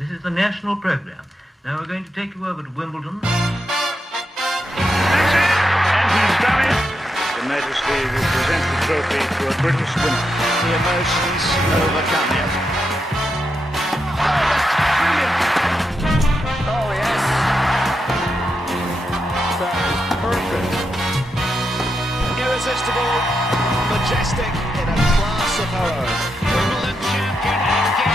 This is the national programme. Now we're going to take you over to Wimbledon. That's it! And he's done it! Her Majesty will present the trophy to a British winner. The emotions overcome him. Oh, that's brilliant! Oh, yes. That is perfect. Irresistible, majestic, in a class of her own. Wimbledon champion again.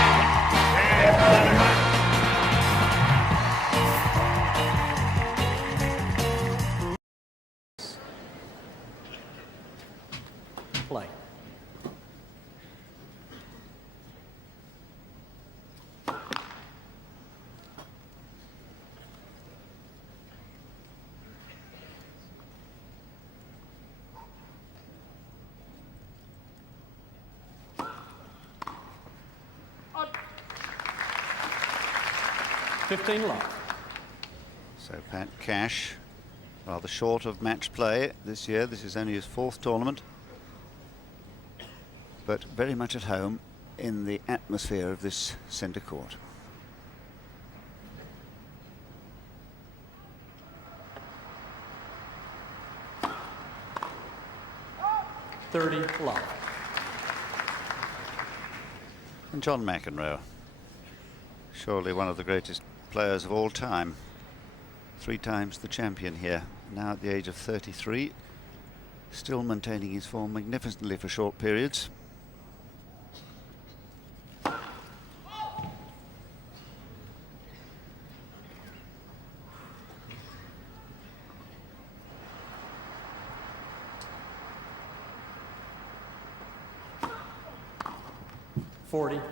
Play. On. 15 love. So Pat Cash, rather short of match play this year. This is only his 4th tournament, but very much at home in the atmosphere of this centre court. Love. And John McEnroe, surely one of the greatest players of all time. 3 times the champion here, now at the age of 33, still maintaining his form magnificently for short periods.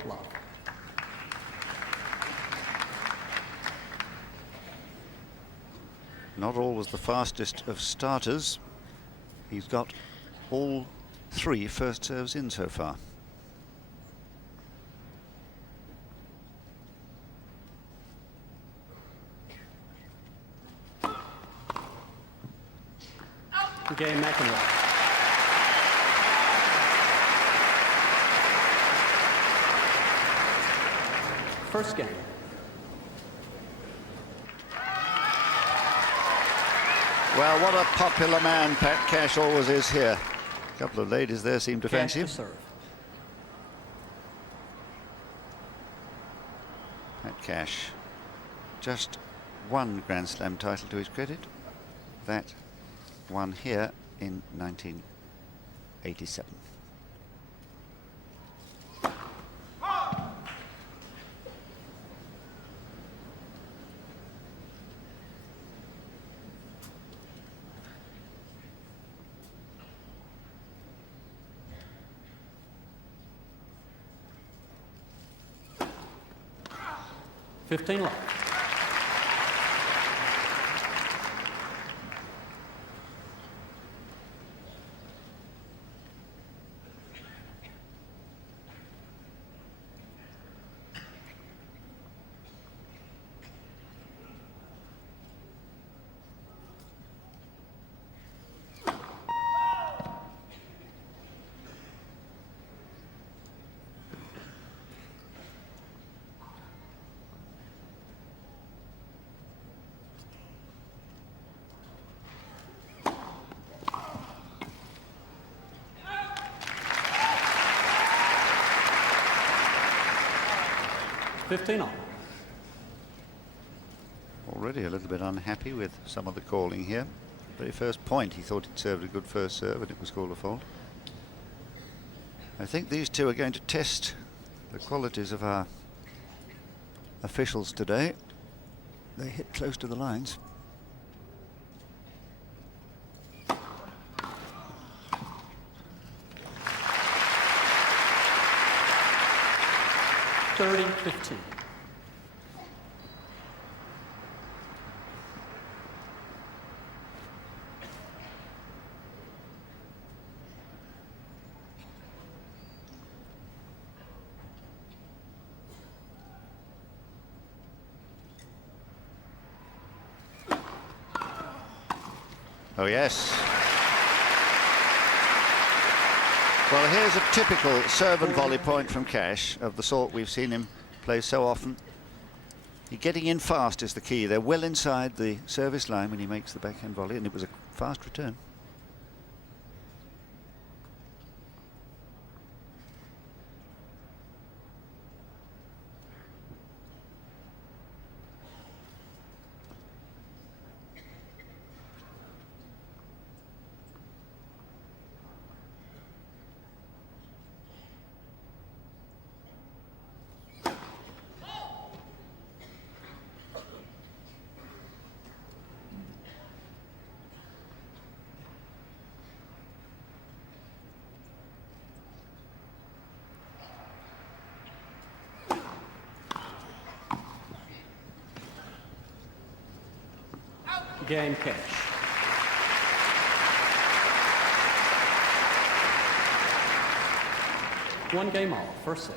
Love. Not always the fastest of starters. He's got all 3 first serves in so far. Game McEnroe. First game. Well, what a popular man Pat Cash always is here. A couple of ladies there seem to fancy him. Serve. Pat Cash, just 1 Grand Slam title to his credit. That one here in 1987. Love. On. Already a little bit unhappy with some of the calling here. Very first point he thought he'd served a good first serve, and it was called a fault. I think these two are going to test the qualities of our officials today. They hit close to the lines. .30-15. Oh, yes. Well, here's a typical serve and volley point from Cash, of the sort we've seen him play so often Getting in fast is the key. They're well inside the service line when he makes the backhand volley, and it was a fast return. Game cash. One game all, first set.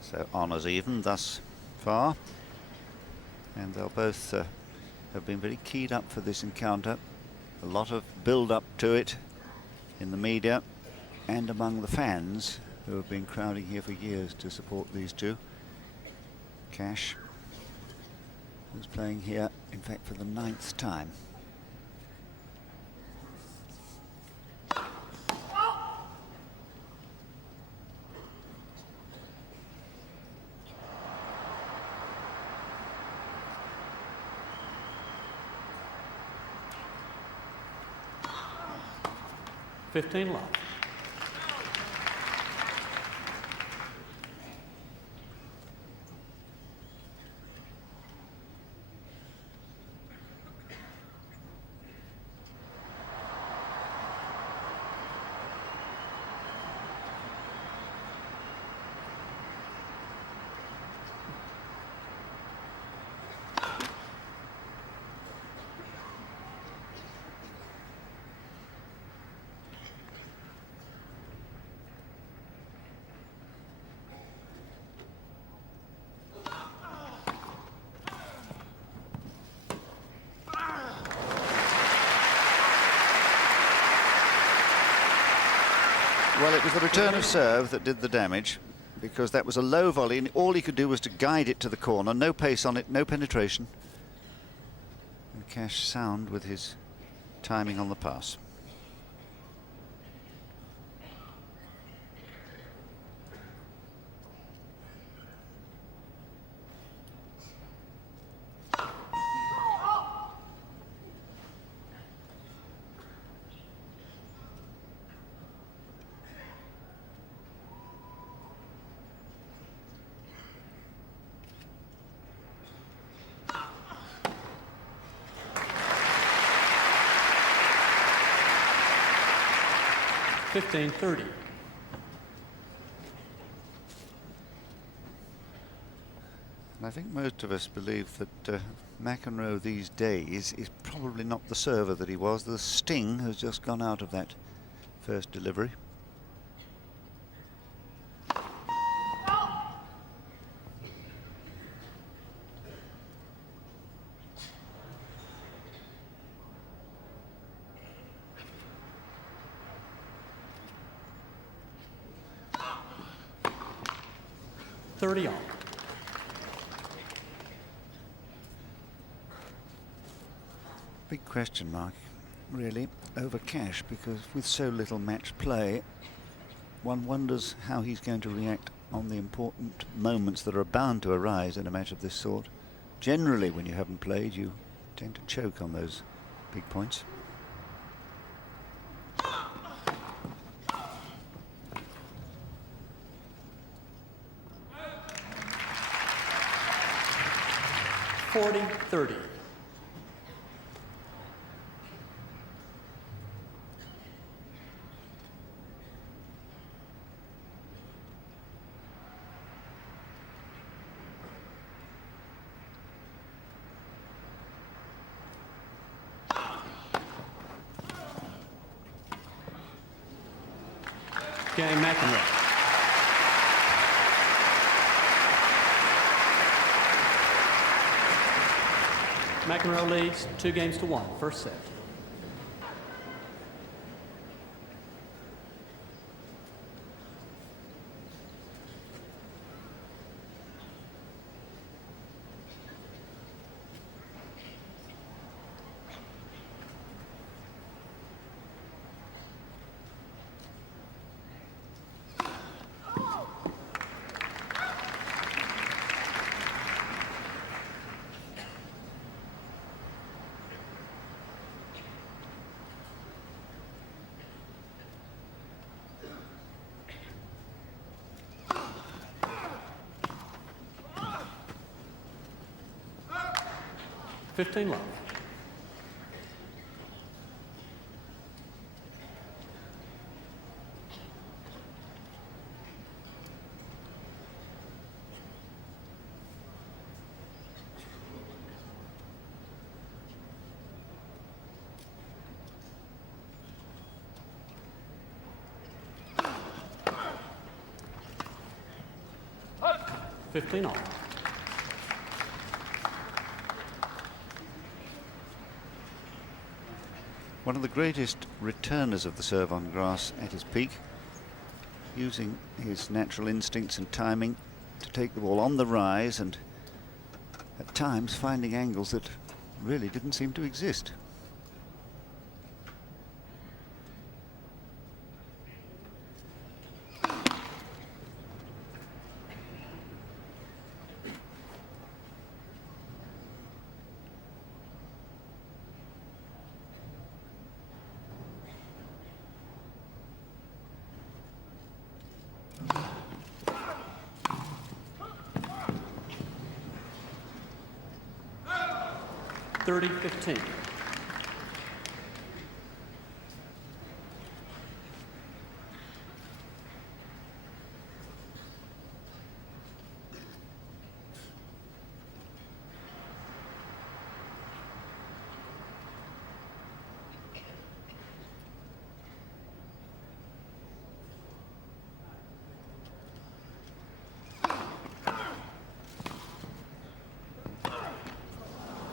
So honours even thus far, and they'll both have been very keyed up for this encounter. A lot of build-up to it in the media and among the fans who have been crowding here for years to support these two. Cash, who's playing here, in fact, for the 9th time. $15 love. Well, it was the return of serve that did the damage, because that was a low volley and all he could do was to guide it to the corner. No pace on it, no penetration. And Cash sound with his timing on the pass. $15-30. I think most of us believe that McEnroe these days is probably not the server that he was. The sting has just gone out of that first delivery. $30 all. Big question mark, really, over Cash, because with so little match play, one wonders how he's going to react on the important moments that are bound to arise in a match of this sort. Generally, when you haven't played, you tend to choke on those big points. $40-30. Game McEnroe. McEnroe leads 2-1, first set. 15 love. Oh. 15 all. One of the greatest returners of the serve on grass at his peak, using his natural instincts and timing to take the ball on the rise and at times finding angles that really didn't seem to exist. Thirty 15.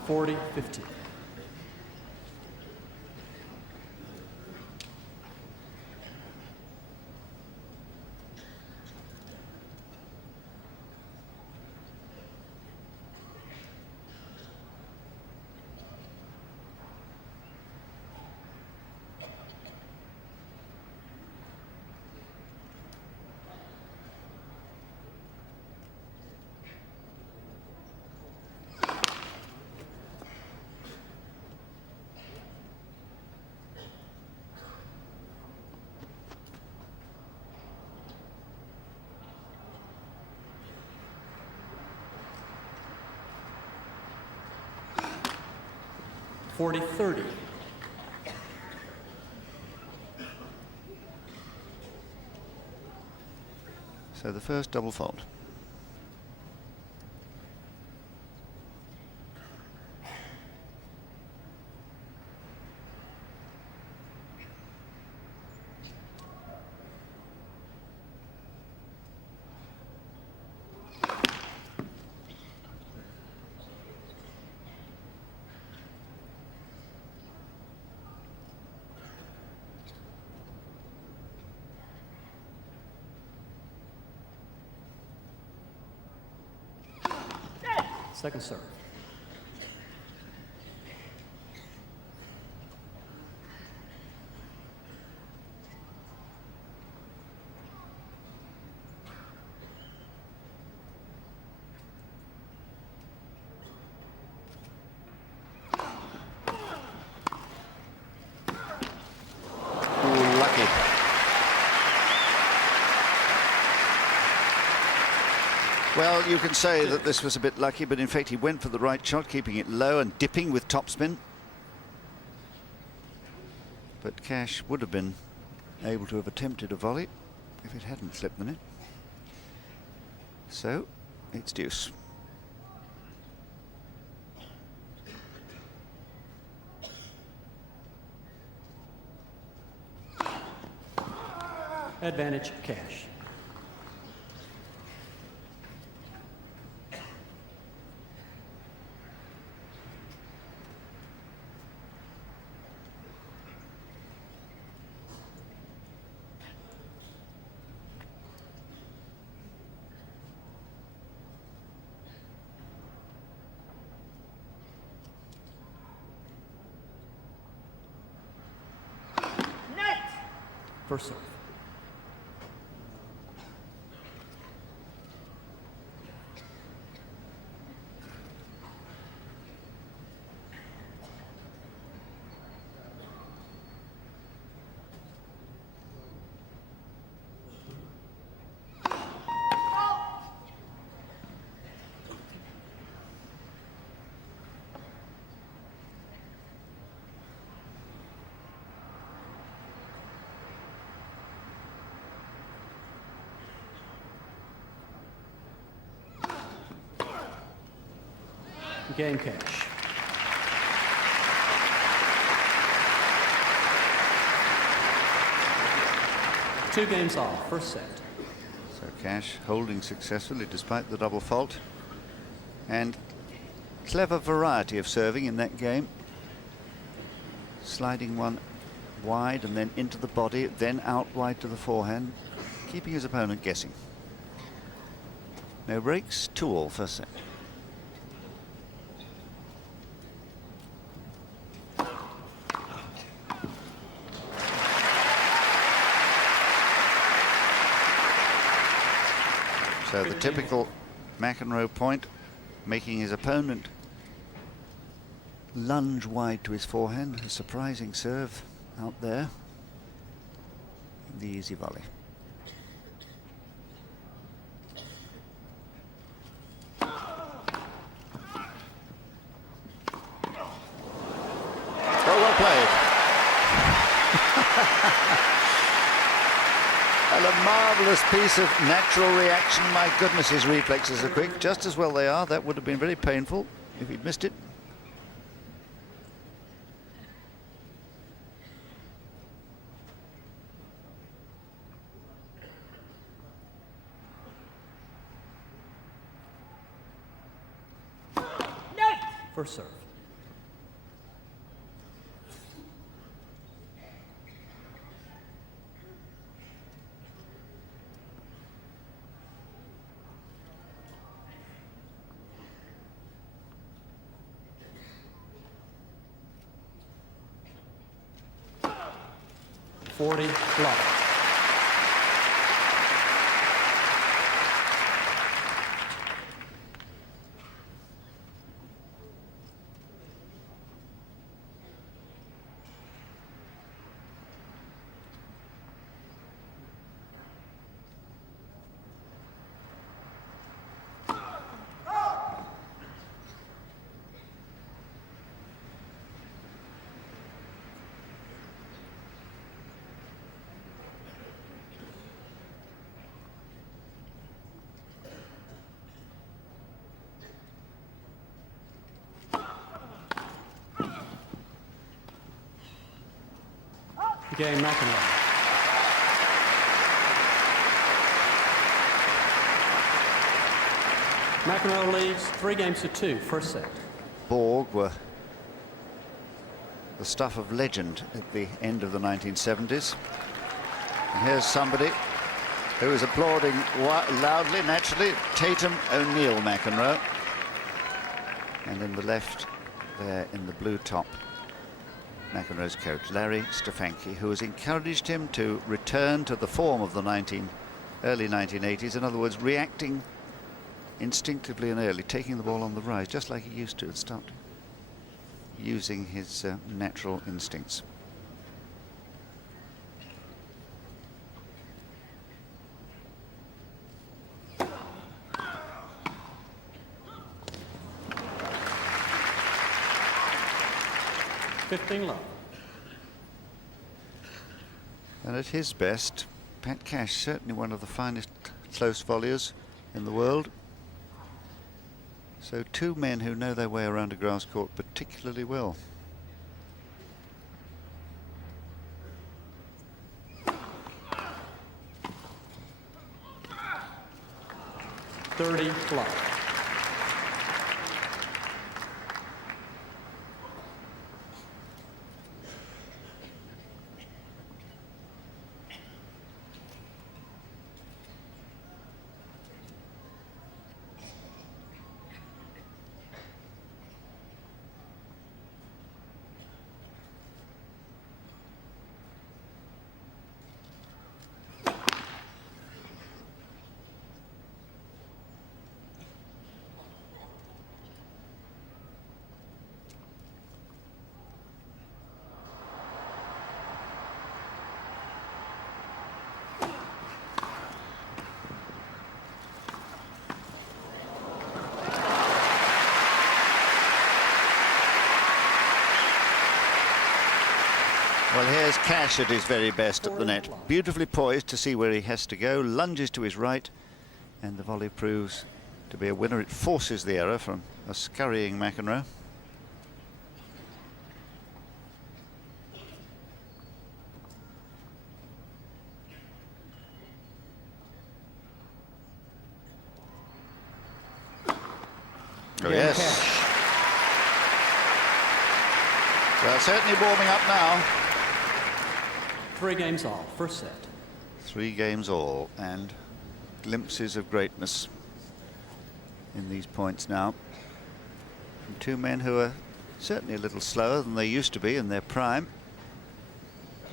Forty 15. Forty 30. So the first double fault. Second serve. Lucky. Well, you can say that this was a bit lucky, but in fact he went for the right shot, keeping it low and dipping with topspin. But Cash would have been able to have attempted a volley if it hadn't slipped the net. So, it's deuce. Advantage Cash. First serve. Game cash. Two games off, first set. So Cash holding successfully despite the double fault. And clever variety of serving in that game. Sliding one wide and then into the body, then out wide to the forehand, keeping his opponent guessing. No breaks, 2-all first set. So the typical McEnroe point, making his opponent lunge wide to his forehand. A surprising serve out there. The easy volley. Well played. And a marvellous piece of natural reaction. My goodness, his reflexes are quick. Just as well they are. That would have been very painful if he'd missed it. First serve. Love. Game McEnroe. McEnroe leads 3-2, first set. Borg were the stuff of legend at the end of the 1970s. And here's somebody who is applauding loudly, naturally, Tatum O'Neill McEnroe. And in the left, there in the blue top, McEnroe's coach, Larry Stefanki, who has encouraged him to return to the form of the early 1980s. In other words, reacting instinctively and early, taking the ball on the rise, just like he used to, and start using his natural instincts. Love. And at his best, Pat Cash, certainly one of the finest close volleyers in the world. So two men who know their way around a grass court particularly well. Love. Well, here's Cash at his very best at the net. Beautifully poised to see where he has to go, lunges to his right, and the volley proves to be a winner. It forces the error from a scurrying McEnroe. Oh, yes. Well, certainly warming up now. 3 games all, first set. 3 games all, and glimpses of greatness in these points now. From 2 men who are certainly a little slower than they used to be in their prime.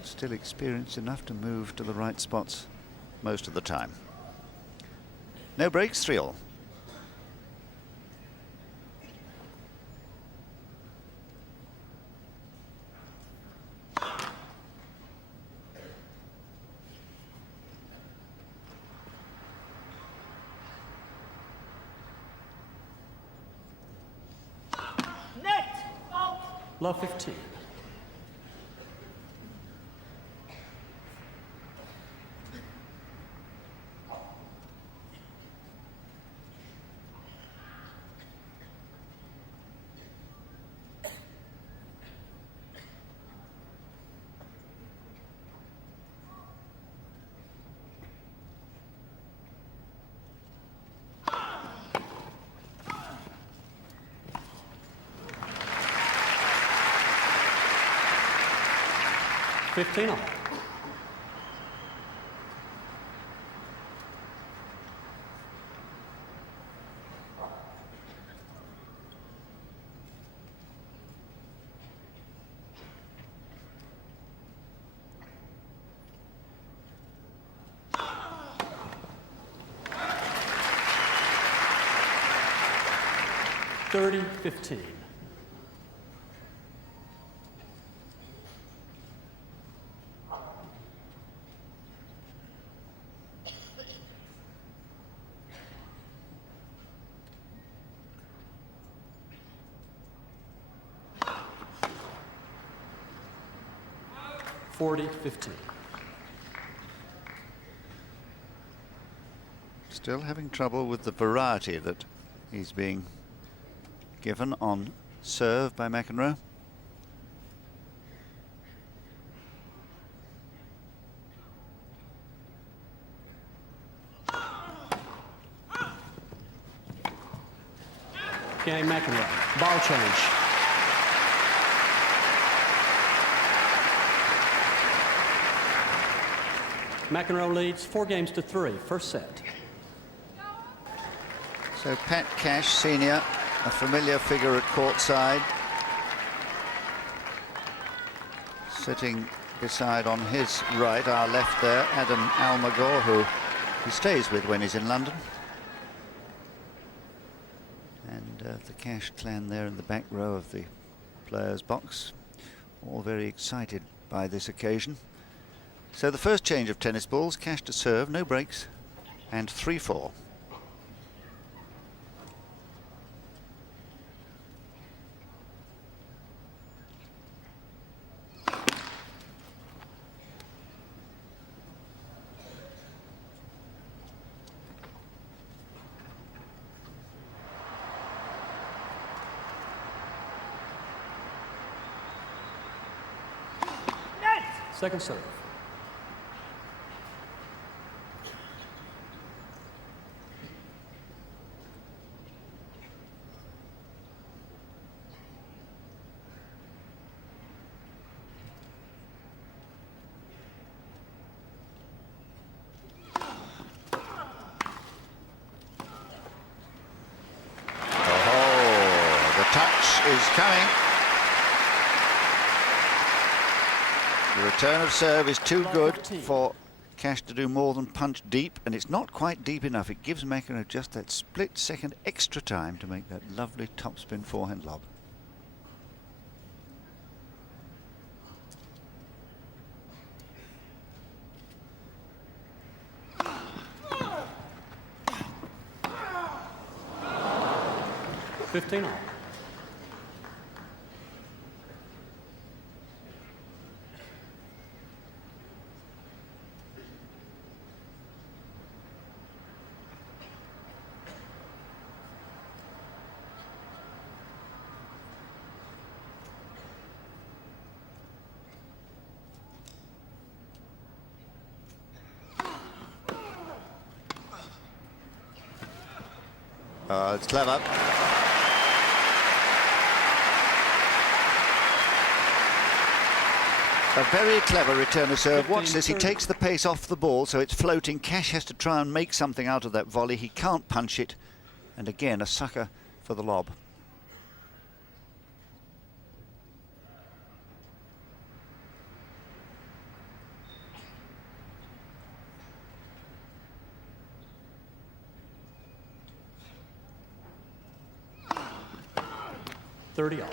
Still experienced enough to move to the right spots most of the time. No breaks, 3-all. Love 15. Fifteen all. Thirty, 15. Forty, 15. Still having trouble with the variety that he's being given on serve by McEnroe. Game McEnroe. Ball change. McEnroe leads 4 games to 3, first set. So Pat Cash, senior, a familiar figure at courtside. Sitting beside on his right, our left there, Adam Almagor, who he stays with when he's in London. And the Cash clan there in the back row of the players' box, all very excited by this occasion. So the first change of tennis balls, Cash to serve, no breaks, and 3-4. Second serve. Oh, the touch is coming. The return of serve is too good for Cash to do more than punch deep, and it's not quite deep enough. It gives McEnroe just that split second extra time to make that lovely topspin forehand lob. Fifteen all. It's clever. A very clever return of serve. Watch this, he takes the pace off the ball, so it's floating. Cash has to try and make something out of that volley. He can't punch it. And again, a sucker for the lob. $30 all.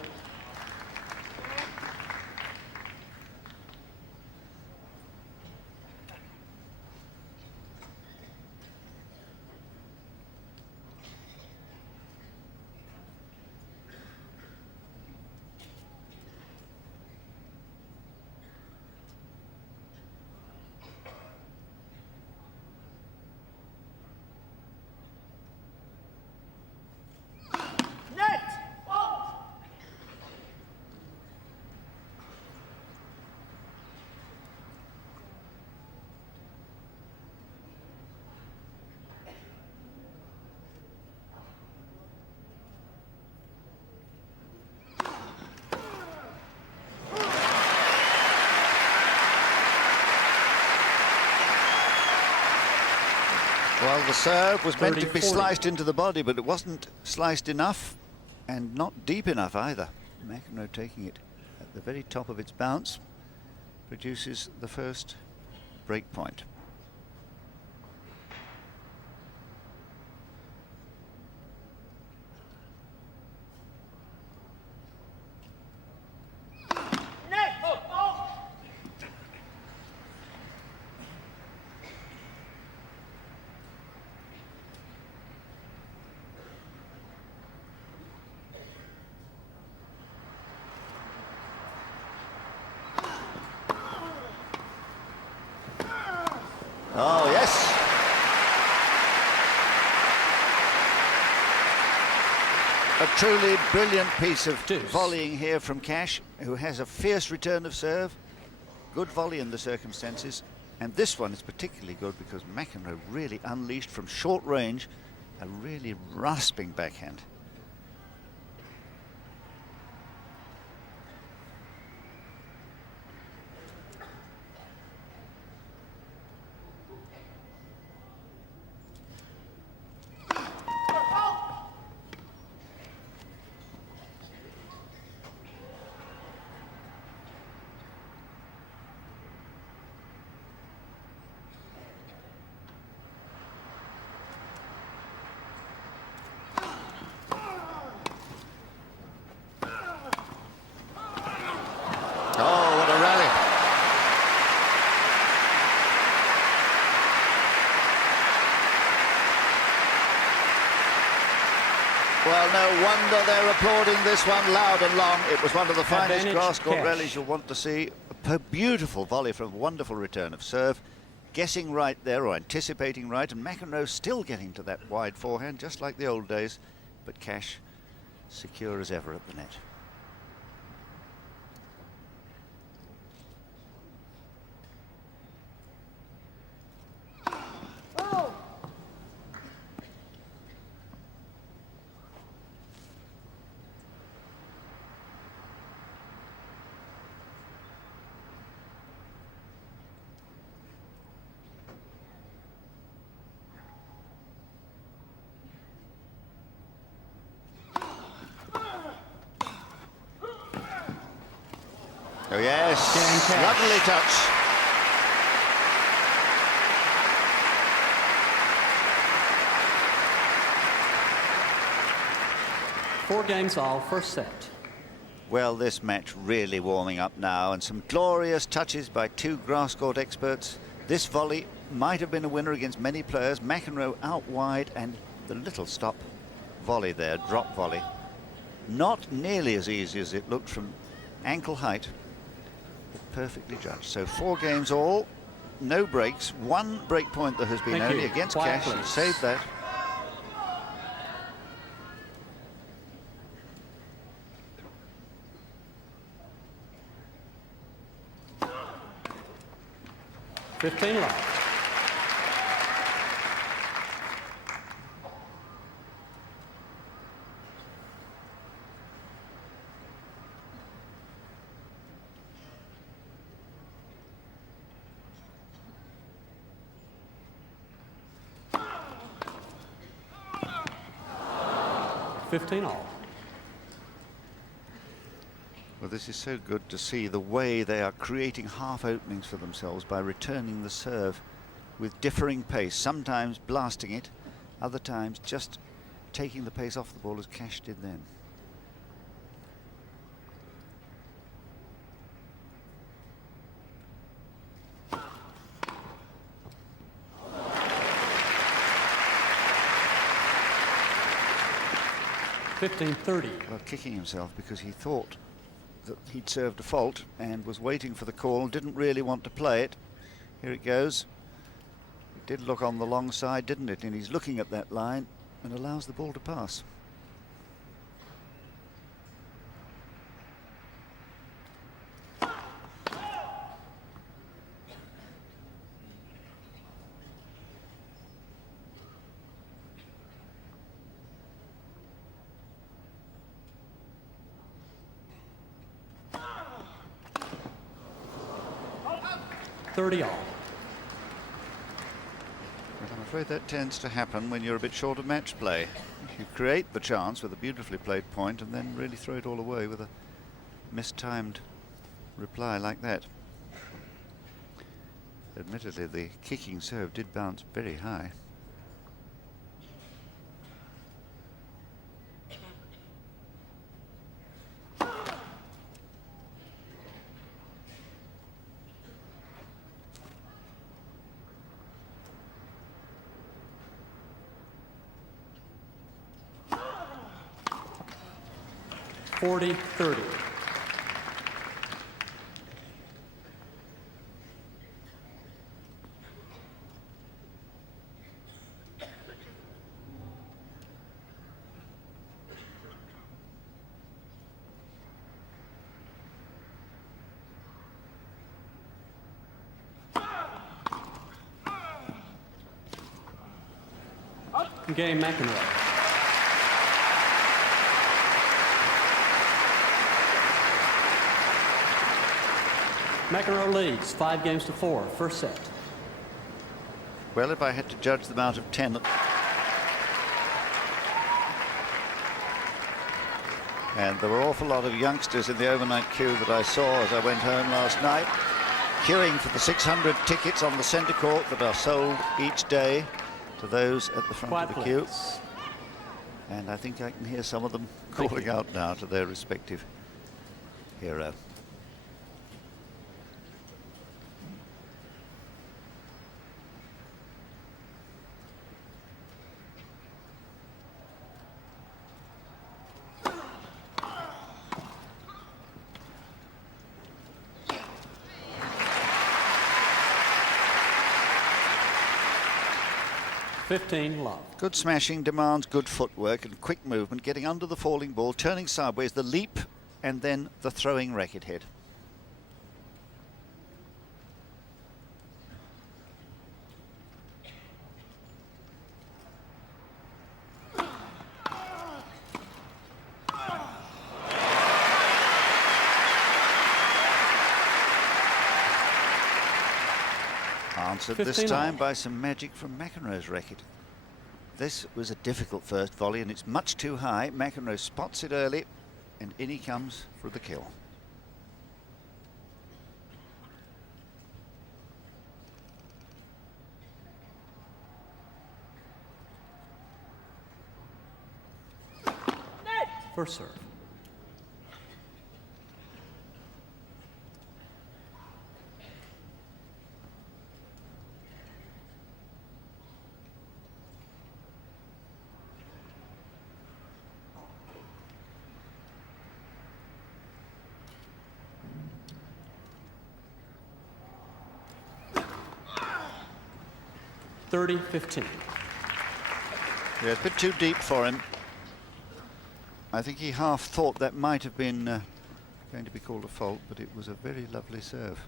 Well, the serve was meant to be 30-40. sliced into the body, but it wasn't sliced enough and not deep enough either. McEnroe taking it at the very top of its bounce produces the first break point. Oh, yes. A truly brilliant piece of Deuce. volleying here from Cash, who has a fierce return of serve. Good volley in the circumstances. And this one is particularly good because McEnroe really unleashed from short range a really rasping backhand. Oh, what a rally. Well, no wonder they're applauding this one loud and long. It was one of the finest Advantage, grass court Cash. rallies you'll want to see. A beautiful volley from a wonderful return of serve. Guessing right there, or anticipating right, and McEnroe still getting to that wide forehand, just like the old days. But Cash secure as ever at the net. Oh yes, lovely touch. Four games all, first set. Well, this match really warming up now, and some glorious touches by two grass court experts. This volley might have been a winner against many players. McEnroe out wide, and the little stop volley there, drop volley. Not nearly as easy as it looked from ankle height. Perfectly judged. So 4 games all, no breaks. 1 break point there has been Thank only you. against Quiet, Cash. please. Saved that. $15 left. 15 all. Well, this is so good to see the way they are creating half openings for themselves by returning the serve with differing pace, sometimes blasting it, other times just taking the pace off the ball as Cash did then. Well, kicking himself because he thought that he'd served a fault and was waiting for the call, didn't really want to play it. Here it goes. It did look on the long side, didn't it? And he's looking at that line and allows the ball to pass. All. But I'm afraid that tends to happen when you're a bit short of match play. You create the chance with a beautifully played point and then really throw it all away with a mistimed reply like that. Admittedly, the kicking serve did bounce very high. $40-30. Game, McEnroe. McEnroe leads 5-4, first set. Well, if I had to judge them out of 10. And there were an awful lot of youngsters in the overnight queue that I saw as I went home last night, queuing for the 600 tickets on the centre court that are sold each day to those at the front of the queue. And I think I can hear some of them calling out now to their respective hero. Love. Good smashing demands good footwork and quick movement, getting under the falling ball, turning sideways, the leap, and then the throwing racket head. Answered this time by some magic from McEnroe's racket. This was a difficult first volley and it's much too high. McEnroe spots it early and in he comes for the kill. First serve. $30-15. Yeah, it's a bit too deep for him. I think he half thought that might have been going to be called a fault, but it was a very lovely serve.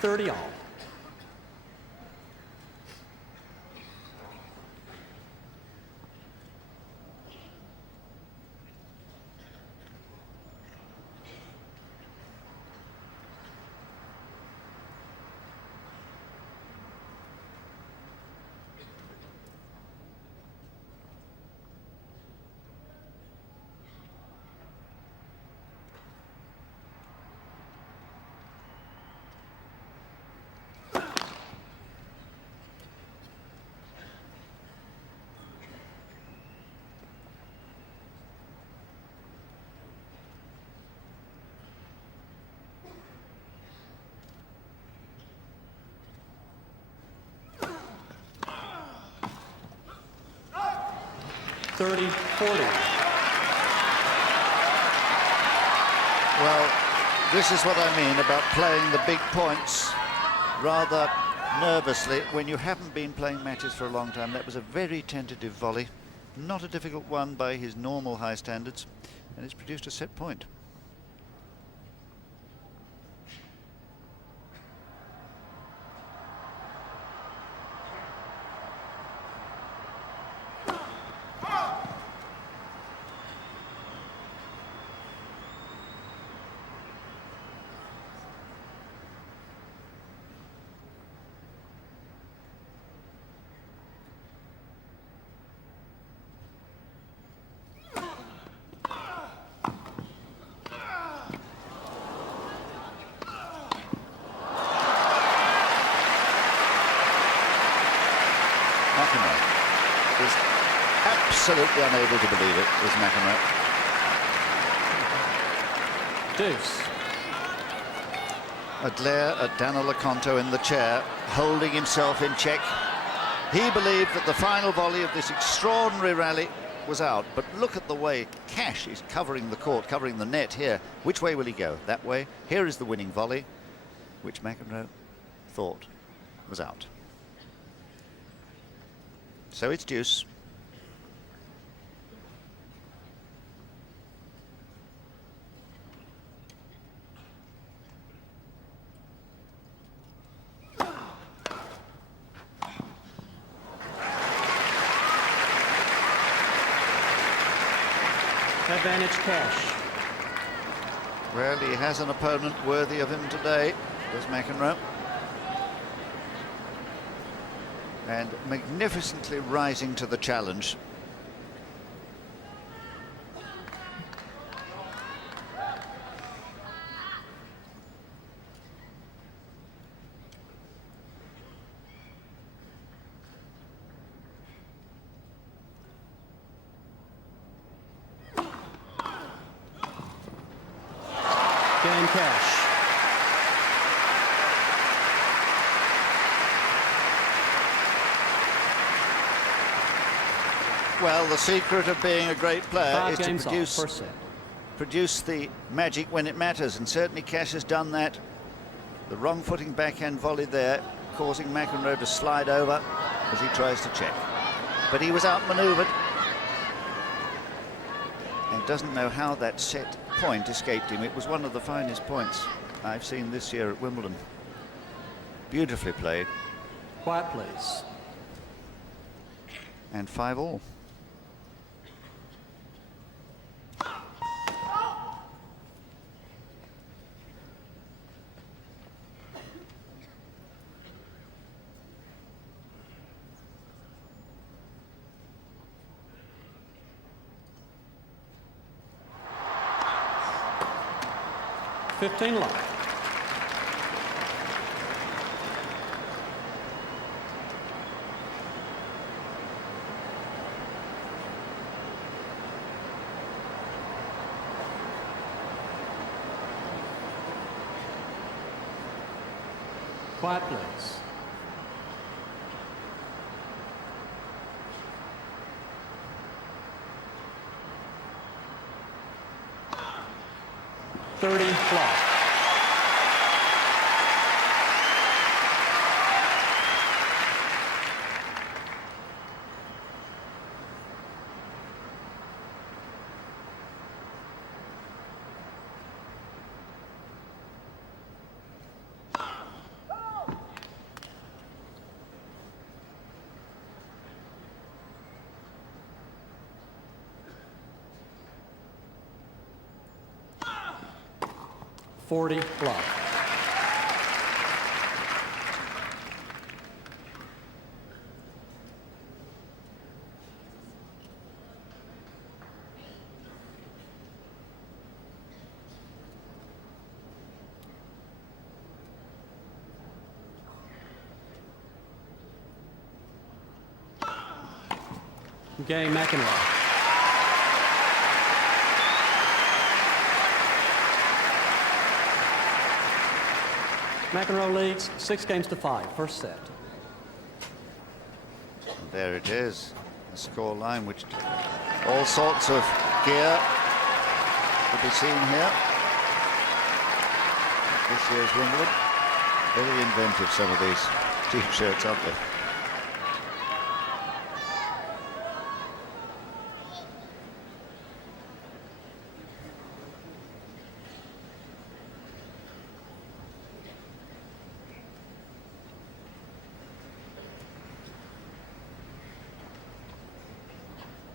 30 all. Thirty, 40. Well, this is what I mean about playing the big points rather nervously when you haven't been playing matches for a long time. That was a very tentative volley, not a difficult one by his normal high standards, and it's produced a set point. McEnroe is absolutely unable to believe it, is McEnroe. Deuce. A glare at Daniel Leconto in the chair, holding himself in check. He believed that the final volley of this extraordinary rally was out, but look at the way Cash is covering the court, covering the net here. Which way will he go? That way? Here is the winning volley, which McEnroe thought was out. So it's deuce. Advantage Cash. Well, he has an opponent worthy of him today, does McEnroe. And magnificently rising to the challenge. Game Cash. Well, the secret of being a great player 5 is games to off, first set. produce the magic when it matters, and certainly Cash has done that. The wrong footing backhand volley there, causing McEnroe to slide over as he tries to check. But he was outmaneuvered and doesn't know how that set point escaped him. It was one of the finest points I've seen this year at Wimbledon. Beautifully played. Quiet, please. And 5-all. $15 love. Quiet, please. $30 flop. 40 love. Game, McEnroe. McEnroe leads 6-5, first set. And there it is, the score line, which all sorts of gear to be seen here. This year's Wimbledon. Very inventive, some of these T-shirts, aren't they?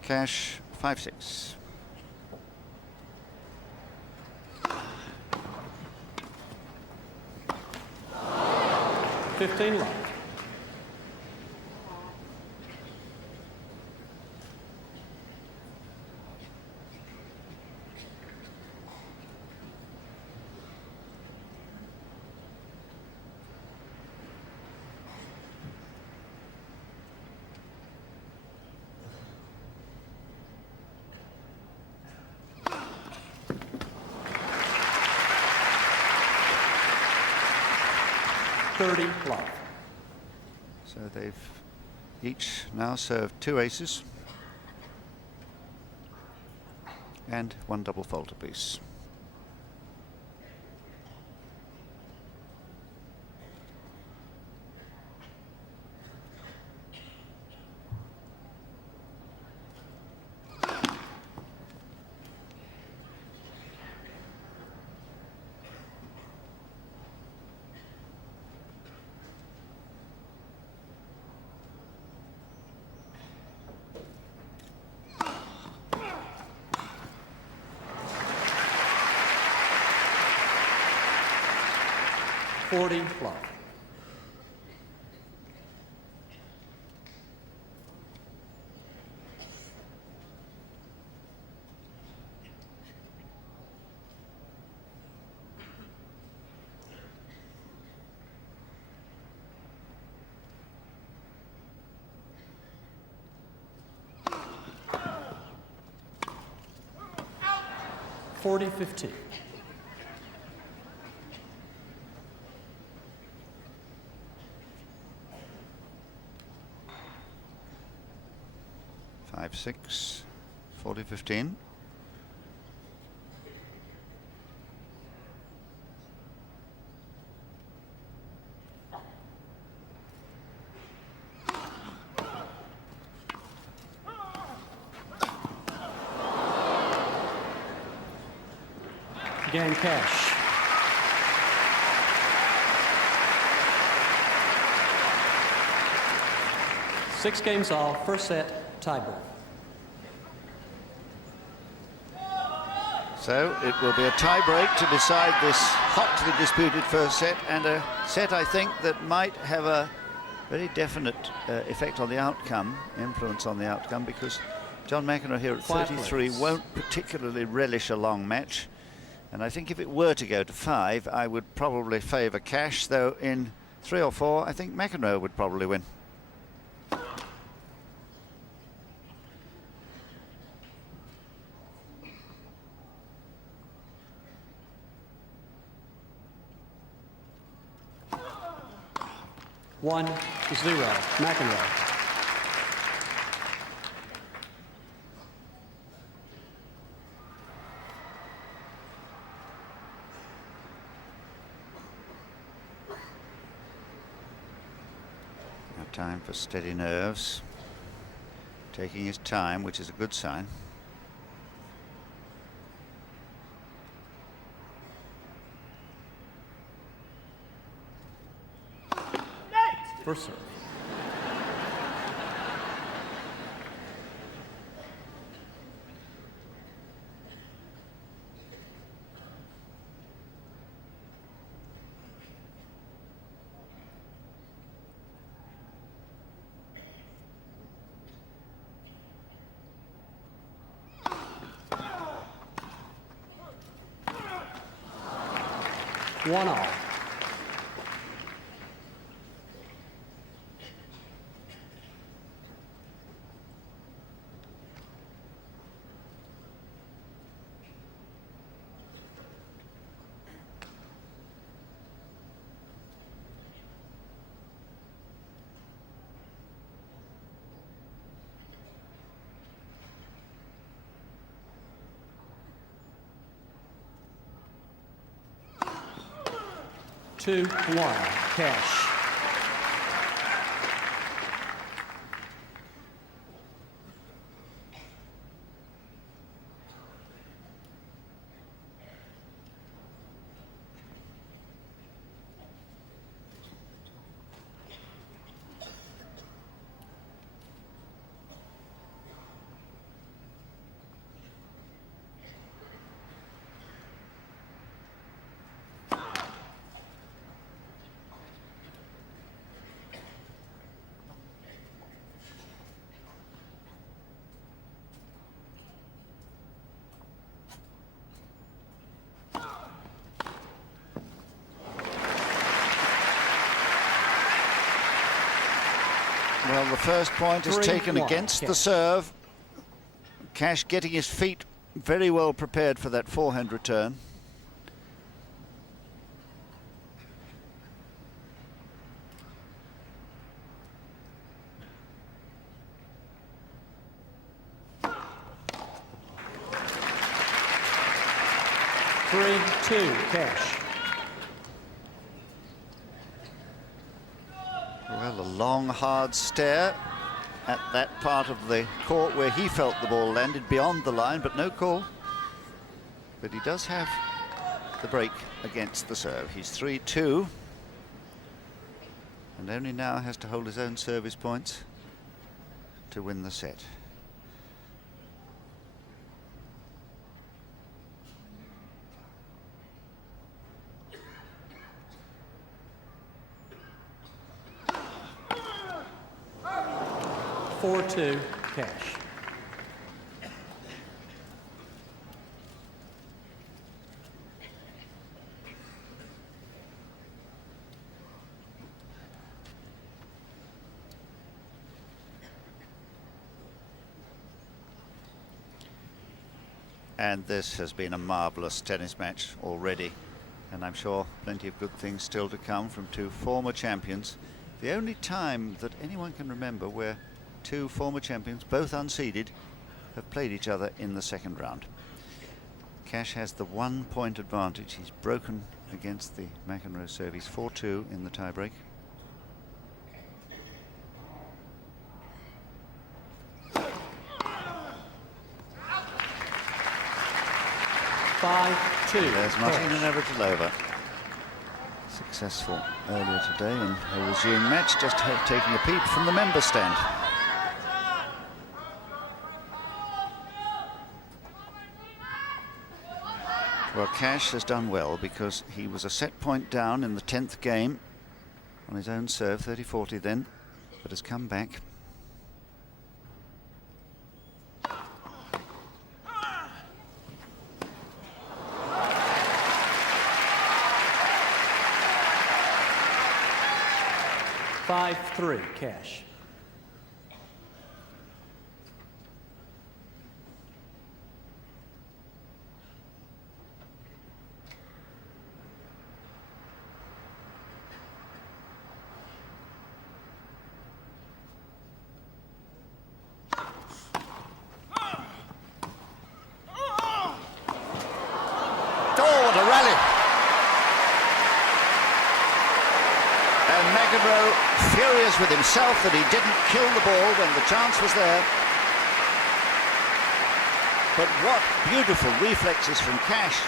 Cash 5-6. $15 love. $30 love. So they've each now served 2 aces and 1 double fault apiece. $40 love. $40-15. 5-6, 40-15. Game, cash. Six games all, first set, tiebreak. So it will be a tie-break to decide this hotly disputed first set, and a set, I think, that might have a very definite effect on the outcome, influence on the outcome, because John McEnroe here at 33 won't particularly relish a long match. And I think if it were to go to 5, I would probably favour cash, though in 3 or 4, I think McEnroe would probably win. $1-0, McEnroe. Now time for steady nerves. Taking his time, which is a good sign. First serve. 1-all. Two, 1, cash. Well, the first point is taken 3-1, against the Cash. serve. Cash getting his feet very well prepared for that forehand return. Three, 2, cash. Well, a long, hard stare at that part of the court where he felt the ball landed beyond the line, but no call. But he does have the break against the serve. He's 3-2. And only now has to hold his own service points to win the set. Four, 2, cash. And this has been a marvellous tennis match already, and I'm sure plenty of good things still to come from two former champions. The only time that anyone can remember where two former champions, both unseeded, have played each other in the second round. Cash has the 1 point advantage. He's broken against the McEnroe serve. He's 4-2 in the tiebreak. Five, 2. There's Martina Navratilova. Successful earlier today in a resume match, just taking a peep from the member stand. Well, Cash has done well because he was a set point down in the 10th game on his own serve, 30-40 then, but has come back. Five, 3, cash. McEnroe furious with himself that he didn't kill the ball when the chance was there. But what beautiful reflexes from Cash,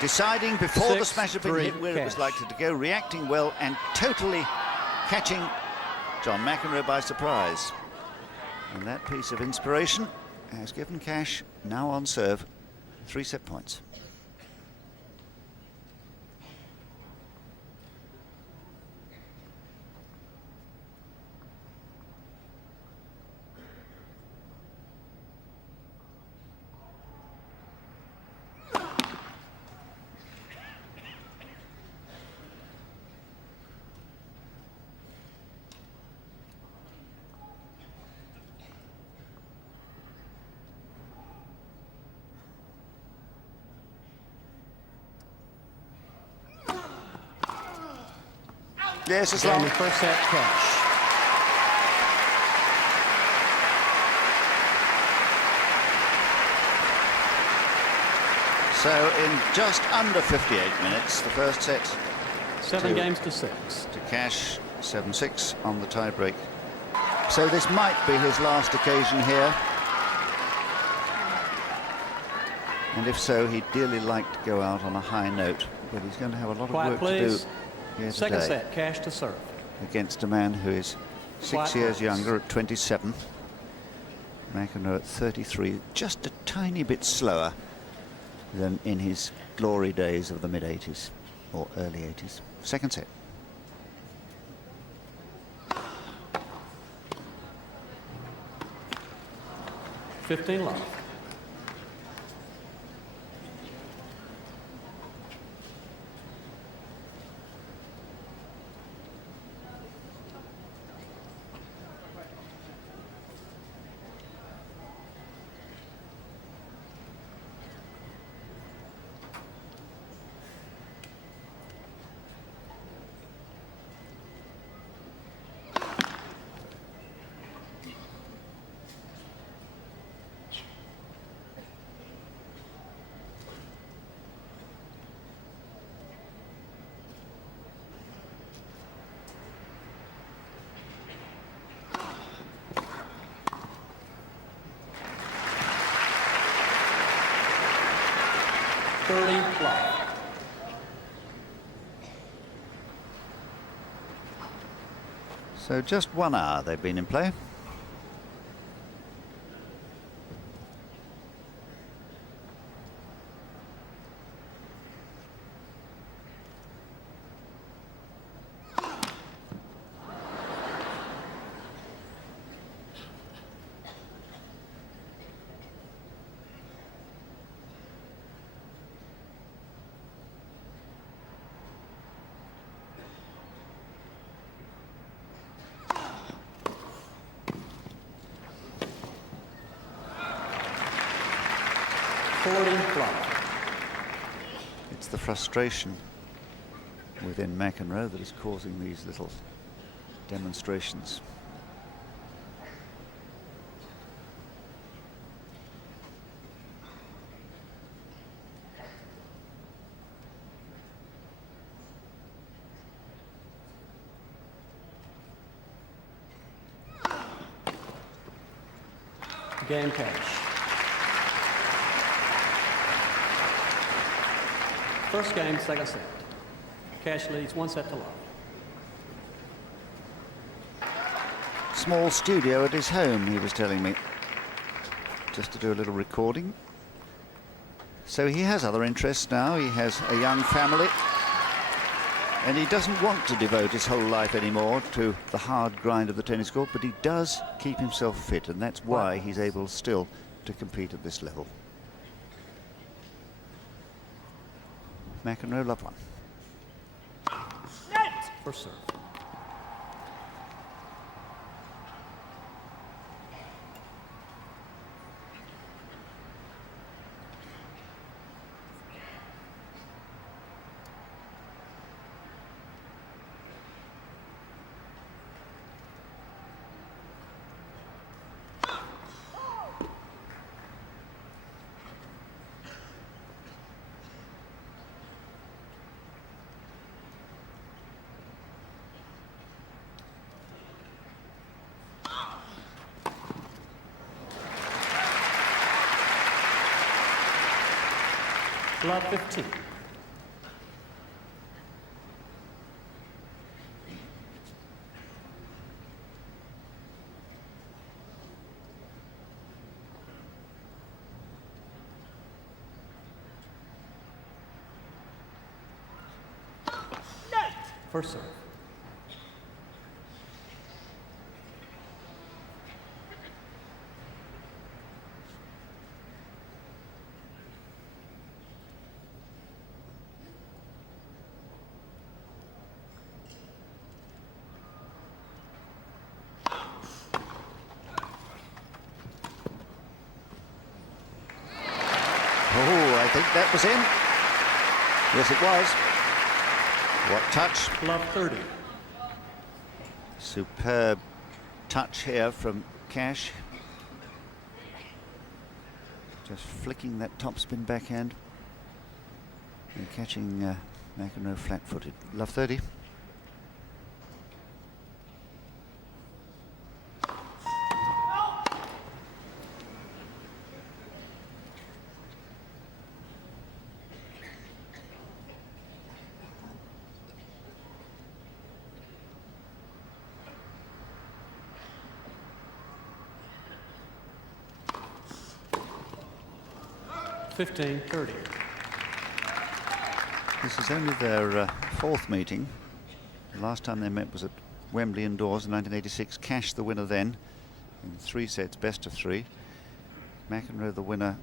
deciding before the smash had been hit where it was likely to go, reacting well and totally catching John McEnroe by surprise. And that piece of inspiration has given Cash, now on serve, 3 set points. Yes, it's Game long. in first set, cash. So in just under 58 minutes, the first set 7 games to 6. to Cash, 7-6 on the tie-break. So this might be his last occasion here. And if so, he'd dearly like to go out on a high note, but he's going to have a lot of Quiet, work please. to do here Second today set, cash to serve. against a man who is 6 Quiet, years please. younger at 27. McEnroe at 33, just a tiny bit slower than in his glory days of the mid-80s or early 80s. Second set. $15 love. $30. So just 1 hour they've been in play. It's the frustration within McEnroe that is causing these little demonstrations. Game cash. First game, second set. Cash leads 1 set to love. Small studio at his home, he was telling me, just to do a little recording. So he has other interests now. He has a young family, and he doesn't want to devote his whole life anymore to the hard grind of the tennis court, but he does keep himself fit, and that's why he's able still to compete at this level. McEnroe, love 1. First serve. Love 15. First serve. Oh, I think that was in. Yes, it was. What touch? Love 30. Superb touch here from Cash. Just flicking that topspin backhand and catching McEnroe flat-footed. Love 30. 15-30. This is only their fourth meeting. The last time they met was at Wembley indoors in 1986. Cash the winner then in 3 sets, best of 3. McEnroe the winner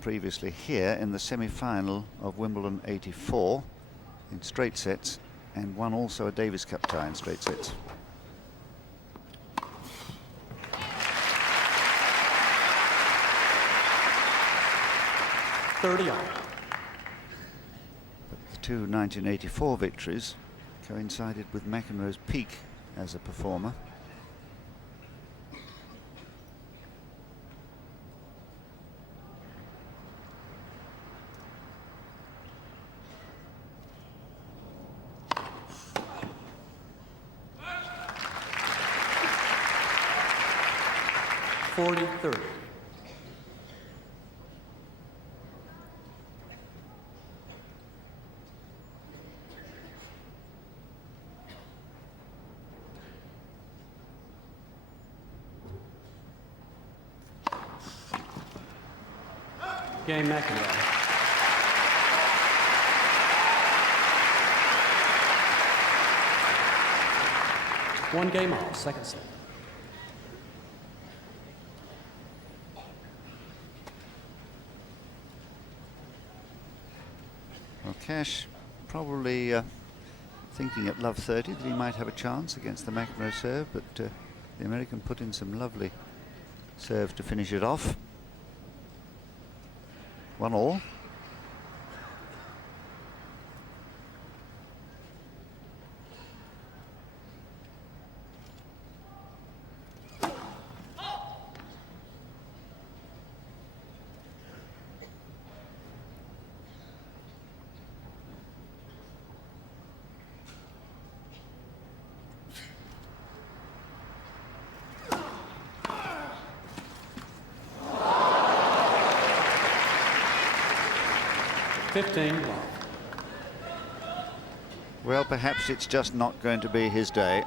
previously here in the semi-final of Wimbledon 84 in straight sets, and won also a Davis Cup tie in straight sets. The 2 1984 victories coincided with McEnroe's peak as a performer. $40-30. Game McEnroe. One game off, second set. Well, Cash probably thinking at love 30 that he might have a chance against the McEnroe serve, but the American put in some lovely serves to finish it off. 1-all. Well, perhaps it's just not going to be his day.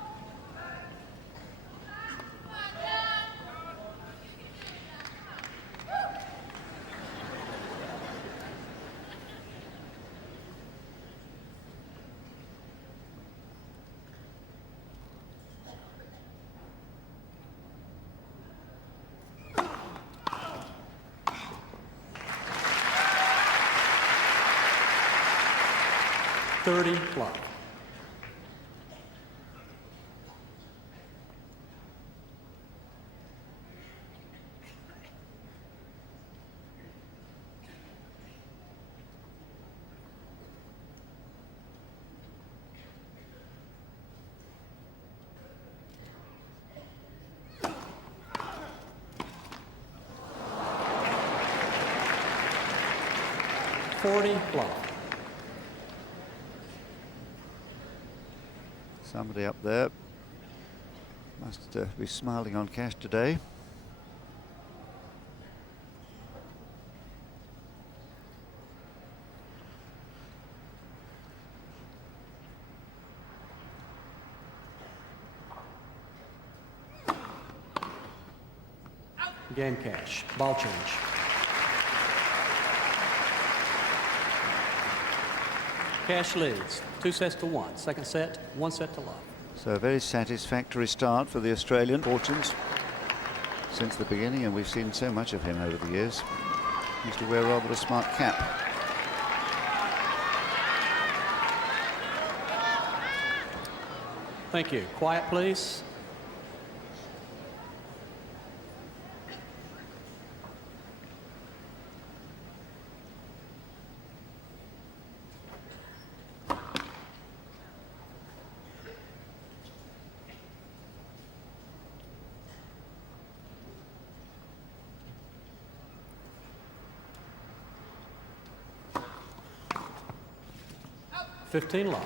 Love. Love. Somebody up there must be smiling on Cash today. Game Cash. Ball change. Cash leads 2-1. Second set, 1 set to love. So a very satisfactory start for the Australian fortunes since the beginning, and we've seen so much of him over the years. He used to wear rather a smart cap. Thank you. Quiet, please. 15 love.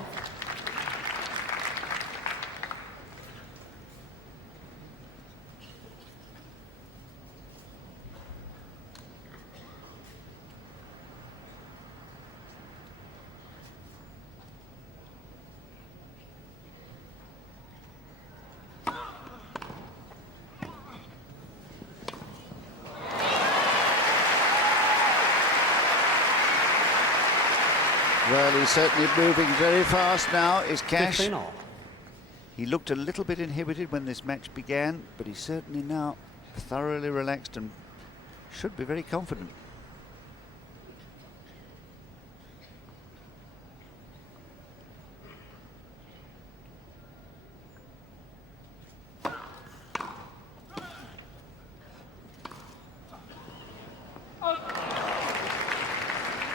Well, he's certainly moving very fast now, is Cash. 15 all. He looked a little bit inhibited when this match began, but he's certainly now thoroughly relaxed and should be very confident.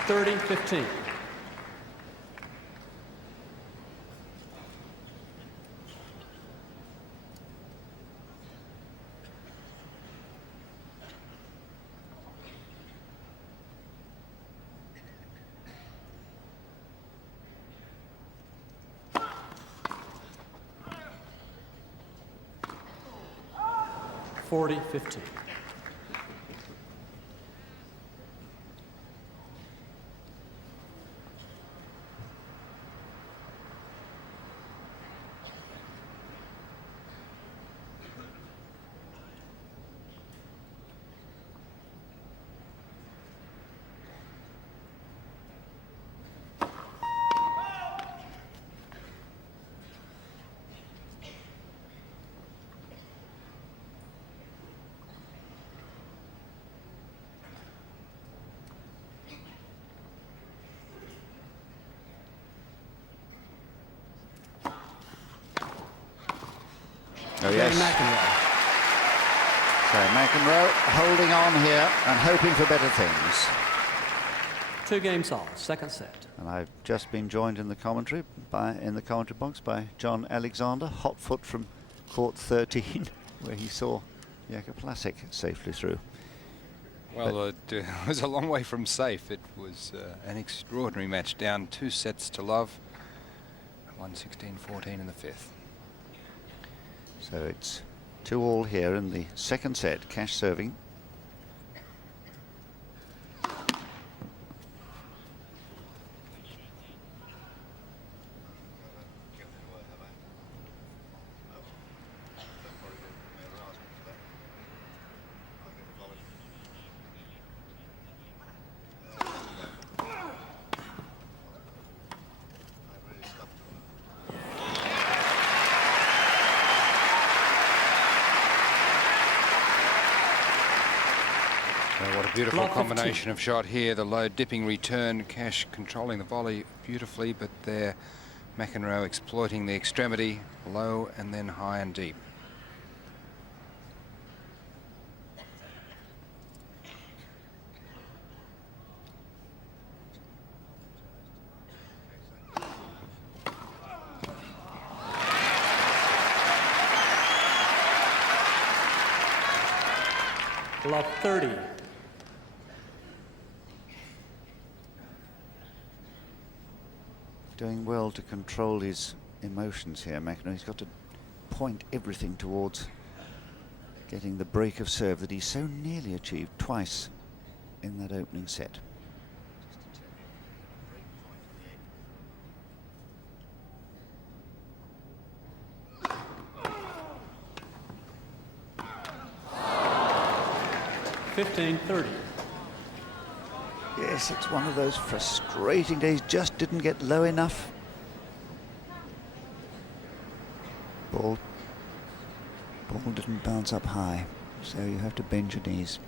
Thirty, 15. Forty, 15. Oh, yes. McEnroe. So McEnroe holding on here and hoping for better things. 2 games all, second set. And I've just been joined in the commentary box by John Alexander, hot foot from court 13, where he saw Jaka Plasik safely through. Well, it was a long way from safe. It was an extraordinary match, down 2 sets to love. 1-16-14 in the 5th. So it's 2-all here in the second set. Cash serving. What a beautiful combination of shot here. The low dipping return, Cash controlling the volley beautifully, but there McEnroe exploiting the extremity, low and then high and deep. Love 30. Doing well to control his emotions here, McEnroe. He's got to point everything towards getting the break of serve that he so nearly achieved twice in that opening set. (15-30). Yes, it's one of those frustrating days, just didn't get low enough. Ball didn't bounce up high, so you have to bend your knees.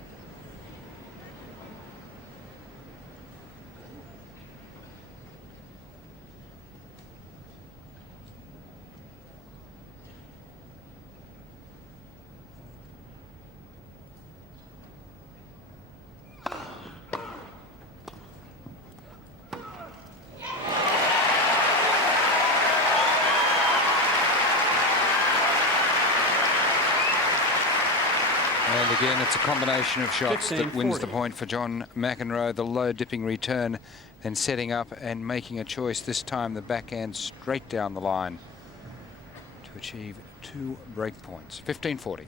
And again, it's a combination of shots that wins the point for John McEnroe. The low dipping return, then setting up and making a choice, this time the backhand straight down the line to achieve 2 break points. 15-40.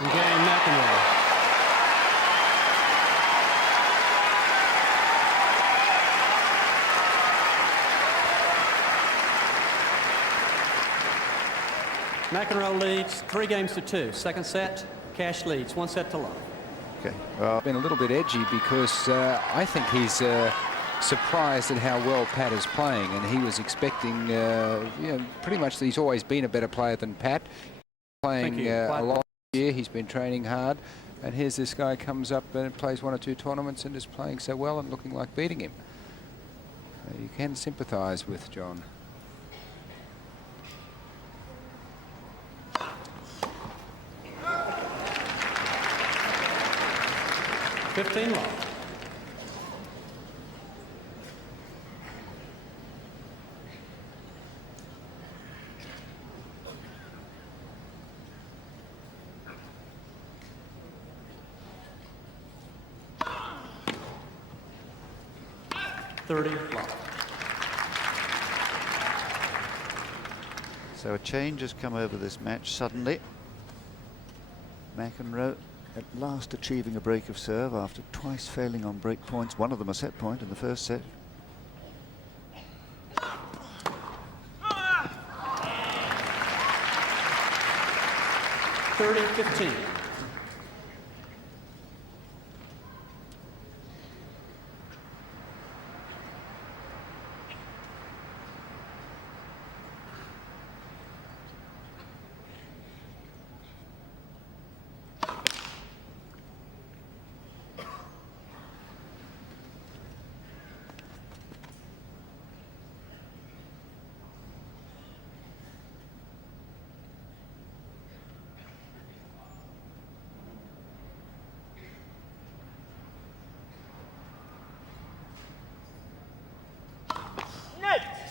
Game McEnroe. McEnroe leads 3 games to 2. Second set, Cash leads 1 set to love. Okay, well, Been a little bit edgy because I think he's surprised at how well Pat is playing, and he was expecting, you know, pretty much that he's always been a better player than Pat. Playing a lot this year, he's been training hard, and here's this guy comes up and plays 1 or 2 tournaments and is playing so well and looking like beating him. You can sympathise with John. Fifteen love. so a change has come over this match suddenly. McEnroe at last achieving a break of serve after twice failing on break points, one of them a set point in the first set. (30-15).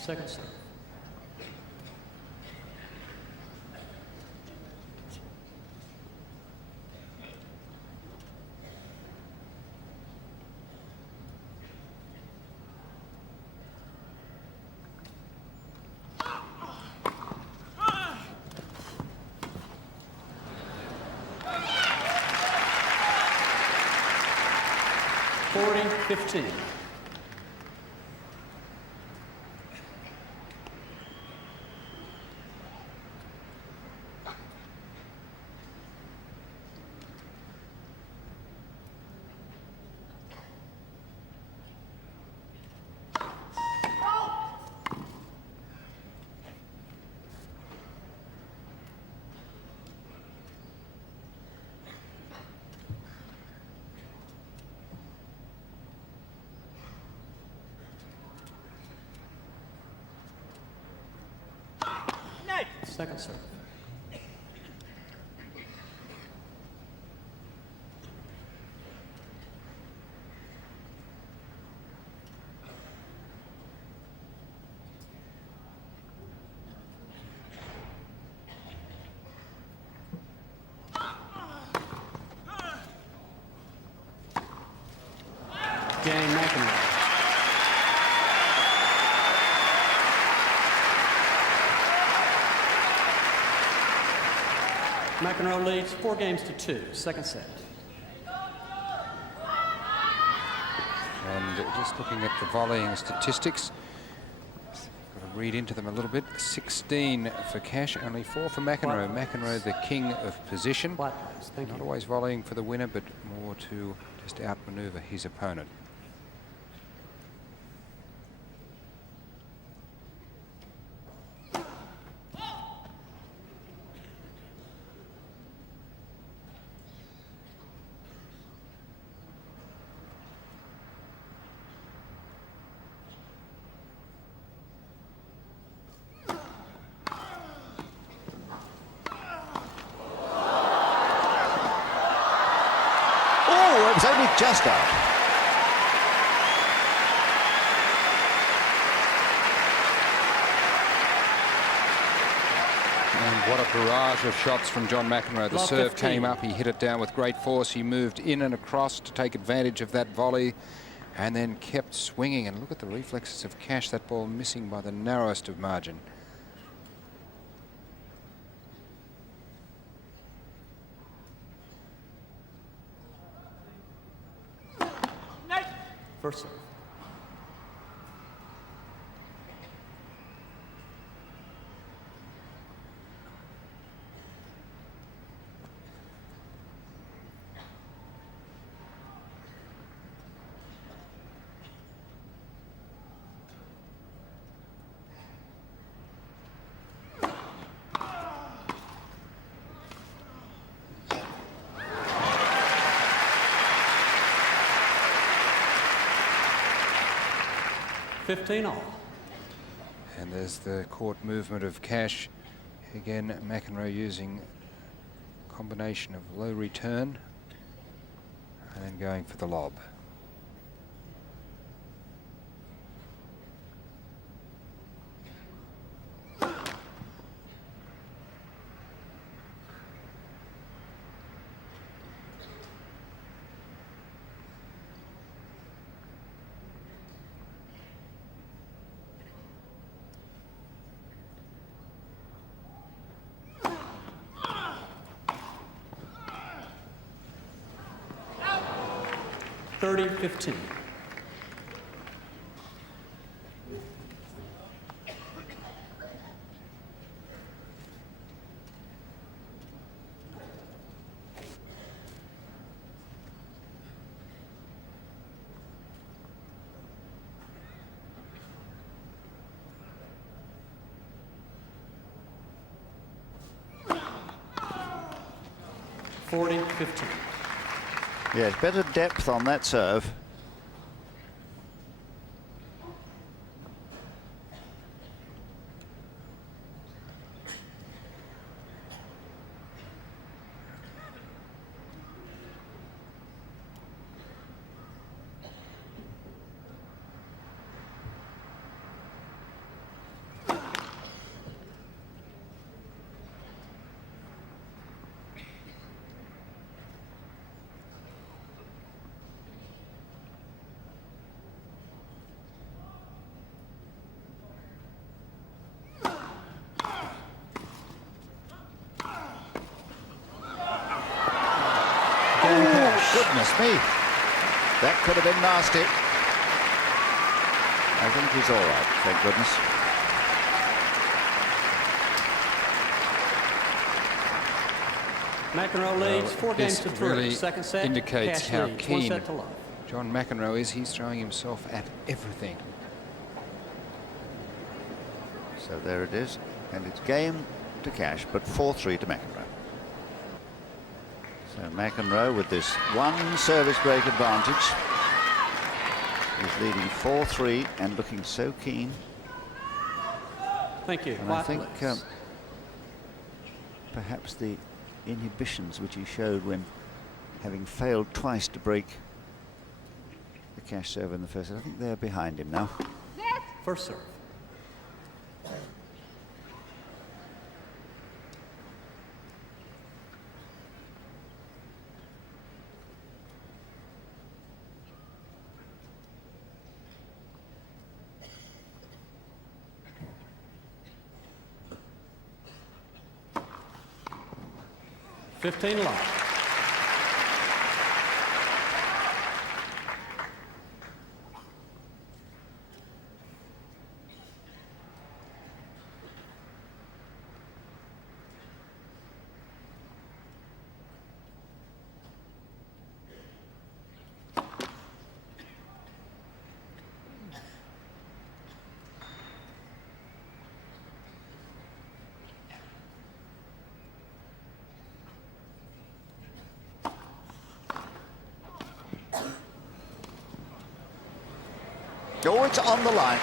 Second serve. (40-15). Second serve. Game McEnroe. McEnroe leads 4 games to 2. Second set. And just looking at the volleying statistics, got to read into them a little bit. 16 for Cash, only 4 for McEnroe. McEnroe, the king of position. Not always volleying for the winner, but more to just outmaneuver his opponent. Oh, it was only just out. What a barrage of shots from John McEnroe. The Love serve 15. came up, he hit it down with great force. He moved in and across to take advantage of that volley and then kept swinging. And look at the reflexes of Cash, that ball missing by the narrowest of margin. First serve. $15 all. And there's the court movement of Cash. Again, McEnroe using a combination of low return and then going for the lob. $30-15. $40-15. Yes, better depth on that serve. Goodness me. That could have been nasty. I think he's all right, thank goodness. McEnroe leads 4 games to 3. Really Second set. indicates Cash how leads, 1 keen set to love. John McEnroe is. He's throwing himself at everything. So there it is, and it's game to Cash, but 4-3 to McEnroe. So McEnroe, with this one service break advantage, is leading 4-3 and looking so keen. Thank you. And I think perhaps the inhibitions which he showed when having failed twice to break the Cash serve in the first set, I think they're behind him now. First serve. $15 love. Oh, it's on the line.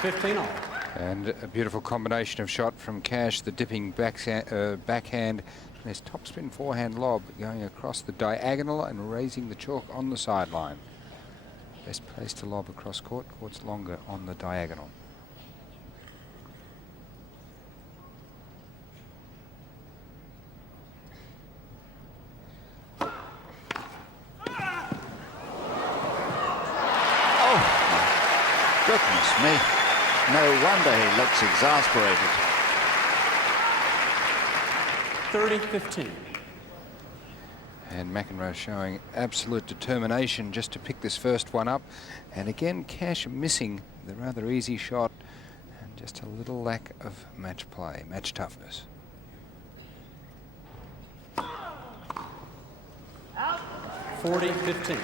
15 all. And a beautiful combination of shot from Cash, the dipping backhand, and his topspin forehand lob going across the diagonal and raising the chalk on the sideline. Best place to lob across court. Court's longer on the diagonal. me. No wonder he looks exasperated. 30-15. And McEnroe showing absolute determination just to pick this first one up. And again, Cash missing the rather easy shot and just a little lack of match play, match toughness. Out. 40-15.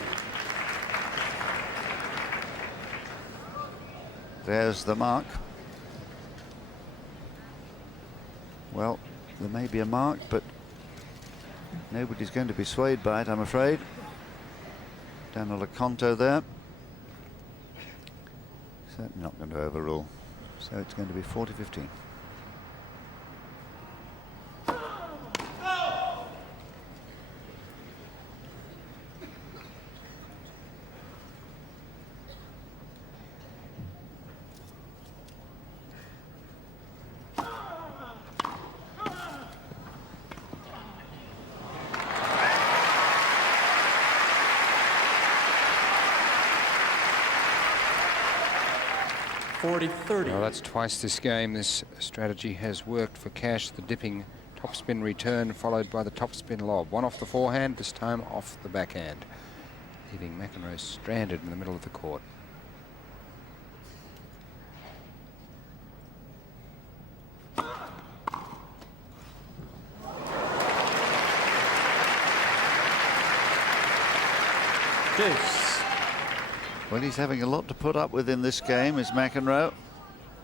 There's the mark. Well, there may be a mark, but nobody's going to be swayed by it, I'm afraid. Daniel Leconto there. Certainly not going to overrule. So it's going to be 40-15. Well, that's twice this game. This strategy has worked for Cash. The dipping topspin return followed by the topspin lob. One off the forehand, this time off the backhand, leaving McEnroe stranded in the middle of the court. Deuce. Well, he's having a lot to put up with in this game, is McEnroe.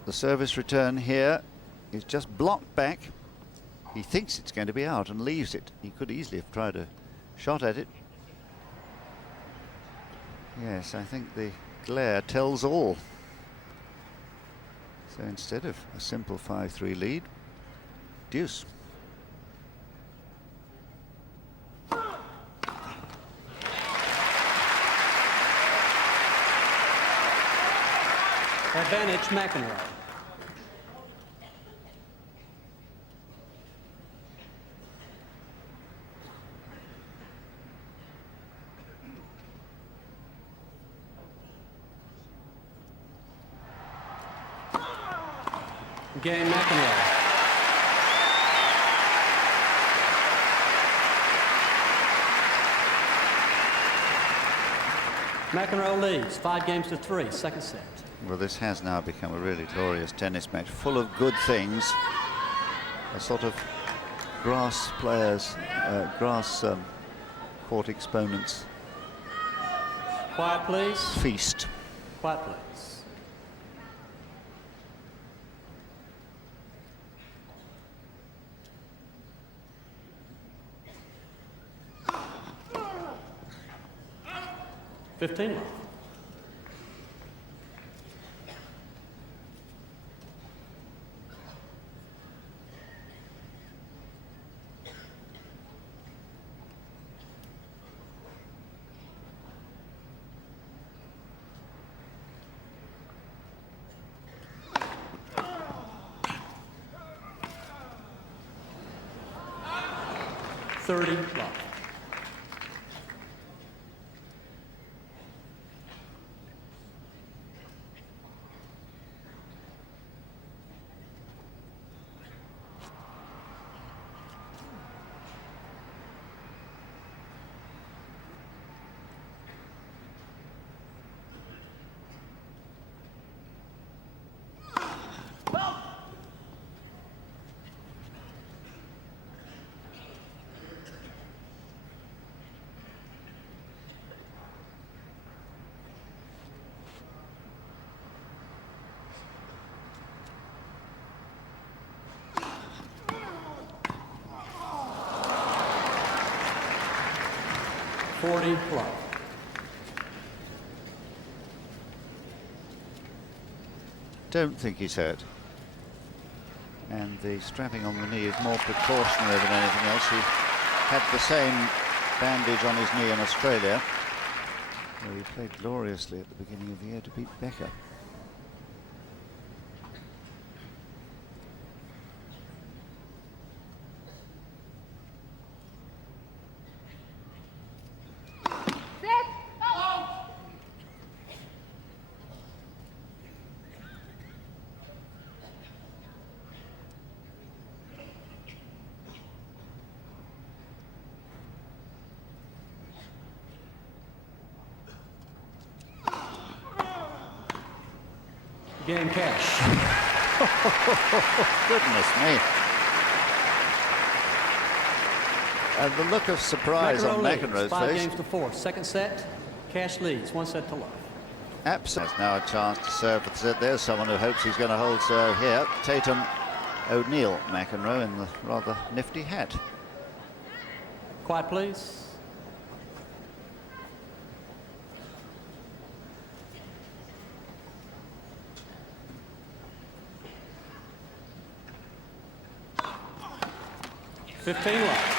The service return here is just blocked back. He thinks it's going to be out and leaves it. He could easily have tried a shot at it. Yes, I think the glare tells all. So instead of a simple 5-3 lead, deuce. Advantage McEnroe. Game McEnroe. McEnroe leads 5-3, second set. Well, this has now become a really glorious tennis match, full of good things. A sort of grass players, court exponents. Quiet, please. Feast. Quiet, please. $15. $30. $40. Don't think he's hurt. And the strapping on the knee is more precautionary than anything else. He had the same bandage on his knee in Australia, where he played gloriously at the beginning of the year to beat Becker. Game cash. Goodness me. And the look of surprise on McEnroe's 5 face. games to 4. Second set, cash leads. 1 set to love. Absolutely. Now a chance to serve for the set. There's someone who hopes he's going to hold serve here. Tatum O'Neill, McEnroe in the rather nifty hat. Quiet, please. $15 left.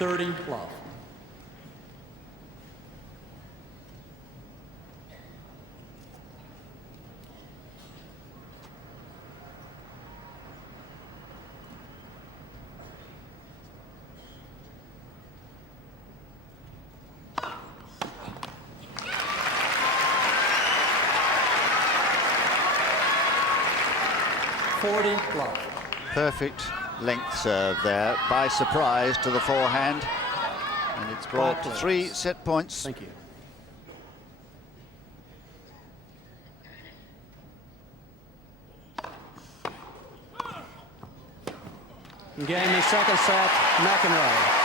$30 love. $40 love. Perfect length serve there by surprise to the forehand. And it's brought to 3 set points. Thank you. Game the second set, McEnroe.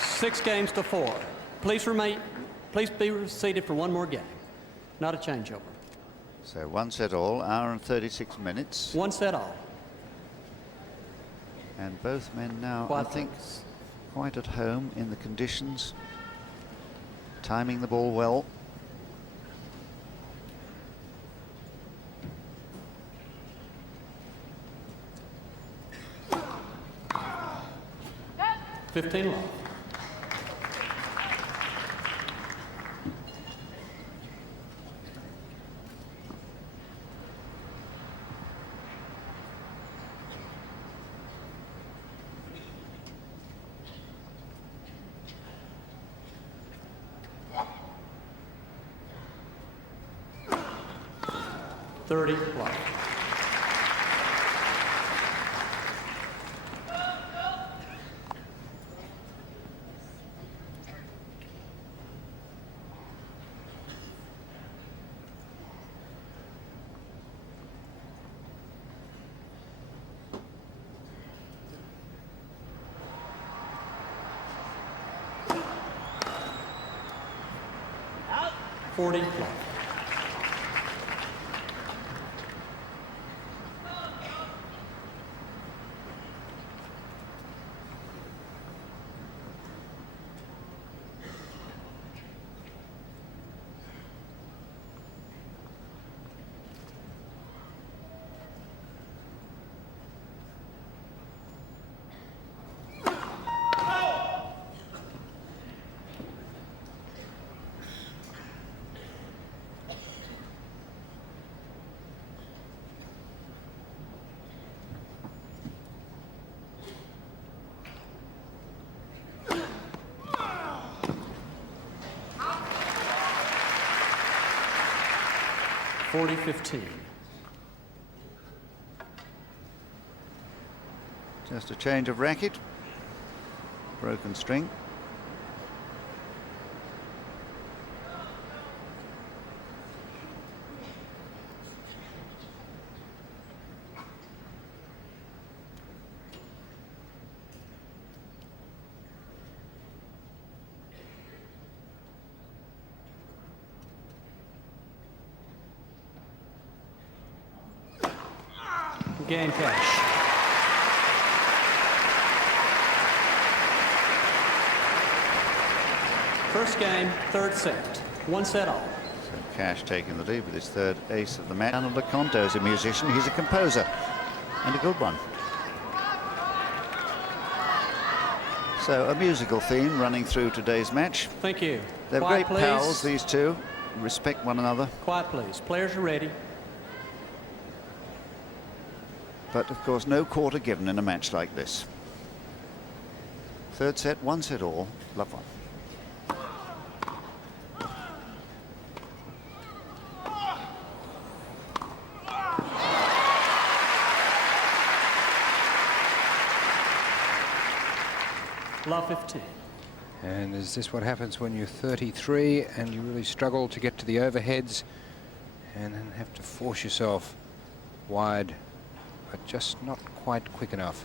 Six games to 4. Please be seated for one more game. Not a changeover. So 1 set all, hour and 36 minutes. 1 set all. And both men now, Quiet, I think, please. quite at home in the conditions. Timing the ball well. $15 love. $30 love. $40 love. $40-15. Just a change of racket. Broken string. Game cash. First game, third set. 1 set all. So Cash taking the lead with his third ace of the match. Daniel LeConte is a musician. He's a composer and a good one. So a musical theme running through today's match. Thank you. They're Quiet, great please. pals, these two. Respect one another. Quiet, please. Players are ready. But of course, no quarter given in a match like this. Third set, 1 set all. Love one. Love 15. And is this what happens when you're 33 and you really struggle to get to the overheads and then have to force yourself wide, but just not quite quick enough?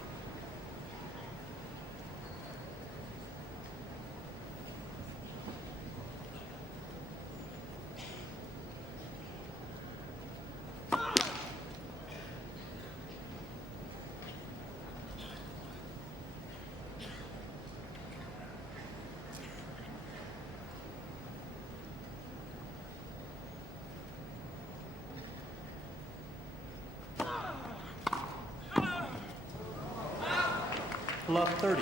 Love 30.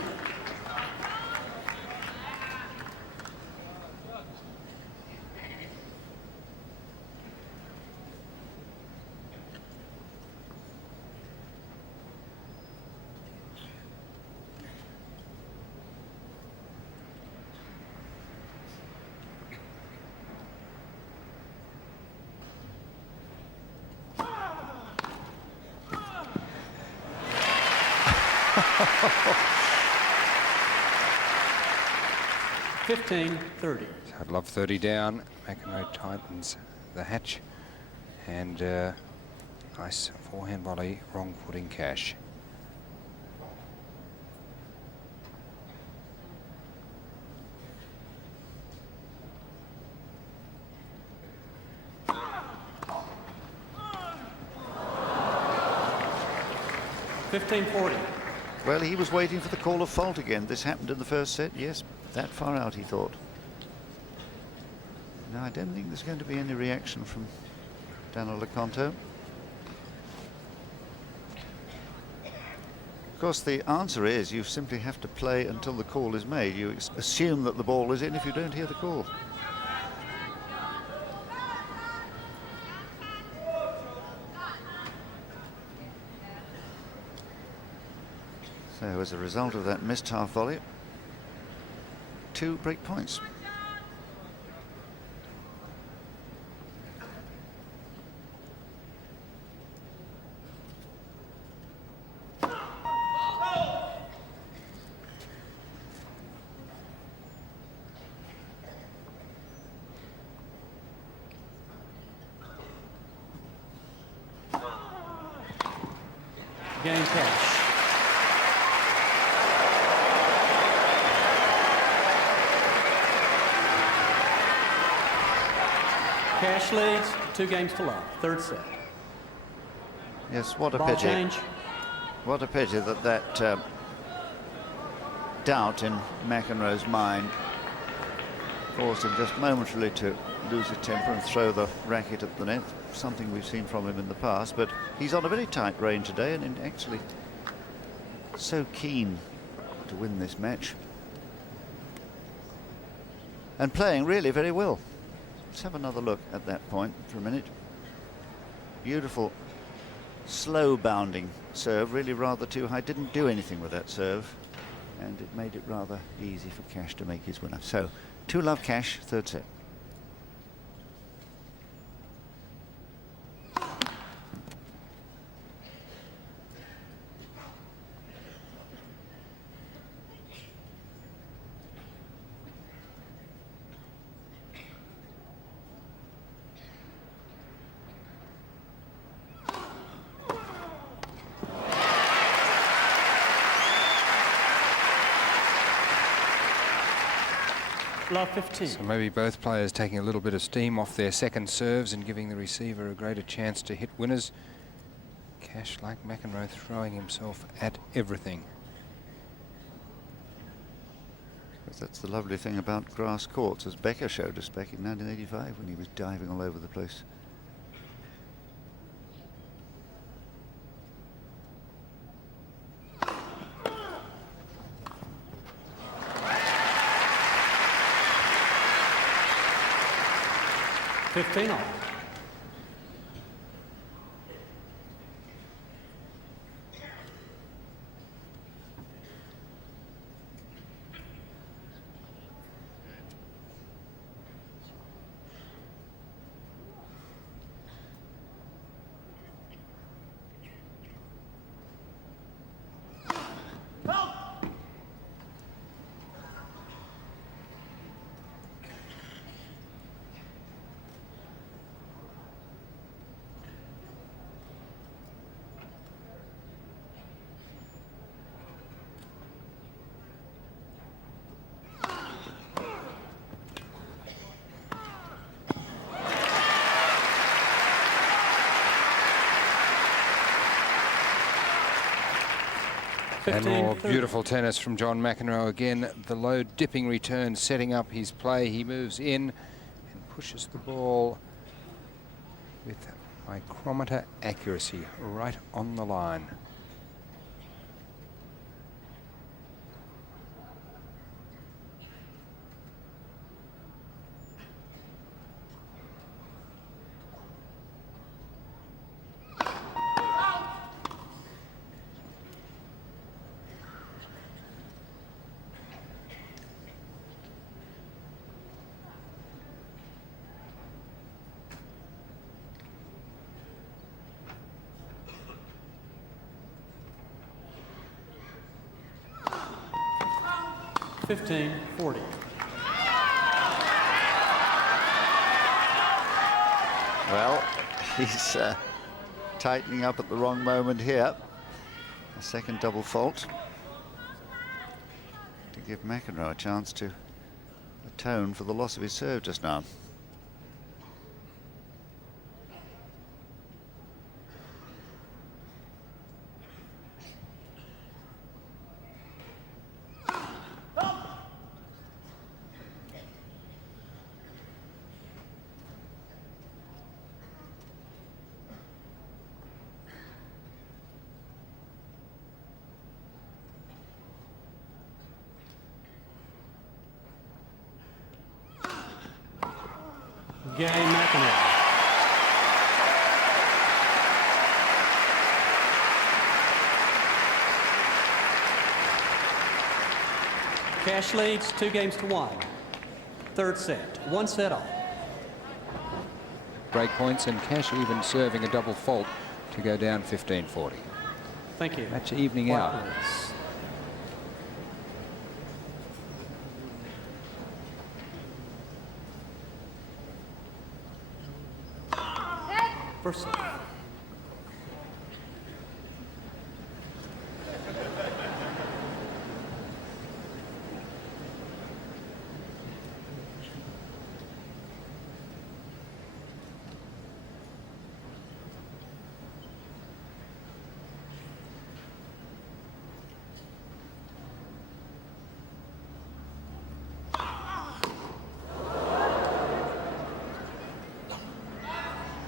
$15, 30. I'd love 30 down. McEnroe tightens the hatch, and nice forehand volley, wrong footing Cash. $15-40. Well, he was waiting for the call of fault again. This happened in the first set. Yes, that far out, he thought. No, I don't think there's going to be any reaction from Daniel Leconto. Of course, the answer is you simply have to play until the call is made. You assume that the ball is in if you don't hear the call. So as a result of that missed half volley, 2 break points. Game Cash. Cash leads 2 games to love. Third set. Yes, what a Ball pity. change. What a pity that doubt in McEnroe's mind caused him just momentarily to lose his temper and throw the racket at the net, something we've seen from him in the past. But he's on a very tight rein today and actually so keen to win this match. And playing really very well. Let's have another look at that point for a minute. Beautiful, slow bounding serve, really rather too high. Didn't do anything with that serve, and it made it rather easy for Cash to make his winner. So, 2-love Cash, third set. Love 15. So maybe both players taking a little bit of steam off their second serves and giving the receiver a greater chance to hit winners. Cash, like McEnroe, throwing himself at everything. That's the lovely thing about grass courts, as Becker showed us back in 1985 when he was diving all over the place. 15 all. And more beautiful tennis from John McEnroe. Again, the low dipping return, setting up his play. He moves in and pushes the ball with micrometer accuracy right on the line. $15.40. Well, he's tightening up at the wrong moment here. A second double fault to give McEnroe a chance to atone for the loss of his serve just now. Game McEnroe. Cash leads 2-1. Third set, 1 set all. Break points, and Cash even serving a double fault to go down 15-40. Thank you. Match evening out. First set.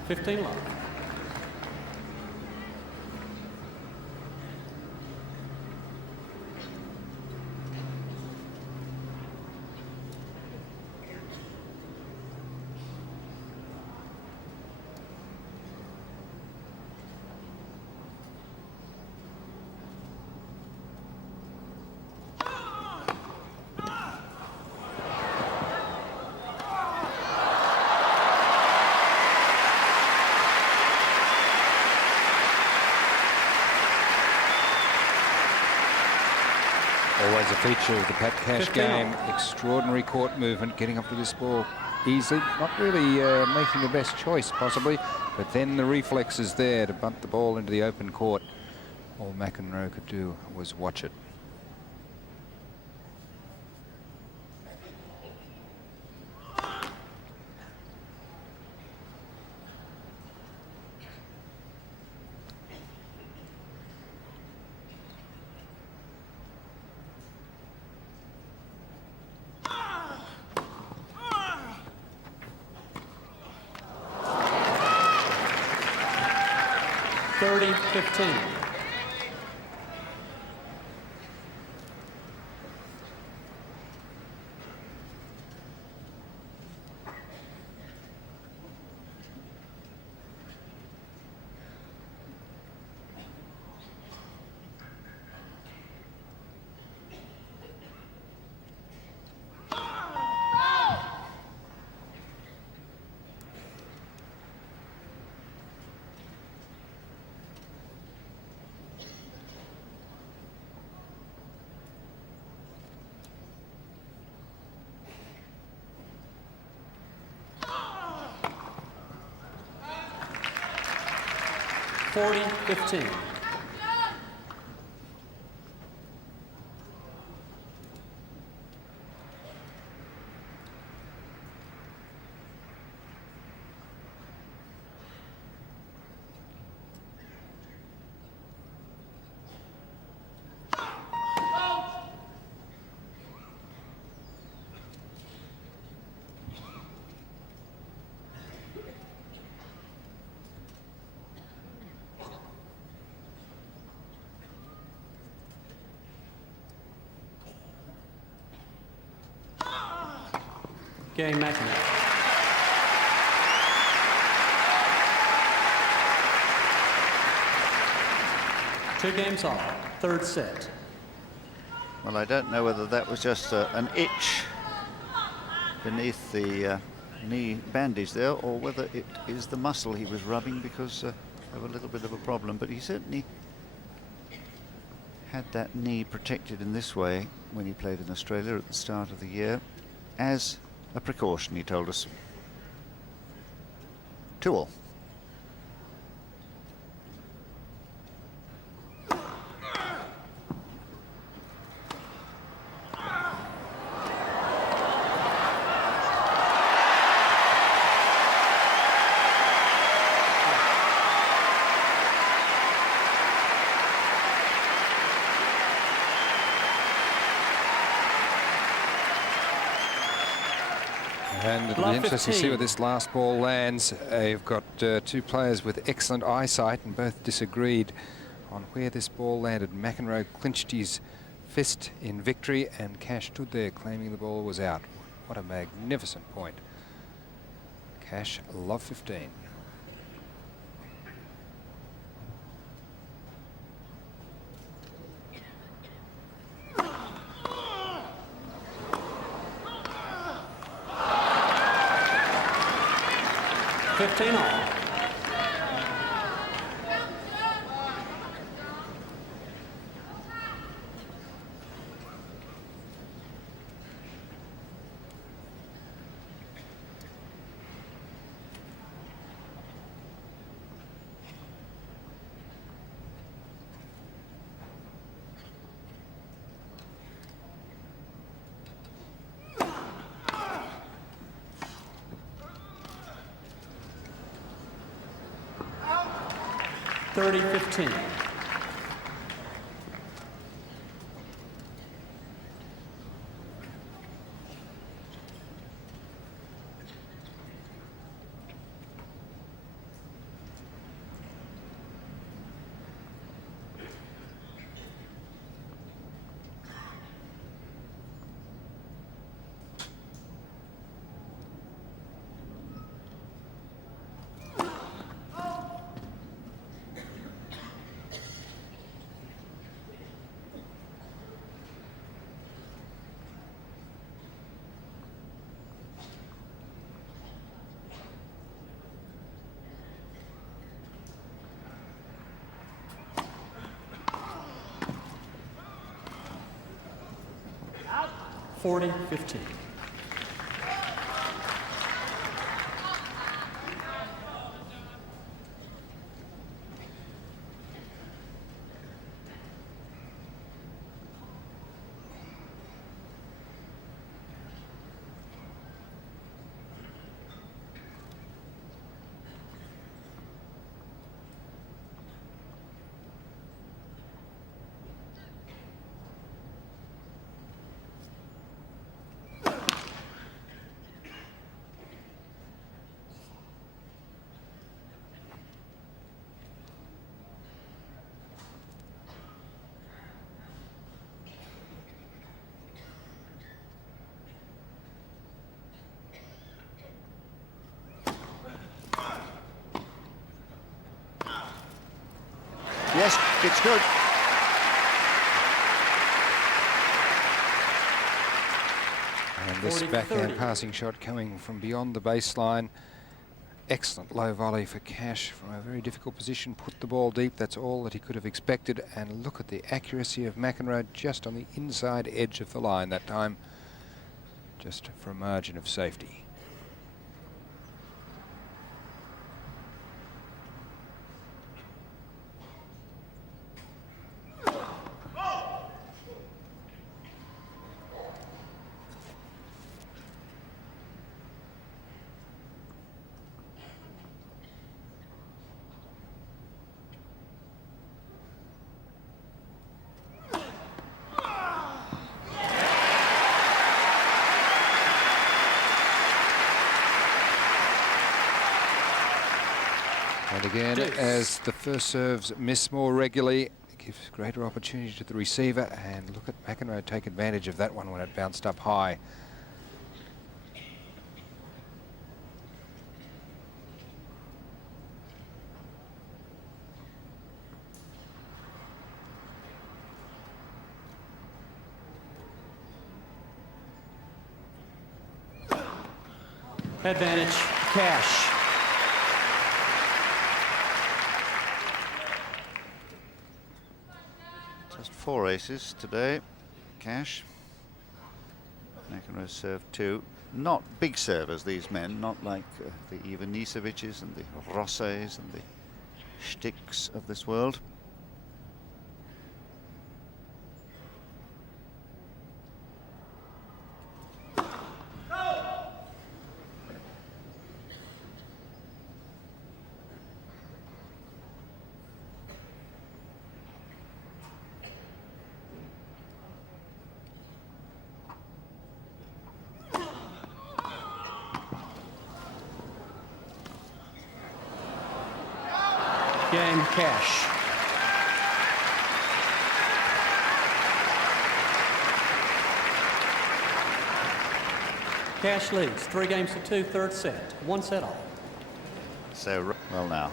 $15 love. Always a feature of the Pat Cash game. Extraordinary court movement, getting up to this ball easily. Not really making the best choice, possibly, but then the reflexes there to bunt the ball into the open court. All McEnroe could do was watch it. $30-15. 40-15. Game McEnroe. 2 games all. Third set. Well, I don't know whether that was just an itch beneath the knee bandage there, or whether it is the muscle he was rubbing because of a little bit of a problem. But he certainly had that knee protected in this way when he played in Australia at the start of the year, as a precaution, he told us. 2-all. And it'll be interesting to see where this last ball lands. You've got 2 players with excellent eyesight and both disagreed on where this ball landed. McEnroe clinched his fist in victory and Cash stood there claiming the ball was out. What a magnificent point. Cash, love 15. All. $30-15. $40-15. Yes, it's good. And this backhand passing shot coming from beyond the baseline. Excellent low volley for Cash from a very difficult position. Put the ball deep, that's all that he could have expected. And look at the accuracy of McEnroe just on the inside edge of the line that time, just for a margin of safety. And again, as the first serves miss more regularly, it gives greater opportunity to the receiver. And look at McEnroe take advantage of that one when it bounced up high. Advantage, Cash. Just 4 aces today. Cash. McEnroe served 2. Not big servers, these men, not like the Ivaniseviches and the Rosses and the Sticks of this world. Game, Cash. Cash leads 3 games to 2, third set. 1 set all. So, well now.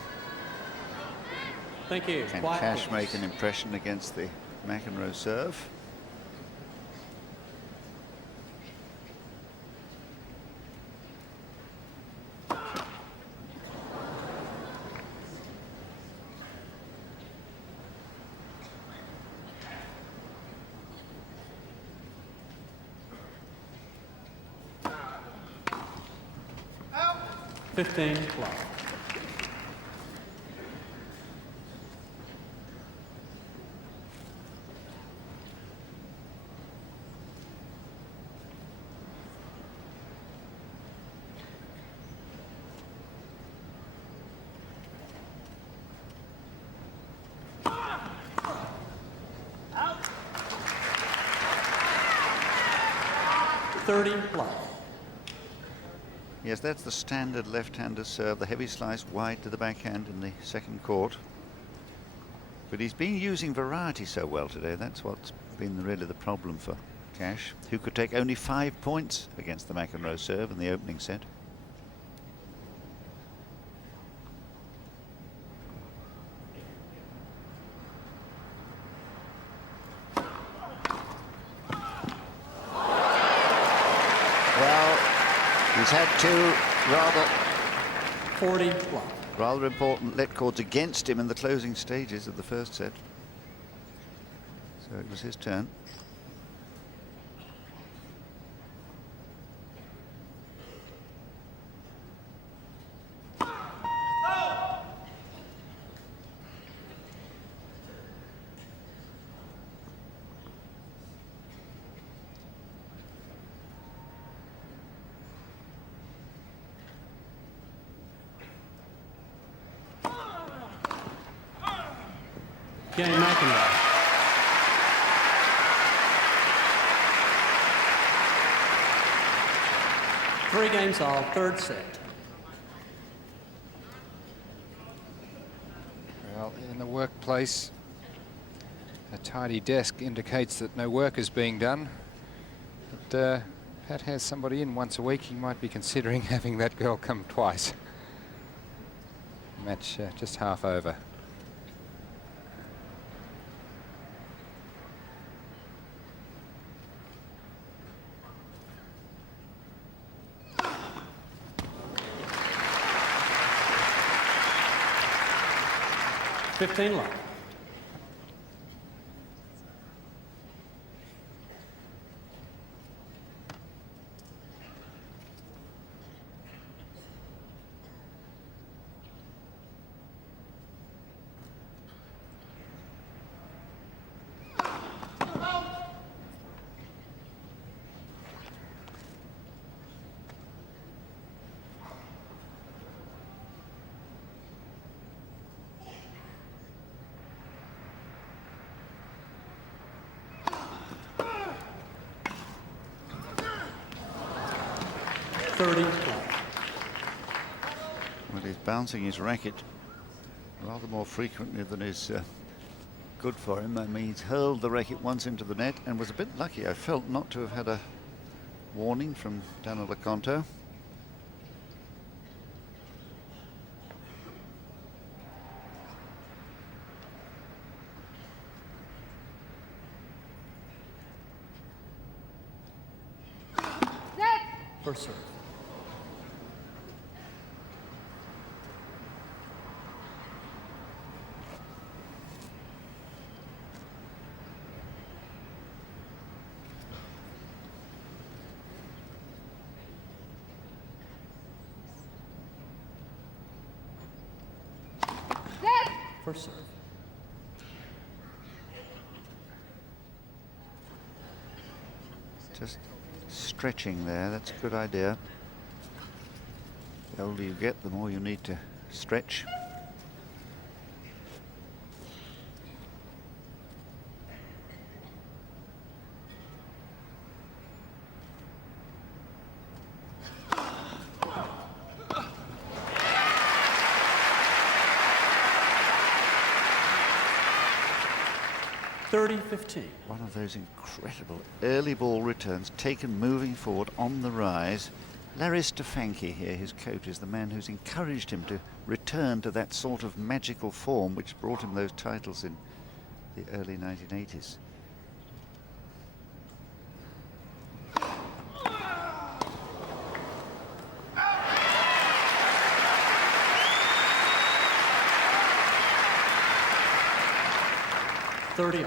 Thank you. Can Quiet, Cash please. make an impression against the McEnroe serve? $15 plus. $30 plus. Yes, that's the standard left-hander serve, the heavy slice wide to the backhand in the second court. But he's been using variety so well today. That's what's been really the problem for Cash, who could take only 5 points against the McEnroe serve in the opening set. He's had 2 rather important let chords against him in the closing stages of the first set. So it was his turn. Game, McEnroe. Three games all, third set. Well, in the workplace, a tidy desk indicates that no work is being done. But Pat has somebody in once a week. He might be considering having that girl come twice. Match just half over. $15 love. Well, he's bouncing his racket rather more frequently than is good for him. I mean, he's hurled the racket once into the net and was a bit lucky, I felt, not to have had a warning from Daniel Leconto. First serve. First serve. Just stretching there, that's a good idea. The older you get, the more you need to stretch. One of those incredible early ball returns taken moving forward on the rise. Larry Stefanki here, his coach, is the man who's encouraged him to return to that sort of magical form which brought him those titles in the early 1980s. Out.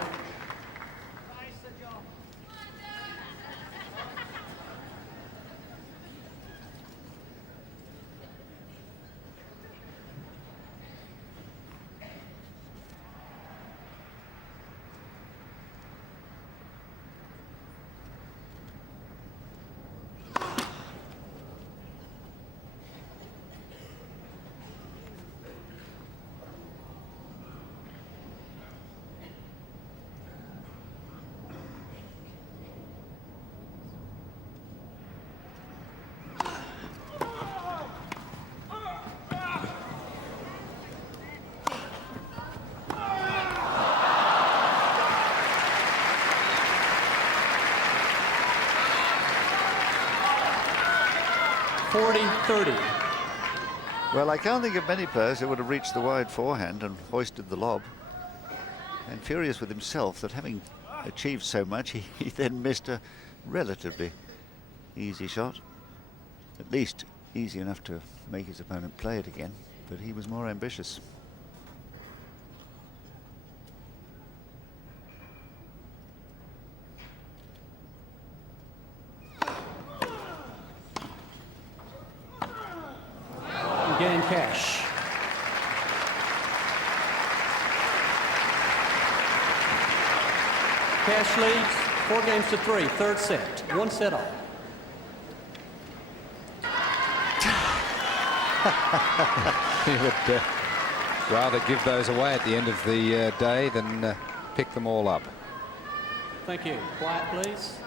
Well, I can't think of many players who would have reached the wide forehand and hoisted the lob. And furious with himself that having achieved so much, he then missed a relatively easy shot. At least easy enough to make his opponent play it again, but he was more ambitious. Again, Cash. Cash leads 4-3, third set, 1 set off. He would rather give those away at the end of the day than pick them all up. Thank you. Quiet, please.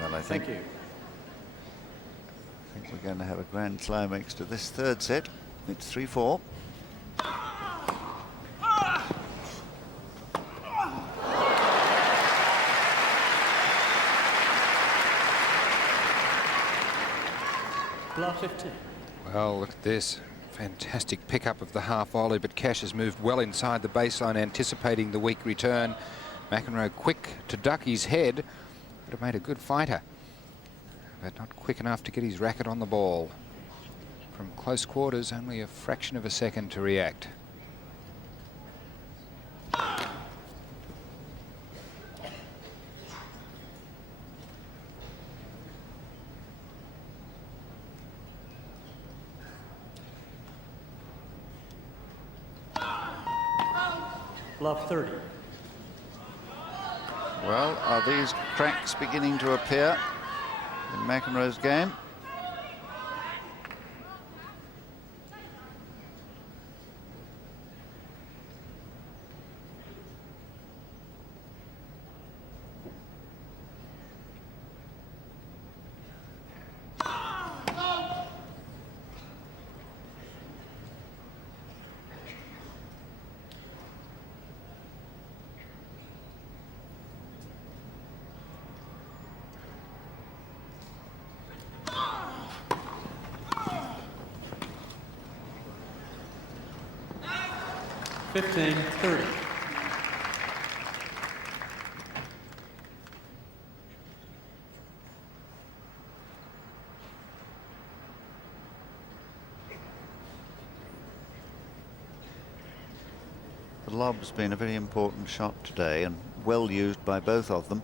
Well, I Thank you. I think we're going to have a grand climax to this third set. It's 3-4. Block 15. Well, look at this. Fantastic pickup of the half volley, but Cash has moved well inside the baseline, anticipating the weak return. McEnroe quick to duck his head. Would have made a good fighter, but not quick enough to get his racket on the ball. From close quarters, only a fraction of a second to react. Love 30. Well, are these cracks beginning to appear in McEnroe's game? 15-30. The lob's been a very important shot today and well used by both of them.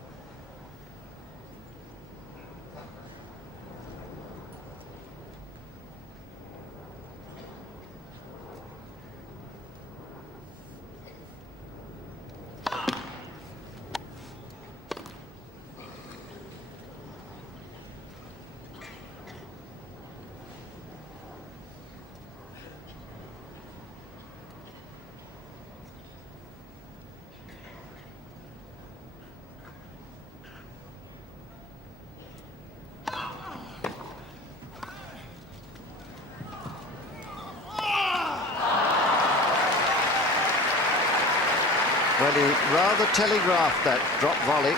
Well, he rather telegraphed that drop volley,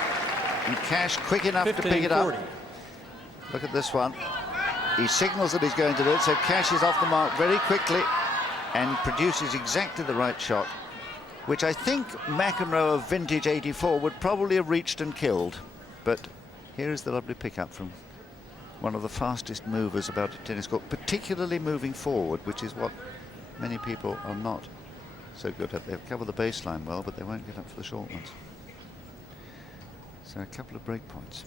and Cash quick enough to pick it up. Look at this one. He signals that he's going to do it, so Cash is off the mark very quickly and produces exactly the right shot, which I think McEnroe of vintage '84 would probably have reached and killed. But here is the lovely pickup from one of the fastest movers about a tennis court, particularly moving forward, which is what many people are not so good at. They'll cover the baseline well, but they won't get up for the short ones. So a couple of break points.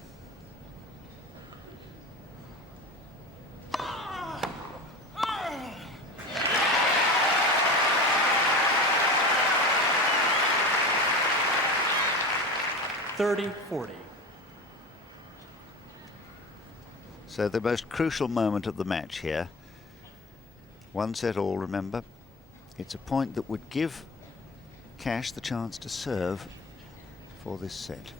So the most crucial moment of the match here. One set all, remember. It's a point that would give Cash the chance to serve for this set.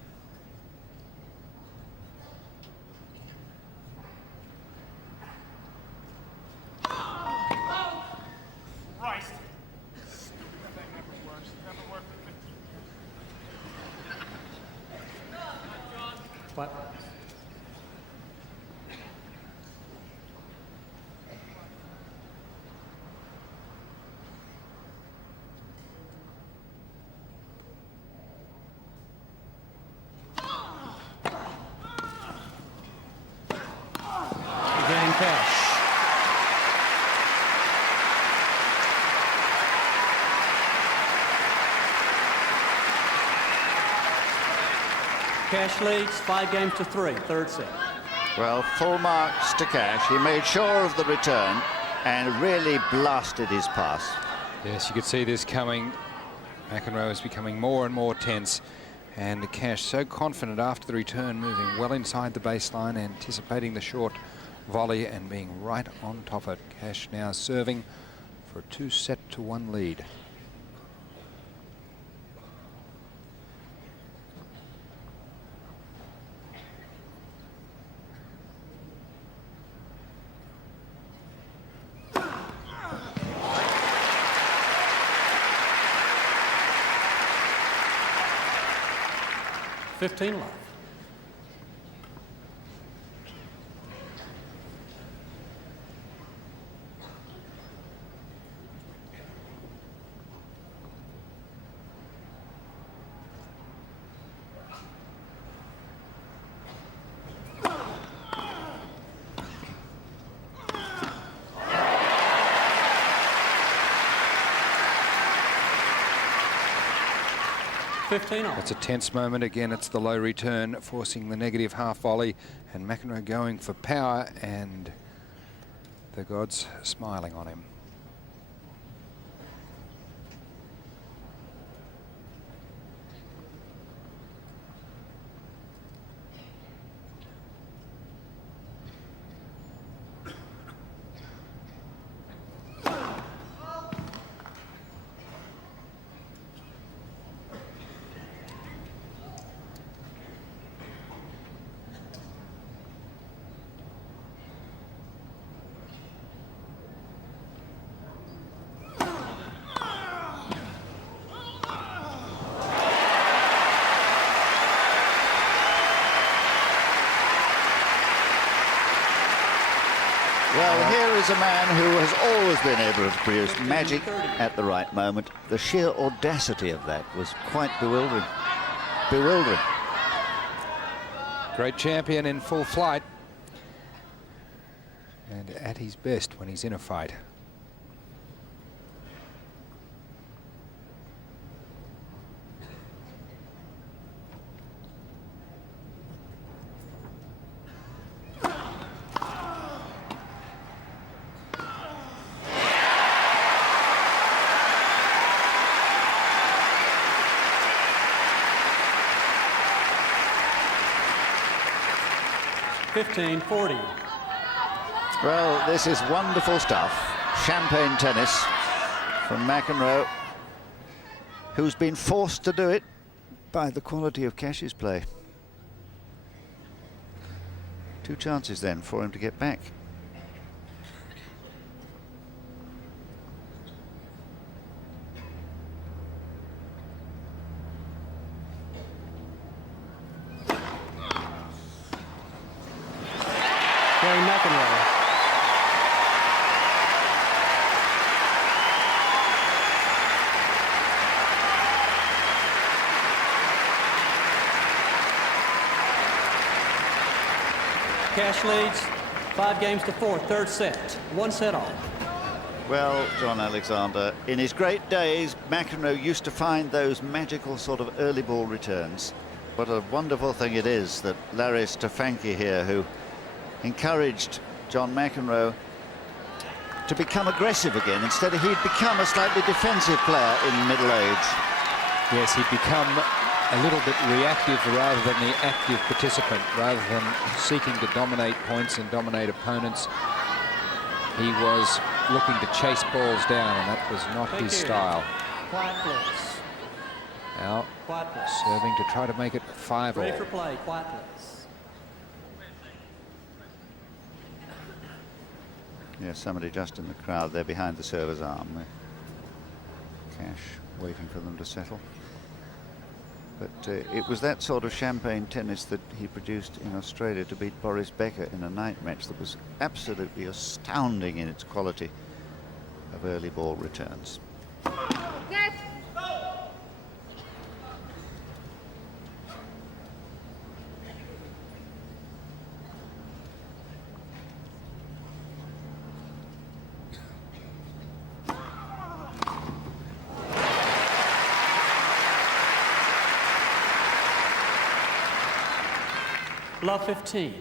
What? Again, Cash. Cash leads 5-3, third set. Well, full marks to Cash. He made sure of the return and really blasted his pass. Yes, you could see this coming. McEnroe is becoming more and more tense, and Cash so confident after the return, moving well inside the baseline, anticipating the short volley and being right on top of it. Cash now serving for a 2-1 lead. $15 left. It's a tense moment. Again, it's the low return forcing the negative half volley, and McEnroe going for power, and the gods smiling on him. Well, here is a man who has always been able to produce magic at the right moment. The sheer audacity of that was quite bewildering. Bewildering. Great champion in full flight. And at his best when he's in a fight. Well, this is wonderful stuff. Champagne tennis from McEnroe, who's been forced to do it by the quality of Cash's play. 2 chances then for him to get back. McEnroe. Cash leads 5-4, third set, 1 set off. Well, John Alexander, in his great days, McEnroe used to find those magical sort of early ball returns. What a wonderful thing it is that Larry Stefanki here, who encouraged John McEnroe to become aggressive again. Instead of he'd become a slightly defensive player in middle age. Yes, he'd become a little bit reactive rather than the active participant, rather than seeking to dominate points and dominate opponents. He was looking to chase balls down, and that was not his style. Quiet, please. Now, Quiet, please. serving to try to make it 5-all. Ready for play. Quiet, please. Yes, somebody just in the crowd there behind the server's arm. Cash waiting for them to settle. But it was that sort of champagne tennis that he produced in Australia to beat Boris Becker in a night match that was absolutely astounding in its quality of early ball returns. Net. Love 15.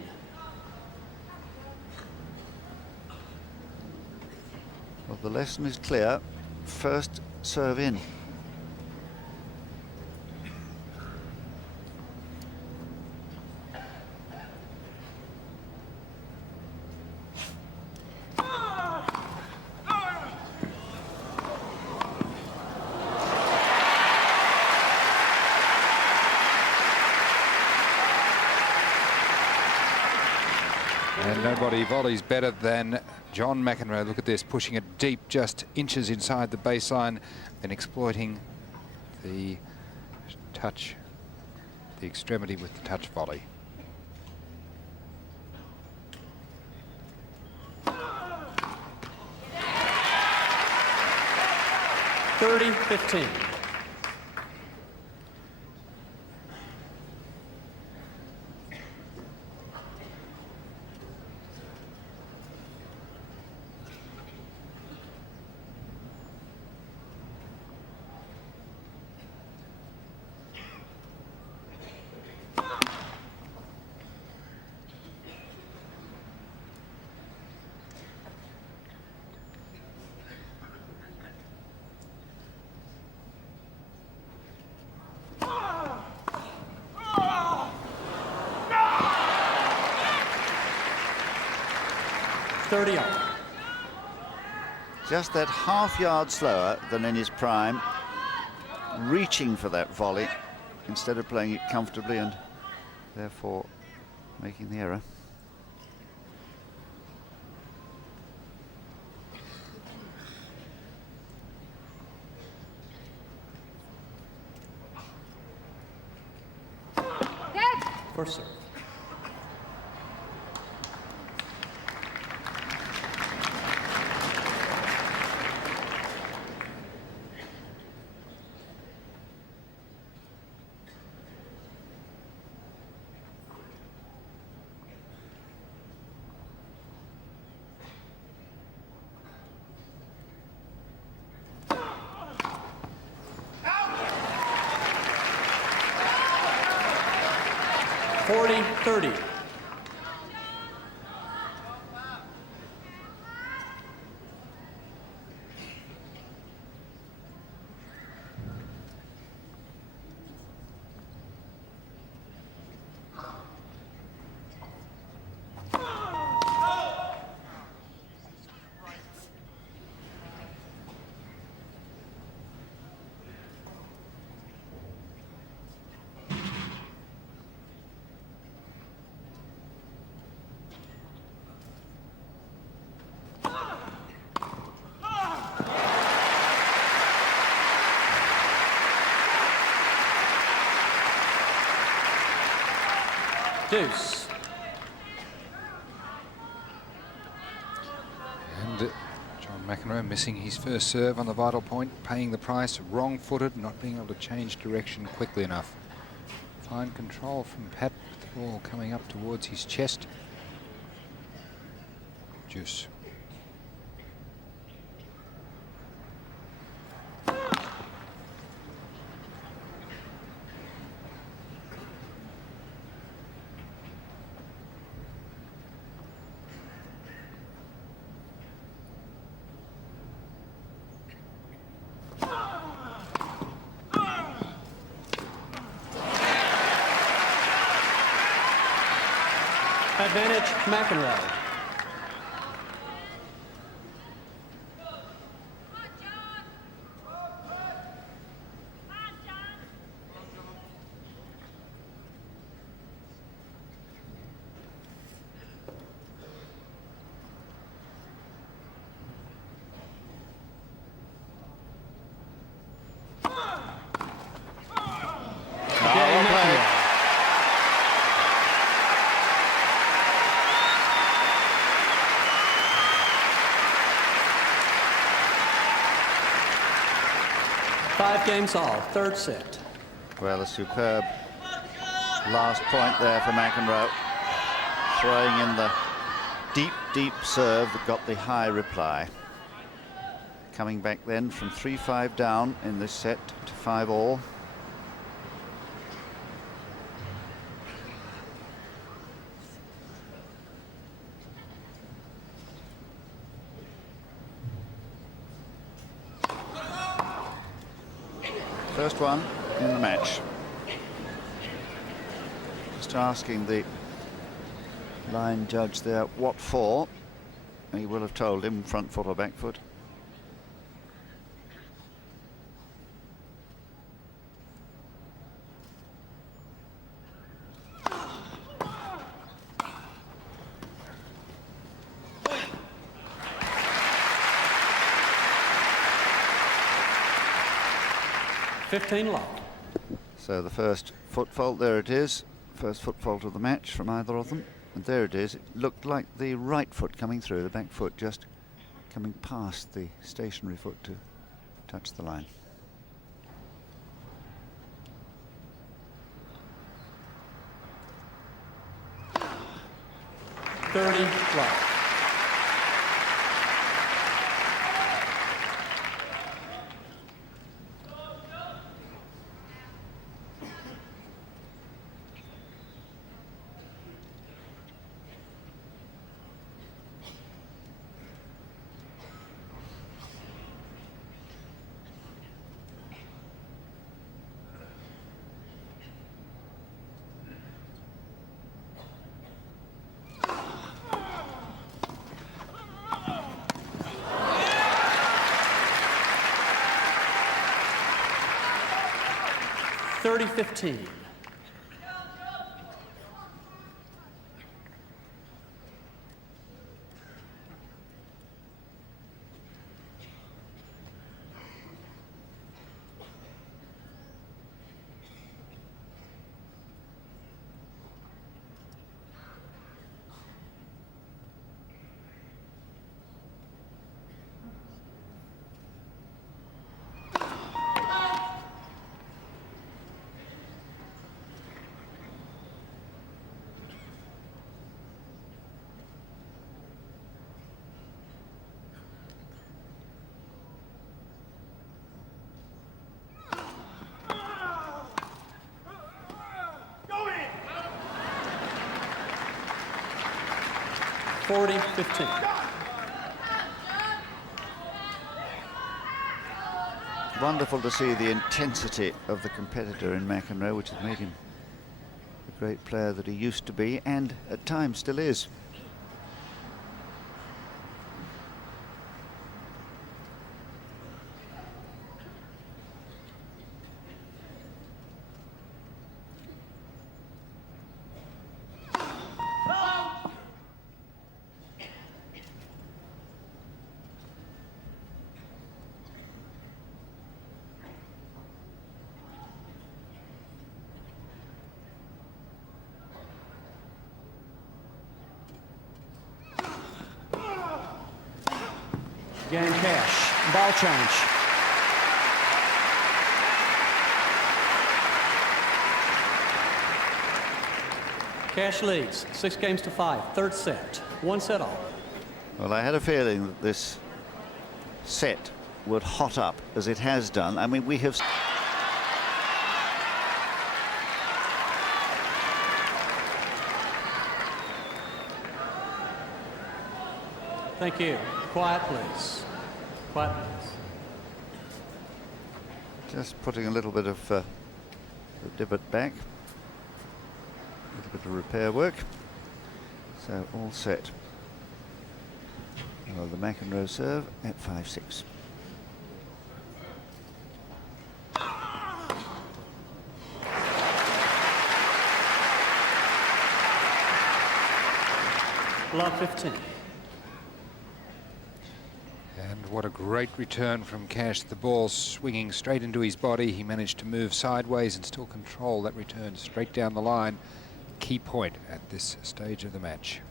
Well, the lesson is clear. First serve in. And nobody volleys better than John McEnroe. Look at this, pushing it deep, just inches inside the baseline, and exploiting the touch, the extremity with the touch volley. (30-15). Just that half yard slower than in his prime, reaching for that volley instead of playing it comfortably and therefore making the error. First serve. 40-30. Deuce. And John McEnroe missing his first serve on the vital point, paying the price, wrong-footed, not being able to change direction quickly enough. Fine control from Pat, with the ball coming up towards his chest. Deuce. Advantage, McEnroe. Again, McEnroe. Five games all, third set. Well, a superb last point there for McEnroe. Throwing in the deep, deep serve that got the high reply. Coming back then from 3-5 down in this set to 5-all. First one in the match. Just asking the line judge there what for. He will have told him front foot or back foot. So the first foot fault, there it is. First foot fault of the match from either of them. And there it is. It looked like the right foot coming through, the back foot just coming past the stationary foot to touch the line. Love. $30-15. 40-15. Wonderful to see the intensity of the competitor in McEnroe, which has made him the great player that he used to be, and at times still is. Game cash. Ball change. Cash leads 6-5. Third set. 1 set all. Well, I had a feeling that this set would hot up as it has done. I mean, we have... Thank you. Quiet, please. Quiet, please. Just putting a little bit of the divot back. A little bit of repair work. So all set. Well, the McEnroe serve at 5-6. Love 15. And what a great return from Cash. The ball swinging straight into his body. He managed to move sideways and still control that return straight down the line. Key point at this stage of the match.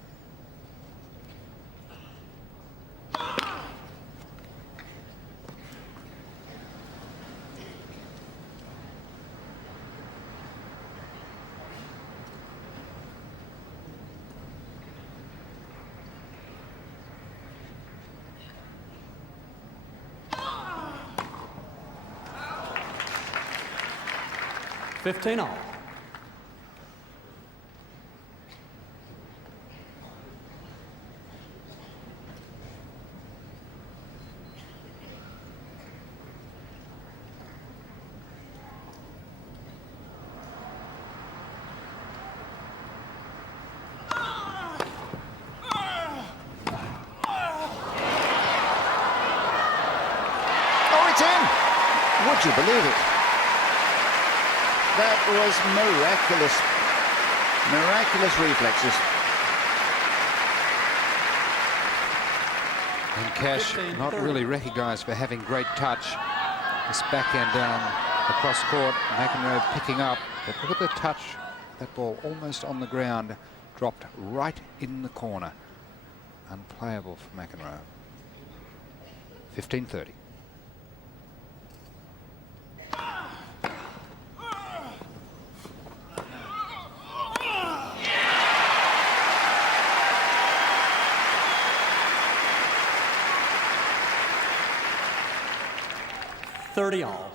$15 all. Oh, it's in! Would you believe it? That was miraculous. Miraculous reflexes. And Cash not really recognised for having great touch. This backhand down across court, McEnroe picking up. But look at the touch. That ball almost on the ground, dropped right in the corner. Unplayable for McEnroe. 15-30. $30 all.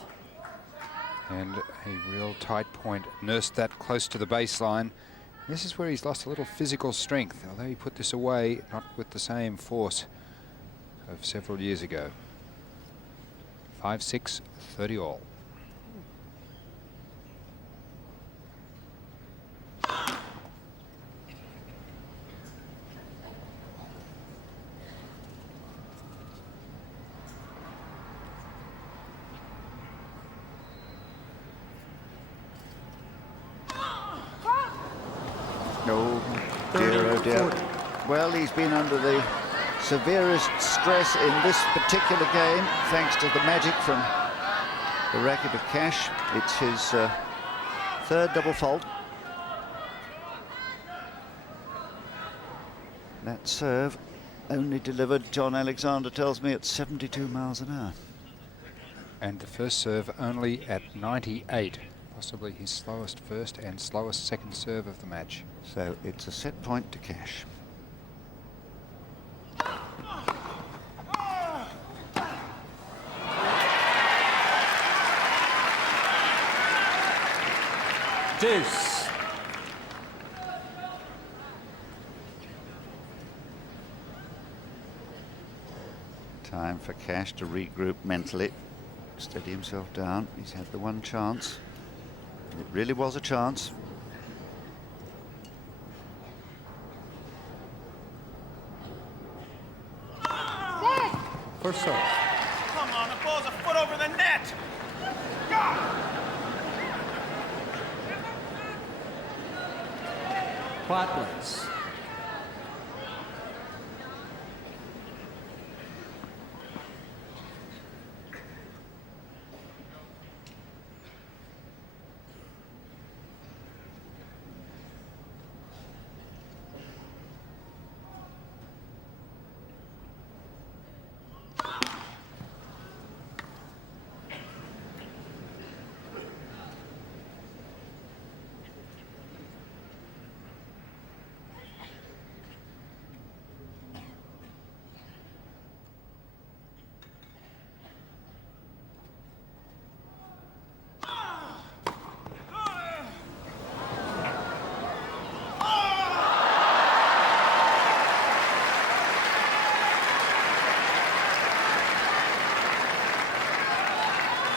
And a real tight point. Nursed that close to the baseline. This is where he's lost a little physical strength, although he put this away, not with the same force of several years ago. 5-6, 30 all. Oh dear. Well, he's been under the severest stress in this particular game, thanks to the magic from the racket of Cash. It's his third double fault. That serve only delivered, John Alexander tells me, at 72 miles an hour. And the first serve only at 98. Possibly his slowest first and slowest second serve of the match. So it's a set point to Cash. Deuce. Time for Cash to regroup mentally, steady himself down. He's had the one chance. It really was a chance. First serve. Come on, the ball's a foot over the net. God. Quiet, please.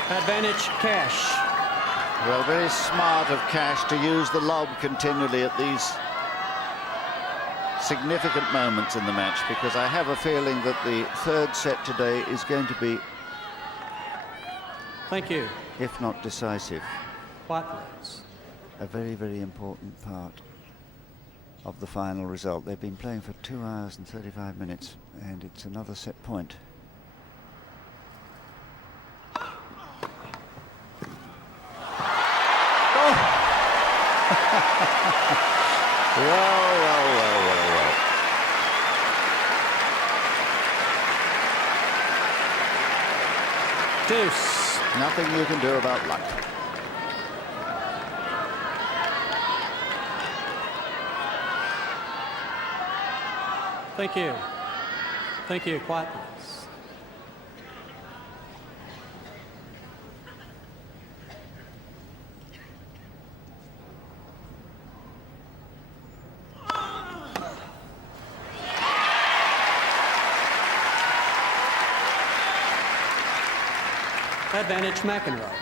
Advantage, Cash. Well, very smart of Cash to use the lob continually at these significant moments in the match, because I have a feeling that the third set today is going to be, Thank you. if not decisive, Quiet, please. a very, very important part of the final result. They've been playing for 2 hours and 35 minutes, and it's another set point. Well. Deuce. Nothing you can do about luck. Thank you. Thank you. Quiet, please. Advantage, McEnroe.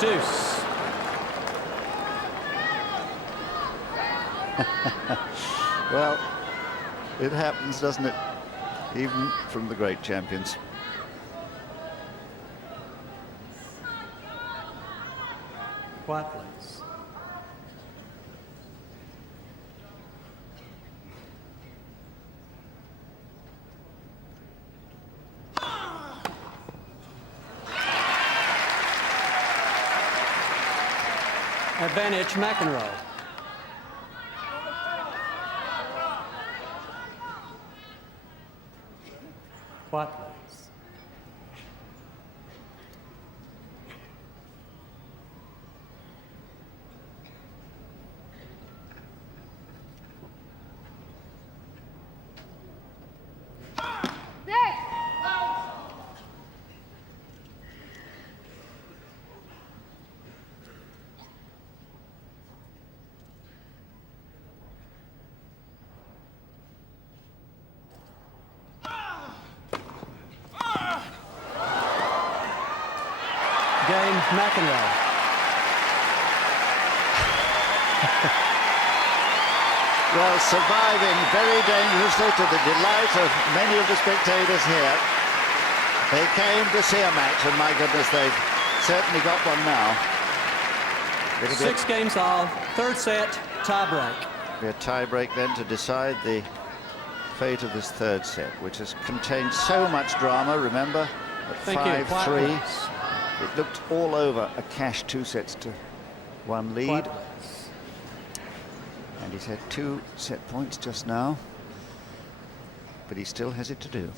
Deuce. Well, it happens, doesn't it? Even from the great champions. Quiet, please. Advantage, McEnroe. Quiet, please. Game, McEnroe. Well, surviving very dangerously to the delight of many of the spectators here. They came to see a match, and my goodness, they've certainly got one now. It'll be 6 games all. Third set, tie break. be a tie break then to decide the fate of this third set, which has contained so much drama. Remember, at Thank you. 5-3, it looked all over a Cash 2-1 lead. And he's had 2 set points just now. but he still has it to do.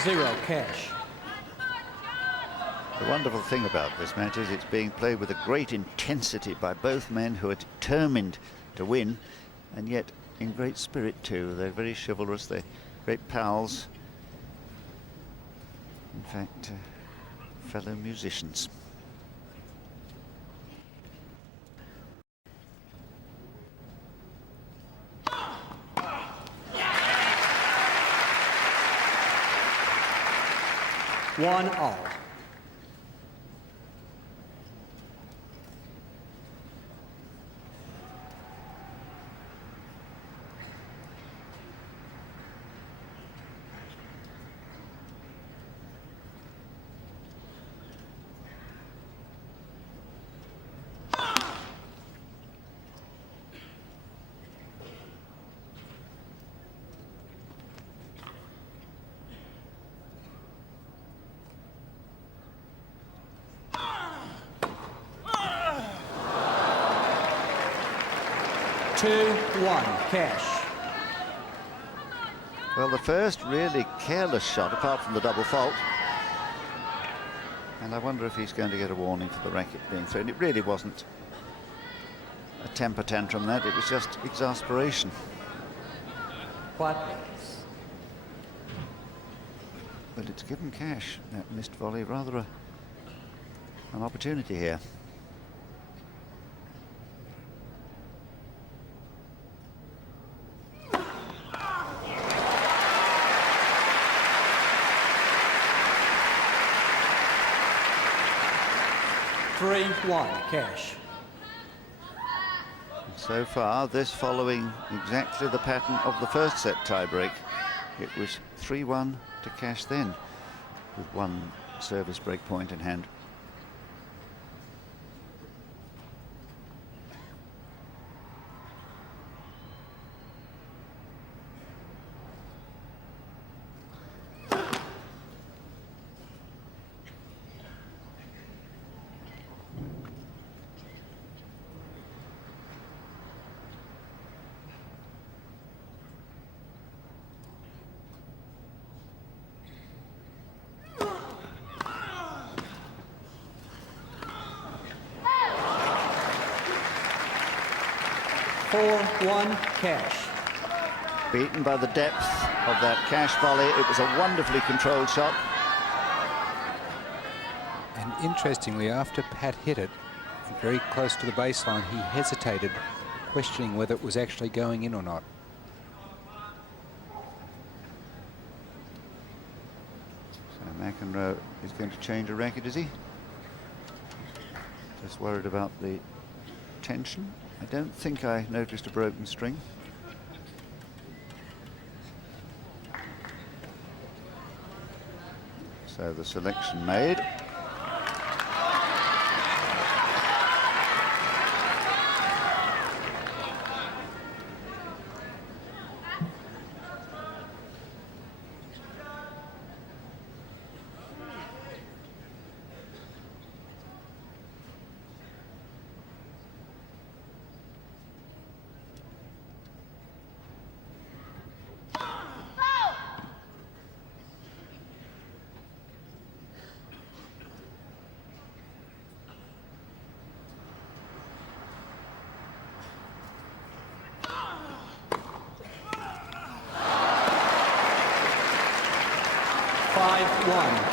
Zero cash. The wonderful thing about this match is it's being played with a great intensity by both men who are determined to win, and yet in great spirit too. They're very chivalrous, they're great pals. In fact, fellow musicians. One all. Two, one, cash. Well, the first really careless shot, apart from the double fault. And I wonder if he's going to get a warning for the racket being thrown. It really wasn't a temper tantrum, that. It was just exasperation. What? But it's given Cash that missed volley rather an opportunity here. Three, one, cash. So far, this following exactly the pattern of the first set tiebreak. It was 3-1 to Cash then, with one service break point in hand. One cash. Beaten by the depth of that Cash volley. It was a wonderfully controlled shot. And interestingly, after Pat hit it very close to the baseline, he hesitated, questioning whether it was actually going in or not. So McEnroe is going to change a racket, is he? Just worried about the tension. I don't think I noticed a broken string. So the selection made.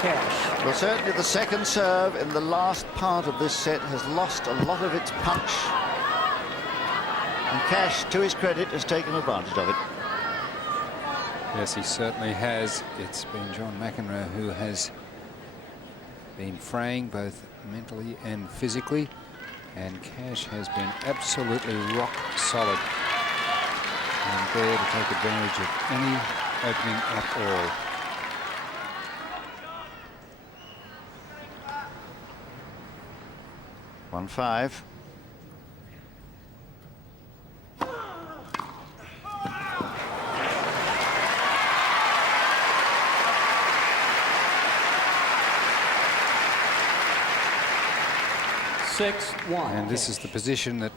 Cash. Well, certainly the second serve in the last part of this set has lost a lot of its punch. And Cash, to his credit, has taken advantage of it. Yes, he certainly has. It's been John McEnroe who has been fraying both mentally and physically. And Cash has been absolutely rock solid. And there to take advantage of any opening at all. One 5. And this is the position that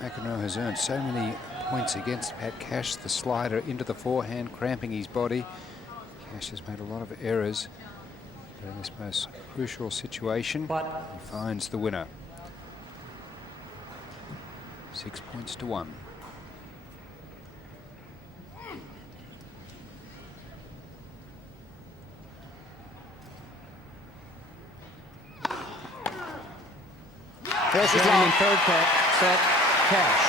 McEnroe has earned so many points against Pat Cash. The slider into the forehand, cramping his body. Cash has made a lot of errors. But in this most crucial situation, he finds the winner. 6 points to 1. First is long. Third set, Cash.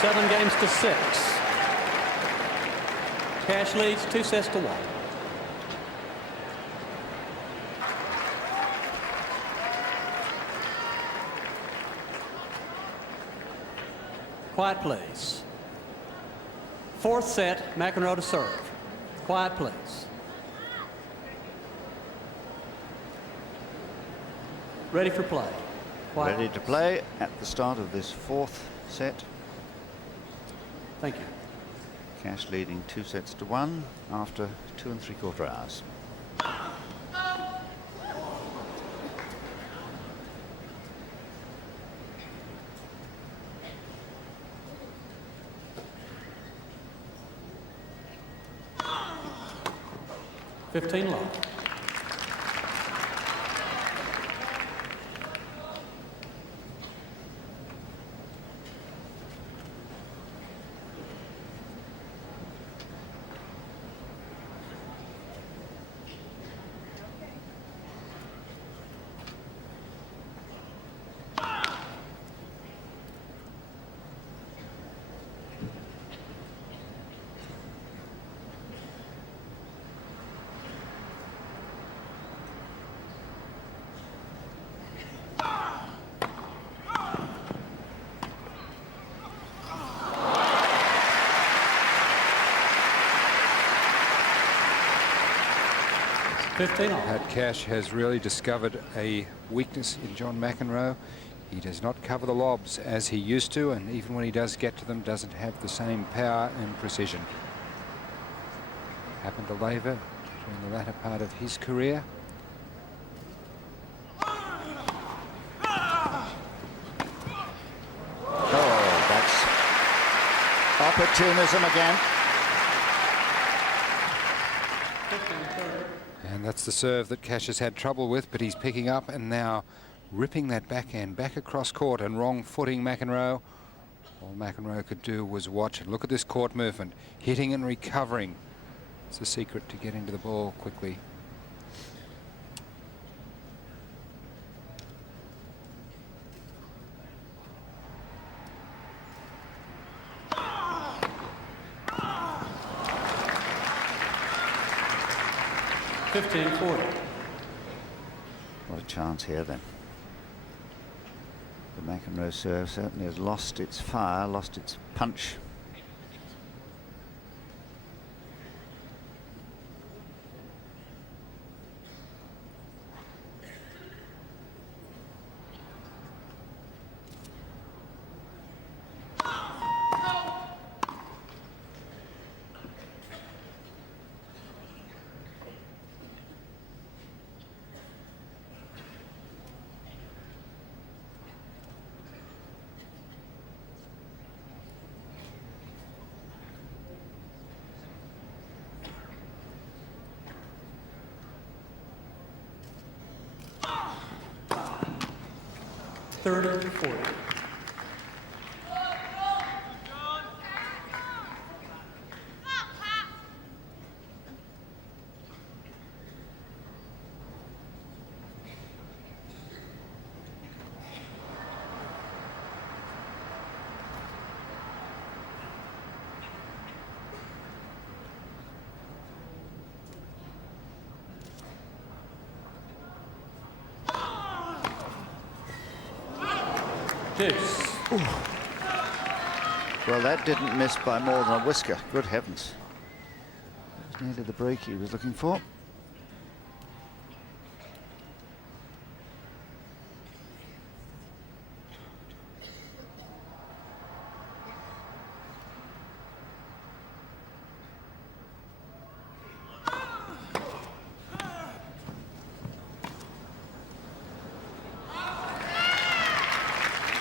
Seven games to 6. Cash leads 2 sets to 1. Quiet, please. Fourth set, McEnroe to serve. Quiet, please. Ready for play. Quiet. Ready to play at the start of this fourth set. Thank you. Cash leading 2 sets to 1 after 2 3/4 hours. $15 love. Pat Cash has really discovered a weakness in John McEnroe. He does not cover the lobs as he used to, and even when he does get to them, doesn't have the same power and precision. Happened to Laver during the latter part of his career. Oh, that's opportunism again. And that's the serve that Cash has had trouble with, but he's picking up and now ripping that backhand back across court and wrong footing McEnroe. All McEnroe could do was watch and look at this court movement, hitting and recovering. It's the secret to get into the ball quickly. $15-40. What a chance here then. The McEnroe serve certainly has lost its fire, lost its punch. $30-40. Deuce. Well, that didn't miss by more than a whisker. Good heavens. That was nearly the break he was looking for.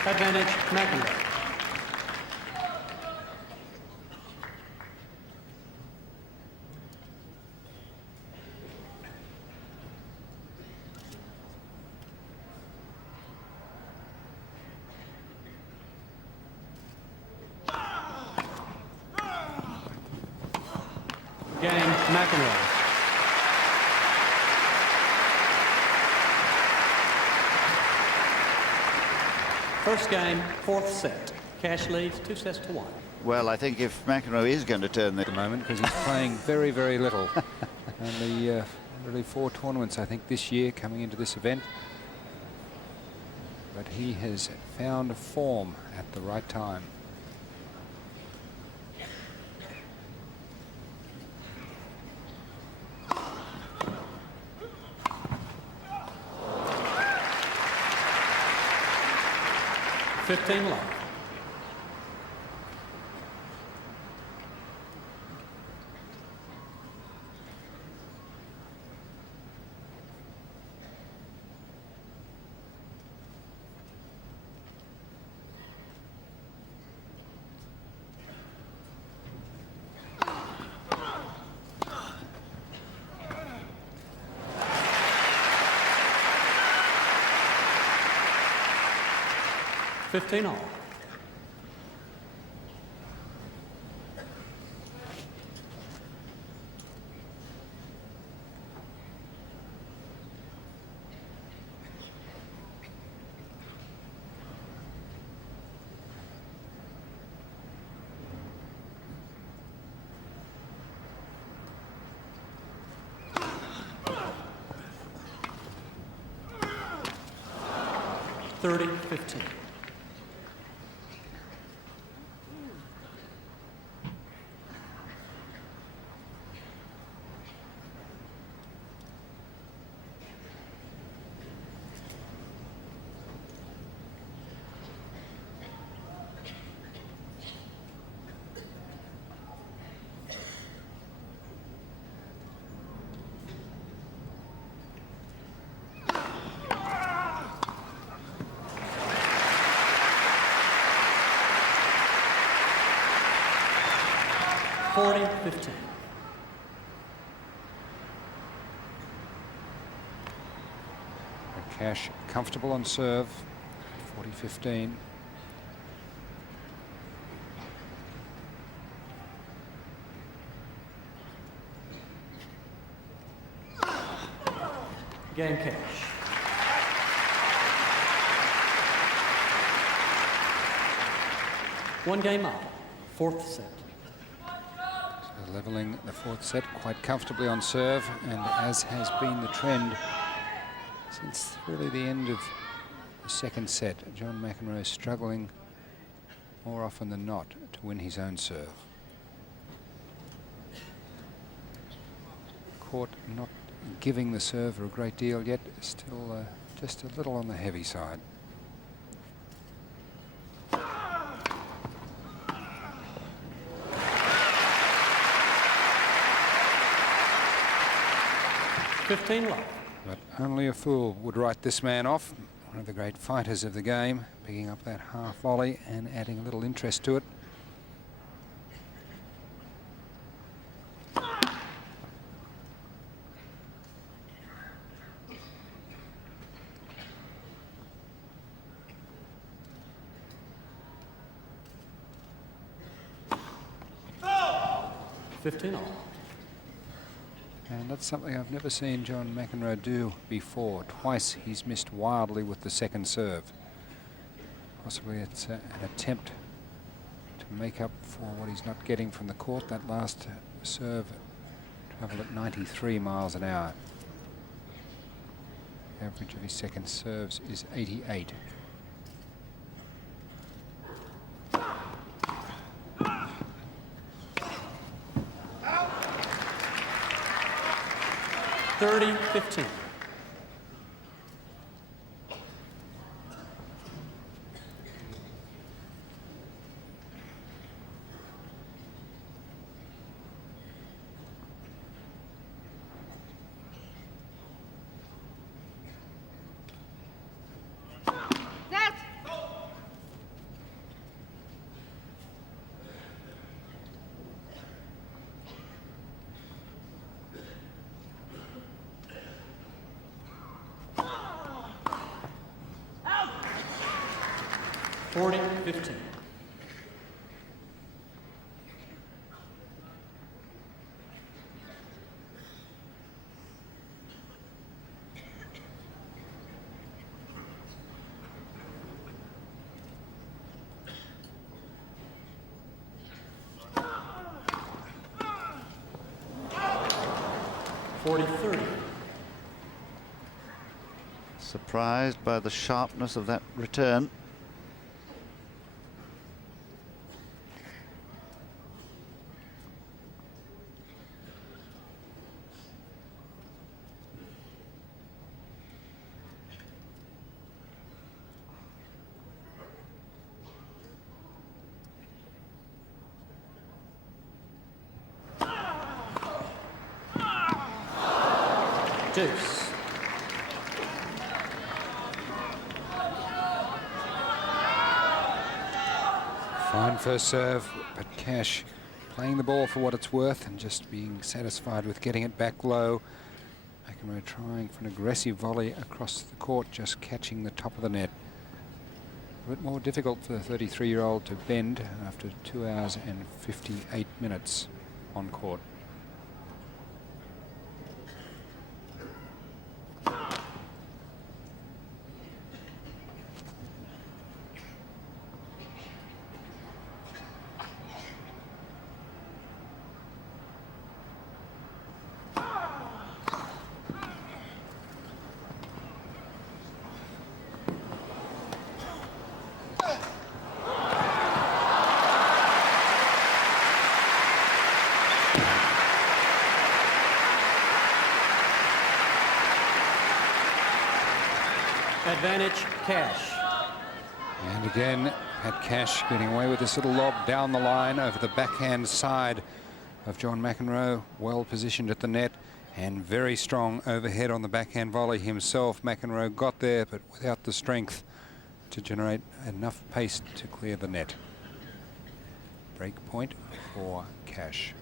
Advantage, McEnroe. Game, McEnroe. First game, fourth set. Cash leads 2-1. Well, I think if McEnroe is going to turn At the moment, because he's playing very, very little. Only really 4 tournaments, I think, this year coming into this event. But he has found form at the right time. Fifteen love. Fifteen all. Thirty, 15. Forty, 15. Cash comfortable on serve. 40-15. Game cash. One game out. Fourth set. So leveling the fourth set quite comfortably on serve, and as has been the trend since really the end of the second set, John McEnroe struggling more often than not to win his own serve. Court not giving the server a great deal yet, still just a little on the heavy side. $15 love. But only a fool would write this man off. One of the great fighters of the game, picking up that half volley and adding a little interest to it. $15 all. And that's something I've never seen John McEnroe do before. Twice he's missed wildly with the second serve. Possibly it's an attempt to make up for what he's not getting from the court. That last serve travelled at 93 miles an hour. The average of his second serves is 88. 30-15. $40-15. $40-30. Surprised by the sharpness of that return. Deuce. Fine first serve, but Cash playing the ball for what it's worth and just being satisfied with getting it back low. McEnroe trying for an aggressive volley across the court, just catching the top of the net. A bit more difficult for the 33-year-old to bend after 2 hours and 58 minutes on court. Advantage, Cash. And again, Pat Cash getting away with this little lob down the line over the backhand side of John McEnroe. Well positioned at the net and very strong overhead on the backhand volley himself. McEnroe got there, but without the strength to generate enough pace to clear the net. Break point for Cash.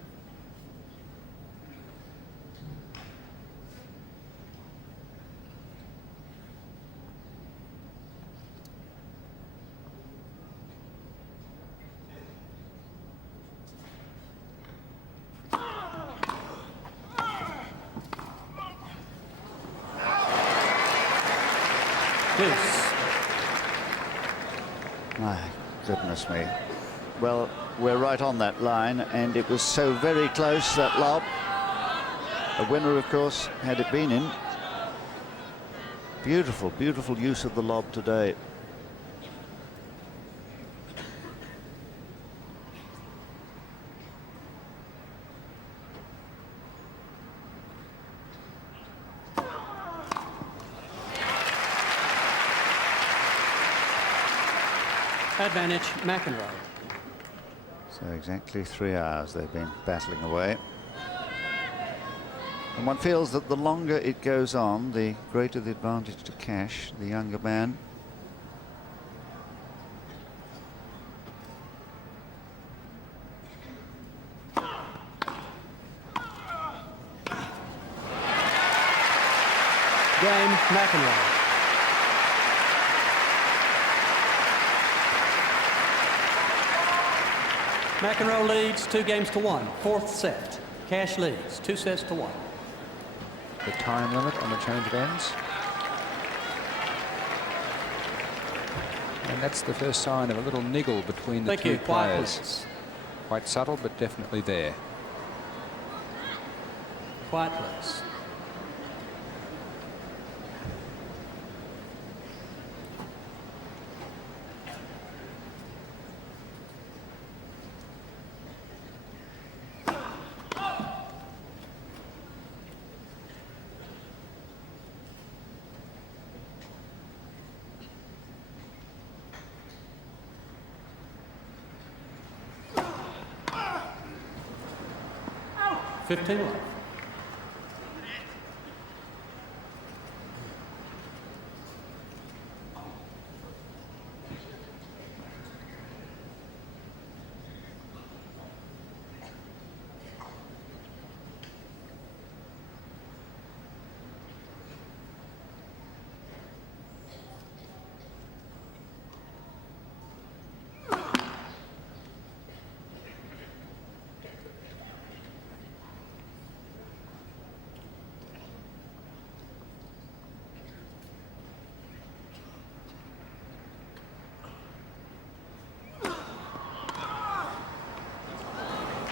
My goodness me. Well, we're right on that line, and it was so very close, that lob. A winner, of course, had it been in. Beautiful, beautiful use of the lob today. Advantage, McEnroe. So exactly 3 hours they've been battling away. And one feels that the longer it goes on, the greater the advantage to Cash, the younger man. Game, McEnroe. McEnroe leads 2-1. Fourth set. Cash leads 2-1. The time limit on the change of ends. And that's the first sign of a little niggle between the two players. Quite subtle, but definitely there. Quiet, please. 15 love.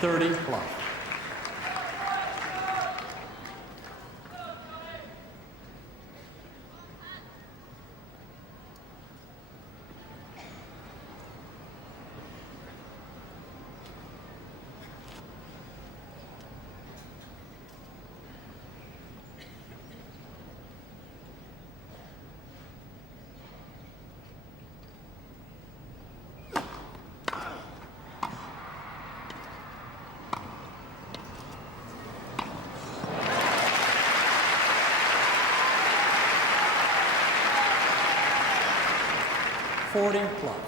$30 love. $40 love.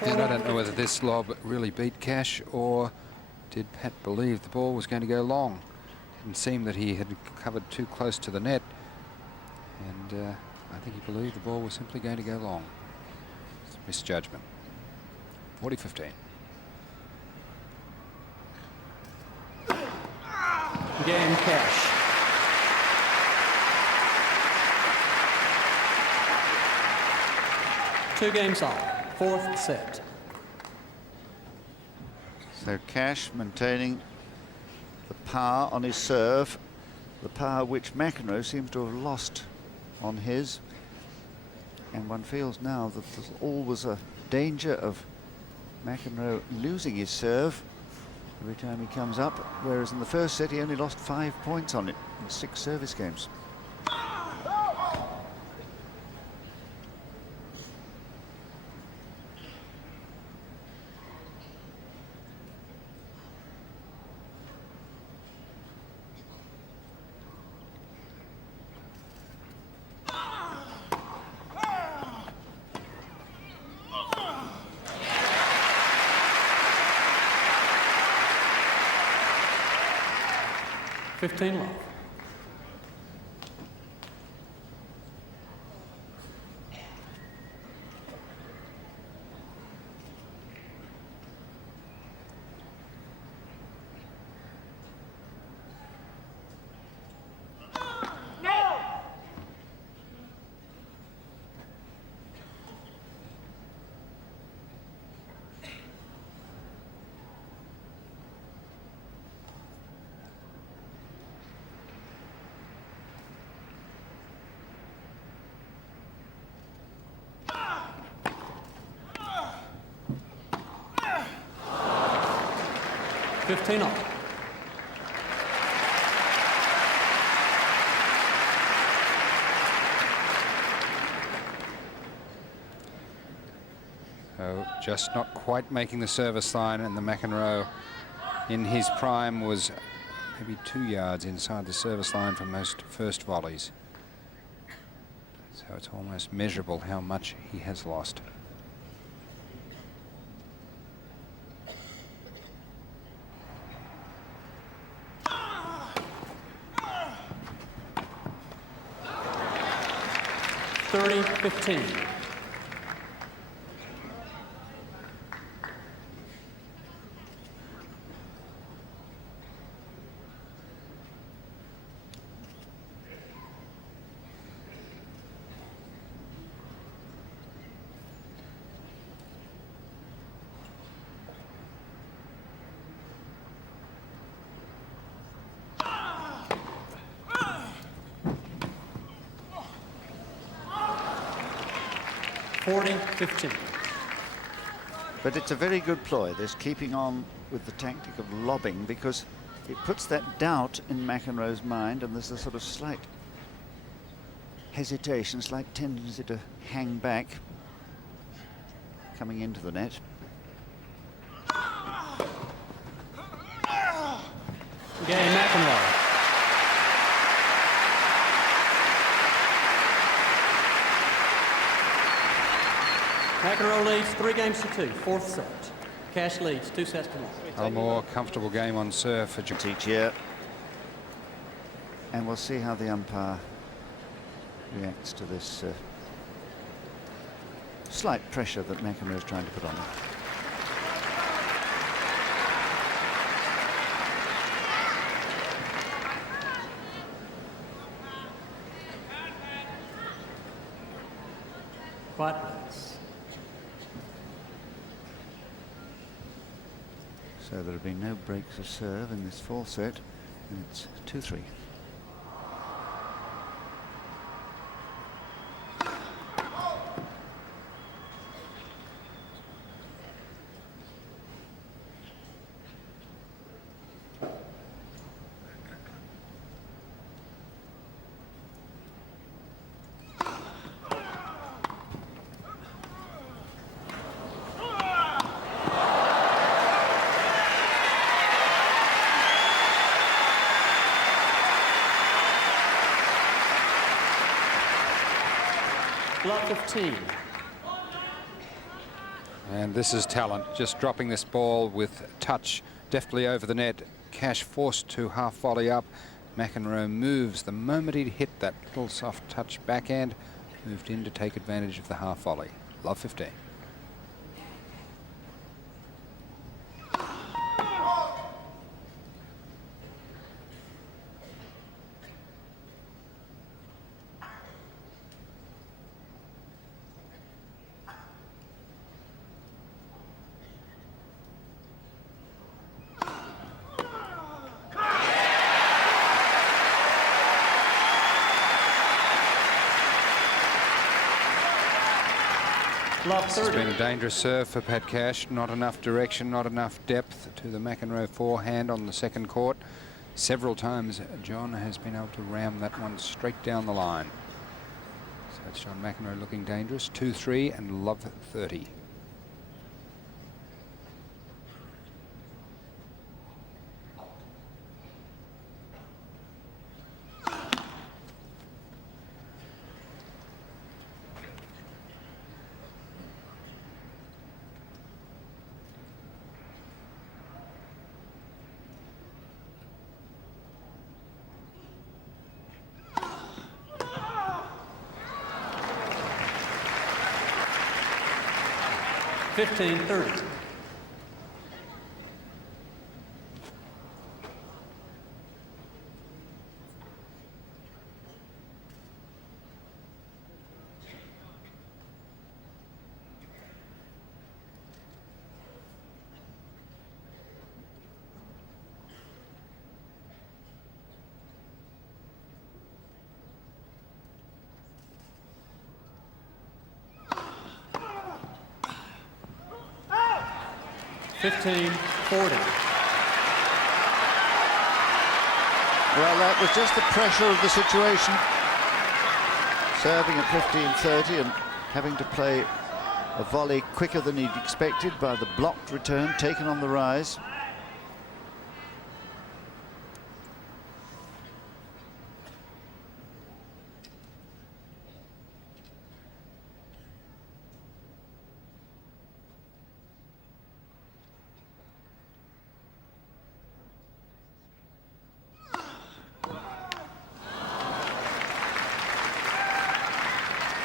And I don't know whether this lob really beat Cash, or did Pat believe the ball was going to go long. Didn't seem that he had covered too close to the net, and I think he believed the ball was simply going to go long. It's a misjudgment. 40-15. Game Cash. Two games all. Fourth set. So Cash maintaining the power on his serve, the power which McEnroe seems to have lost on his. And one feels now that there's always a danger of McEnroe losing his serve every time he comes up, whereas in the first set he only lost 5 points on it in 6 service games. $15 love. $15 all. So just not quite making the service line, and the McEnroe in his prime was maybe 2 yards inside the service line for most first volleys. So it's almost measurable how much he has lost. $30-15. 40-15. But it's a very good ploy, this keeping on with the tactic of lobbing, because it puts that doubt in McEnroe's mind, and there's a sort of slight hesitation, slight tendency to hang back coming into the net. Game McEnroe. McEnroe leads 3-2, fourth set. Cash leads 2-1. A more comfortable game on serve for John. Each year, and we'll see how the umpire reacts to this slight pressure that McEnroe is trying to put on him. Quiet please. So there have been no breaks of serve in this fourth set, and it's 2-3. Love 15. And this is talent, just dropping this ball with touch deftly over the net. Cash forced to half volley up. McEnroe moves the moment he hit that little soft touch backhand, moved in to take advantage of the half volley. Love 15. It's been a dangerous serve for Pat Cash. Not enough direction, not enough depth to the McEnroe forehand on the second court. Several times John has been able to ram that one straight down the line. So it's John McEnroe looking dangerous. 2-3 and love 30. $15-30. $15-40. Well, that was just the pressure of the situation. Serving at 15-30 and having to play a volley quicker than he'd expected by the blocked return taken on the rise.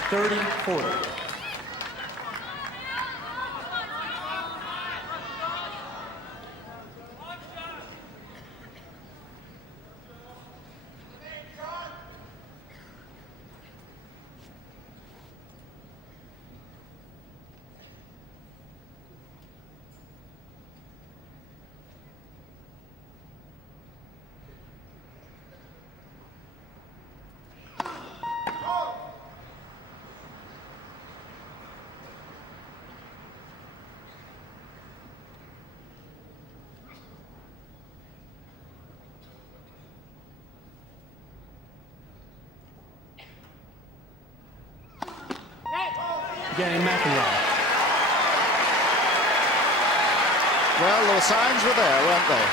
$30-40. Game McEnroe. Well, the signs were there, weren't they?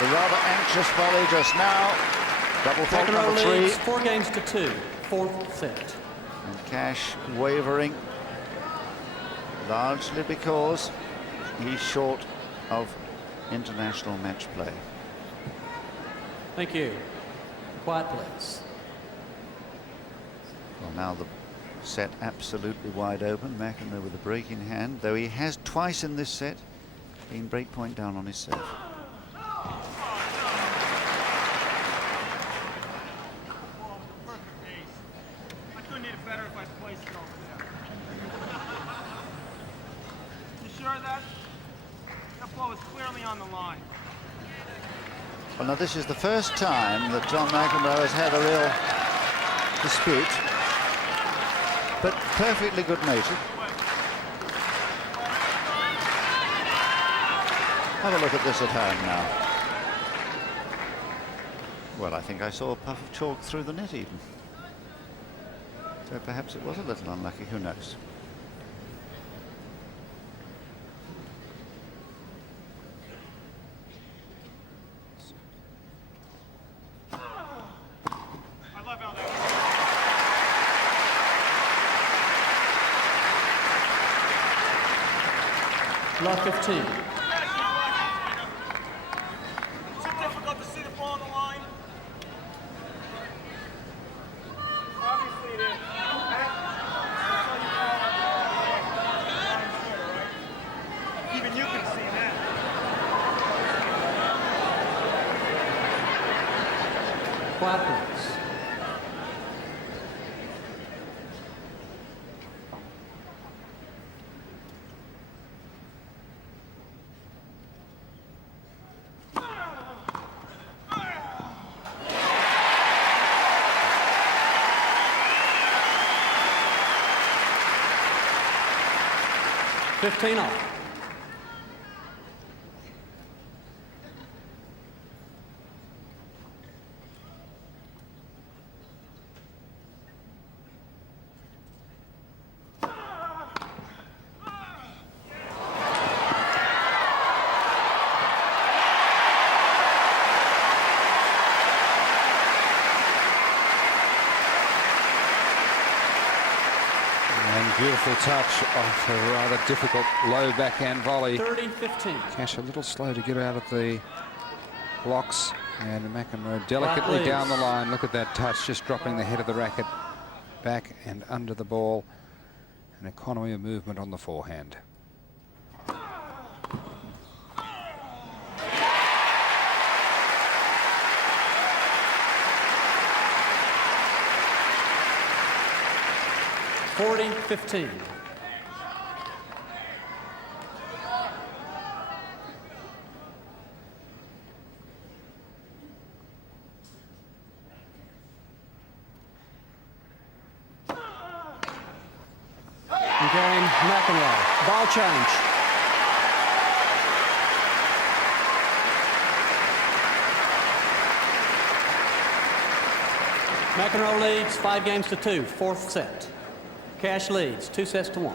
The rather anxious volley just now. Double fault McEnroe number 3. leads 4 games to 2. Fourth set. And Cash wavering, largely because he's short of international match play. Thank you. Quiet, please. Well, now the set absolutely wide open. McEnroe with a break in hand, though he has twice in this set been break point down on his serve. Well, now this is the first time that John McEnroe has had a real dispute, but perfectly good-natured. Have a look at this at home now. Well, I think I saw a puff of chalk through the net even. So perhaps it was a little unlucky, who knows? Love 15. Is it difficult to see the ball on the line? Obviously it is. Even you can see that. Quiet, please. Fifteen off. Beautiful touch of a rather difficult low backhand volley. 30-15. Cash a little slow to get out of the blocks, and McEnroe delicately down the line. Look at that touch, just dropping the head of the racket back and under the ball. An economy of movement on the forehand. $40-15. Game McEnroe. Ball change. McEnroe leads 5 games to 2. Fourth set. Cash leads 2 sets to 1.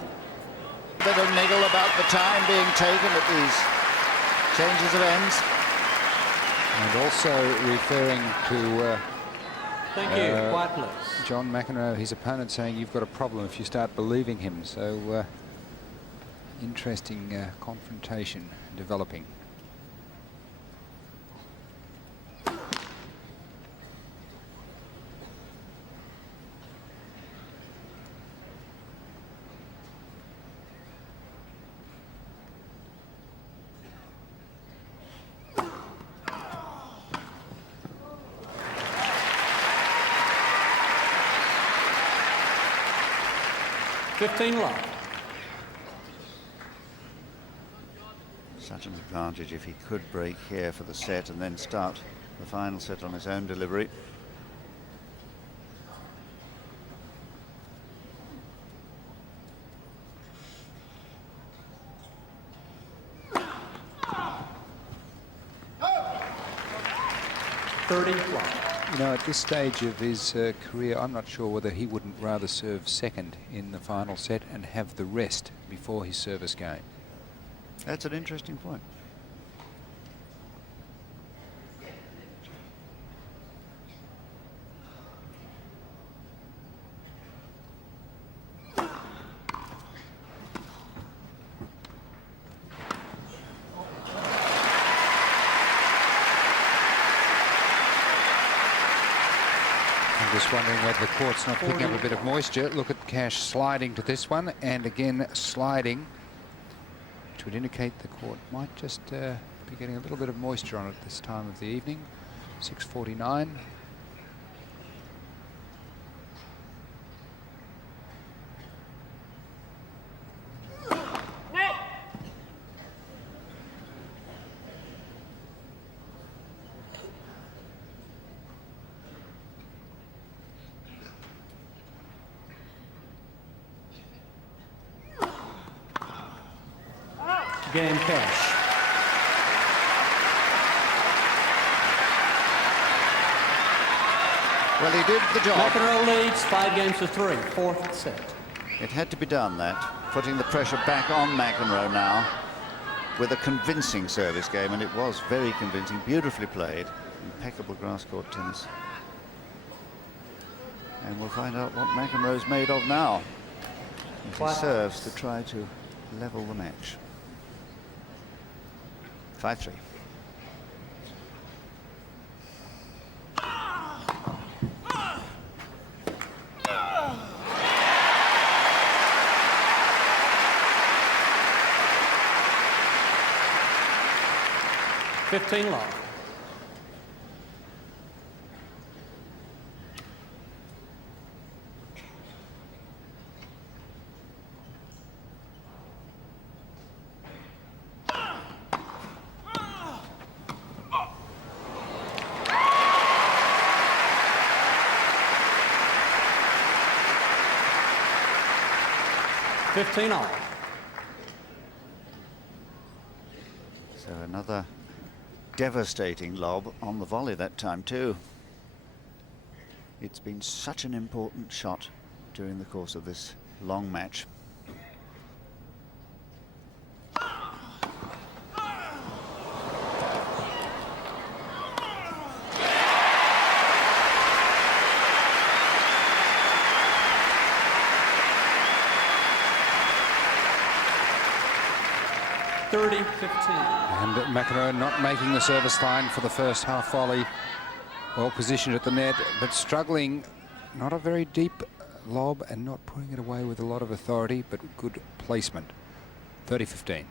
Bit of niggle about the time being taken at these changes of ends. And also referring to Thank you. Quiet, please. John McEnroe, his opponent, saying you've got a problem if you start believing him. So interesting confrontation developing. $15 Such an advantage if he could break here for the set and then start the final set on his own delivery. $30 love. You know, at this stage of his career, I'm not sure whether he wouldn't rather serve second in the final set and have the rest before his service game. That's an interesting point. Just wondering whether the court's not picking up a bit of moisture. Look at Cash sliding to this one, and again sliding, which would indicate the court might just be getting a little bit of moisture on it this time of the evening. 6:49. Game, Cash. Well, he did the job. McEnroe leads 5-3, fourth set. It had to be done, that, putting the pressure back on McEnroe now with a convincing service game, and it was very convincing, beautifully played, impeccable grass court tennis. And we'll find out what McEnroe's made of now as he serves to try to level the match. 5-3. Love. All. So another devastating lob on the volley that time too. It's been such an important shot during the course of this long match. And McEnroe not making the service line for the first half volley. Well positioned at the net, but struggling. Not a very deep lob and not putting it away with a lot of authority, but good placement. 30-15.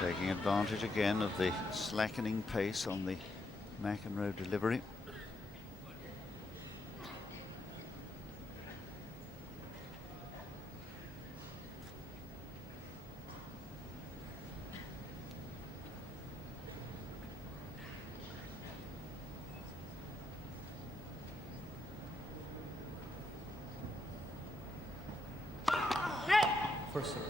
Taking advantage again of the slackening pace on the McEnroe delivery. First serve.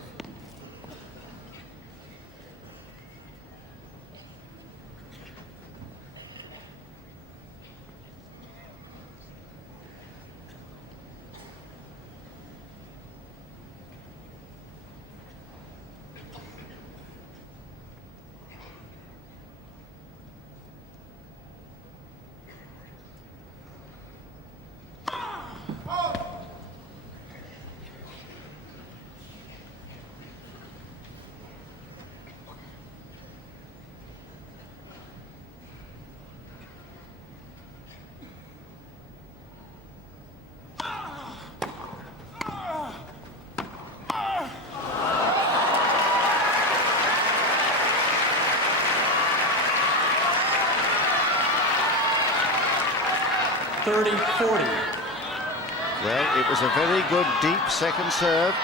Well, it was a very good deep second serve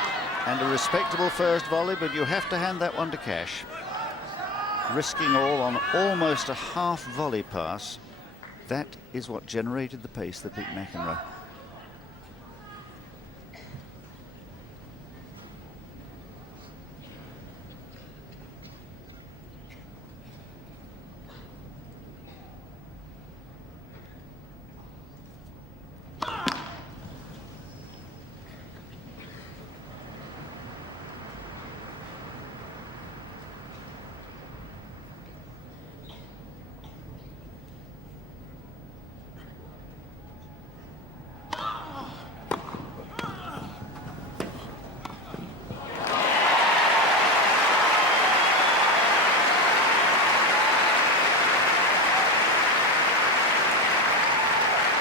and a respectable first volley, but you have to hand that one to Cash. Risking all on almost a half volley pass. That is what generated the pace that beat McEnroe.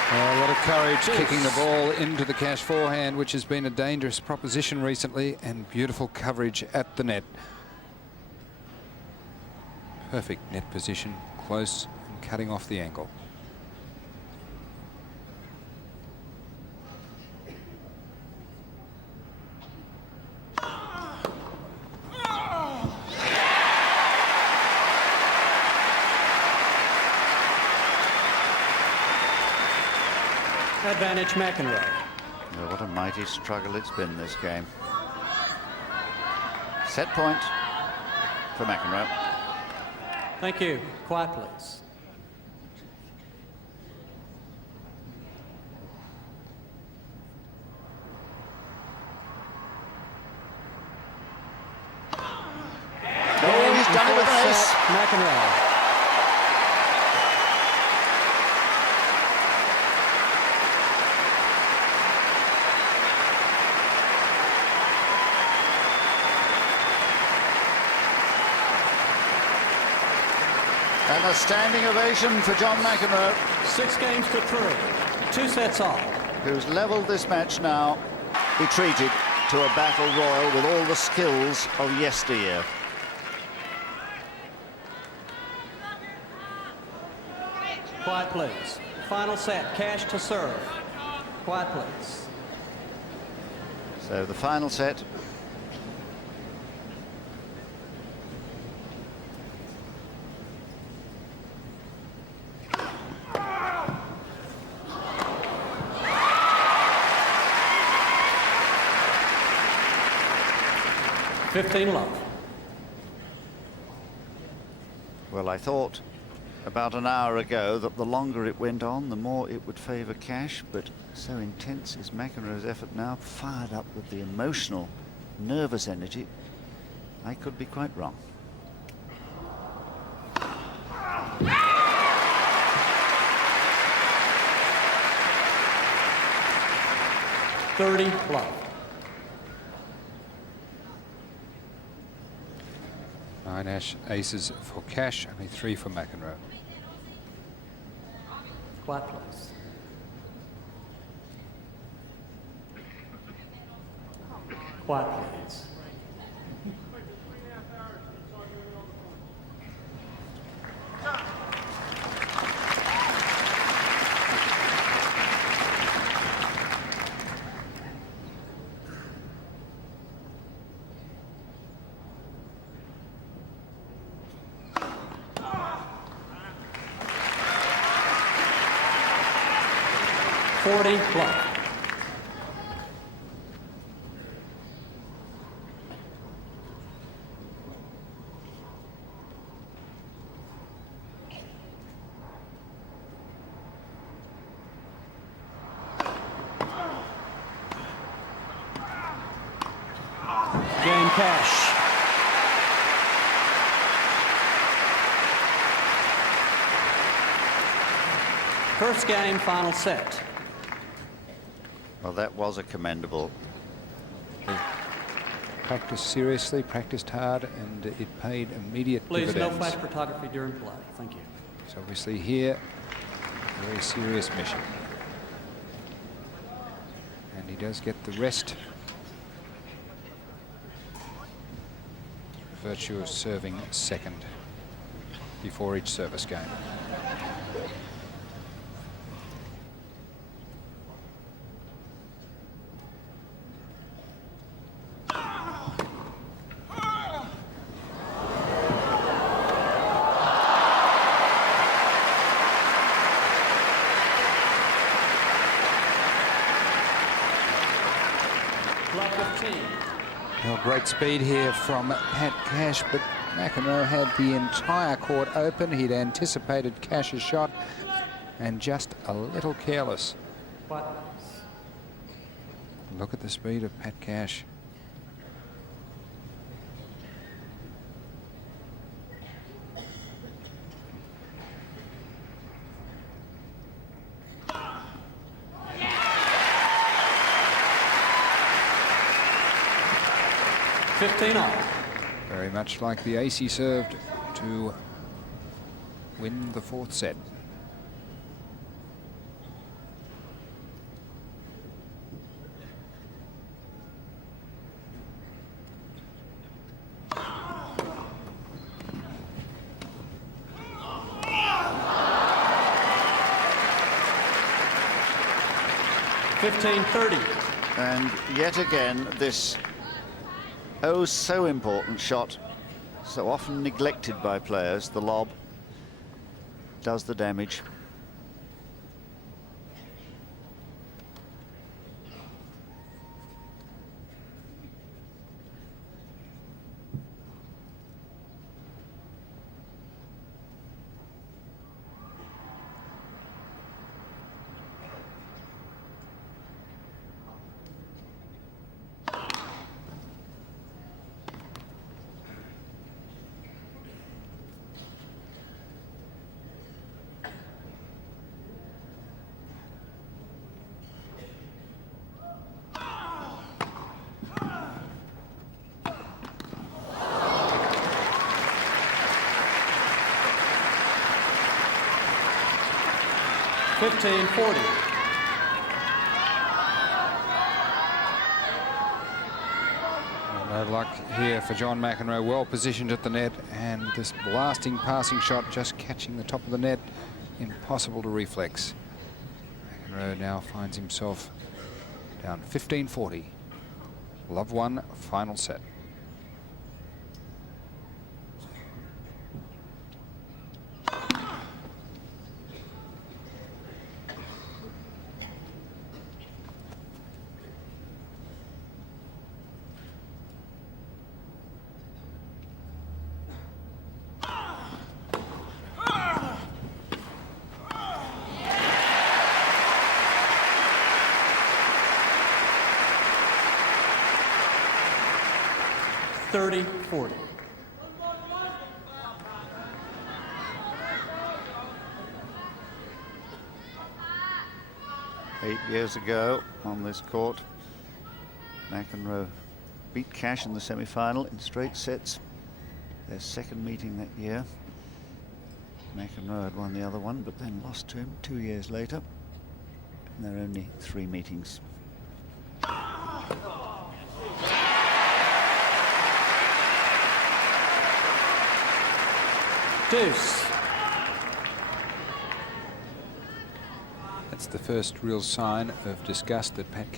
A lot of courage kicking the ball into the Cash forehand, which has been a dangerous proposition recently, and beautiful coverage at the net. Perfect net position, close and cutting off the angle. Advantage McEnroe. Oh, what a mighty struggle it's been, this game. Set point for McEnroe. Thank you. Quiet, please. Oh, he's done it with an ace. McEnroe. And a standing ovation for John McEnroe, 6 games to 3. 2 sets all. who's levelled this match now, be treated to a battle royal with all the skills of yesteryear. Quiet, please. Final set. Cash to serve. Quiet, please. So the final set. $15 Well, I thought about an hour ago that the longer it went on, the more it would favour Cash, but so intense is McEnroe's effort now, fired up with the emotional, nervous energy. I could be quite wrong. $30. 9 aces for Cash, only 3 for McEnroe. Quiet, please. Quiet, please. $40. Game Cash. First game, final set. Well, that was a commendable. Practiced seriously, practiced hard, and it paid immediate Please, dividends. no flash photography during play. Thank you. So obviously here, a very serious mission. And he does get the rest. Virtue of serving second before each service game. Well, great speed here from Pat Cash, but McEnroe had the entire court open. He'd anticipated Cash's shot and just a little careless. Look at the speed of Pat Cash. Very much like the ace he served to win the fourth set. And yet again, this oh so important shot, so often neglected by players, the lob, does the damage. No luck here for John McEnroe. Well positioned at the net, and this blasting passing shot just catching the top of the net. Impossible to reflex. McEnroe now finds himself down 15-40. Love one, final set. Years ago on this court, McEnroe beat Cash in the semi-final in straight sets. Their second meeting that year. McEnroe had won the other one, but then lost to him 2 years later. And there are only 3 meetings. Deuce. That's the first real sign of disgust that Pat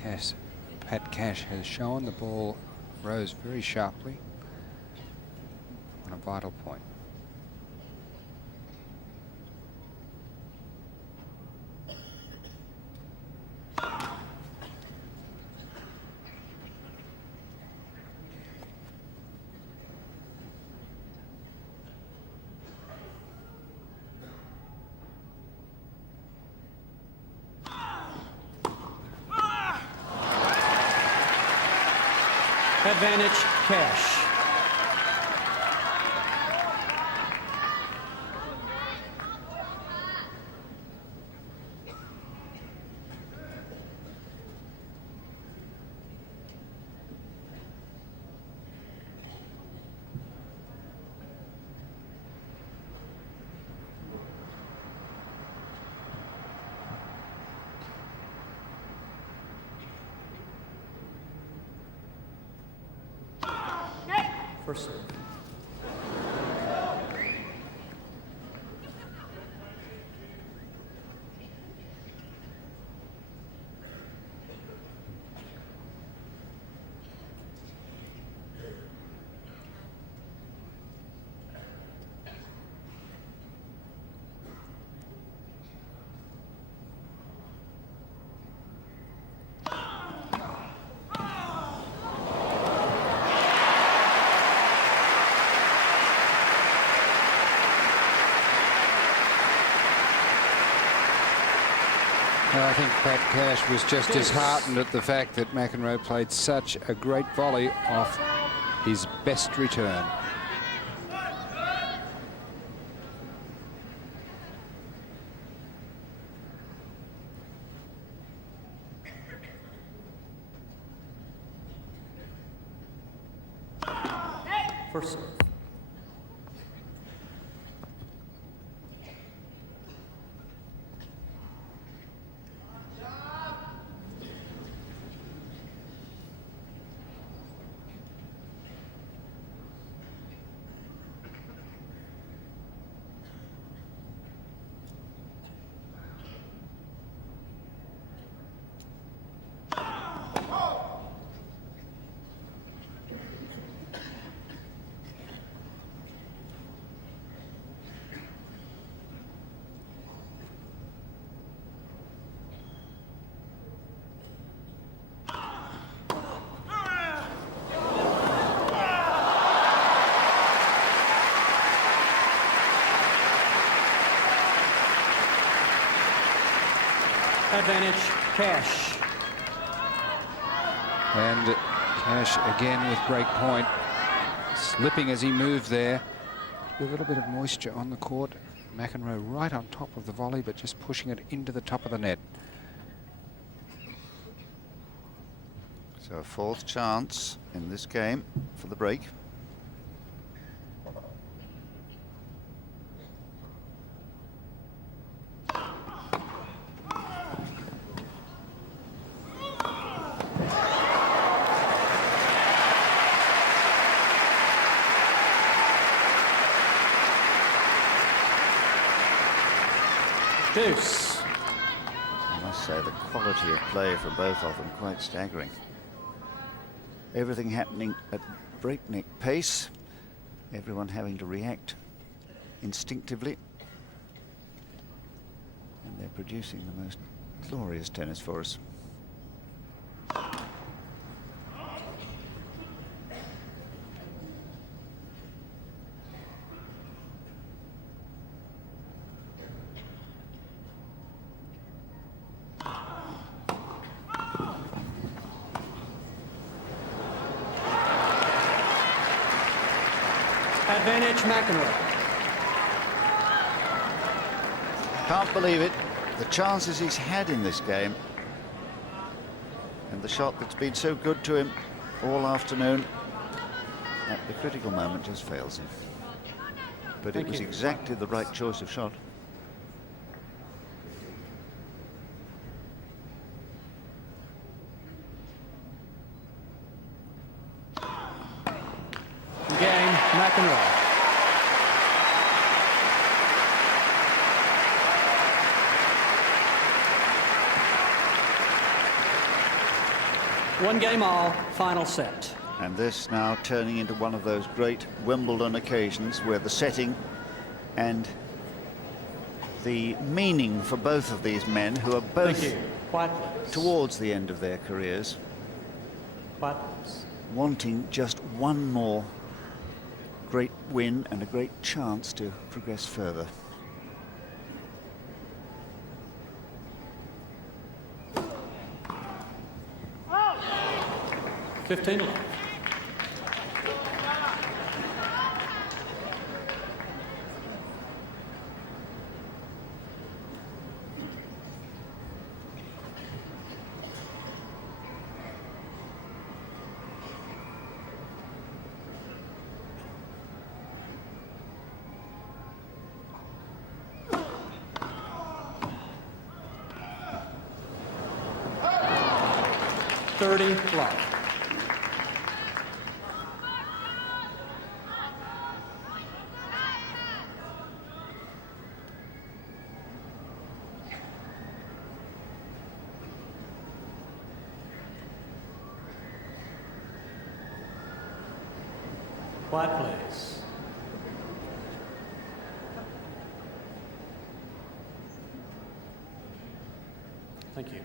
Cash has shown. The ball rose very sharply on a vital point. Advantage, Cash. First serve. I think Pat Cash was just disheartened at the fact that McEnroe played such a great volley off his best return. First serve. Advantage, Cash. And Cash again with break point, slipping as he moved there. A little bit of moisture on the court. McEnroe right on top of the volley, but just pushing it into the top of the net. So a fourth chance in this game for the break. Deuce. I must say the quality of play from both of them quite staggering. Everything happening at breakneck pace, everyone having to react instinctively, and they're producing the most glorious tennis for us. Advantage, McEnroe. Can't believe it. The chances he's had in this game, and the shot that's been so good to him all afternoon, at the critical moment just fails him. But it was exactly the right choice of shot. Game, McEnroe. One game all, final set. And this now turning into one of those great Wimbledon occasions where the setting and the meaning for both of these men, who are both towards the end of their careers, wanting just one more great win and a great chance to progress further. Oh. 15 left. Love. Quiet, please. Thank you.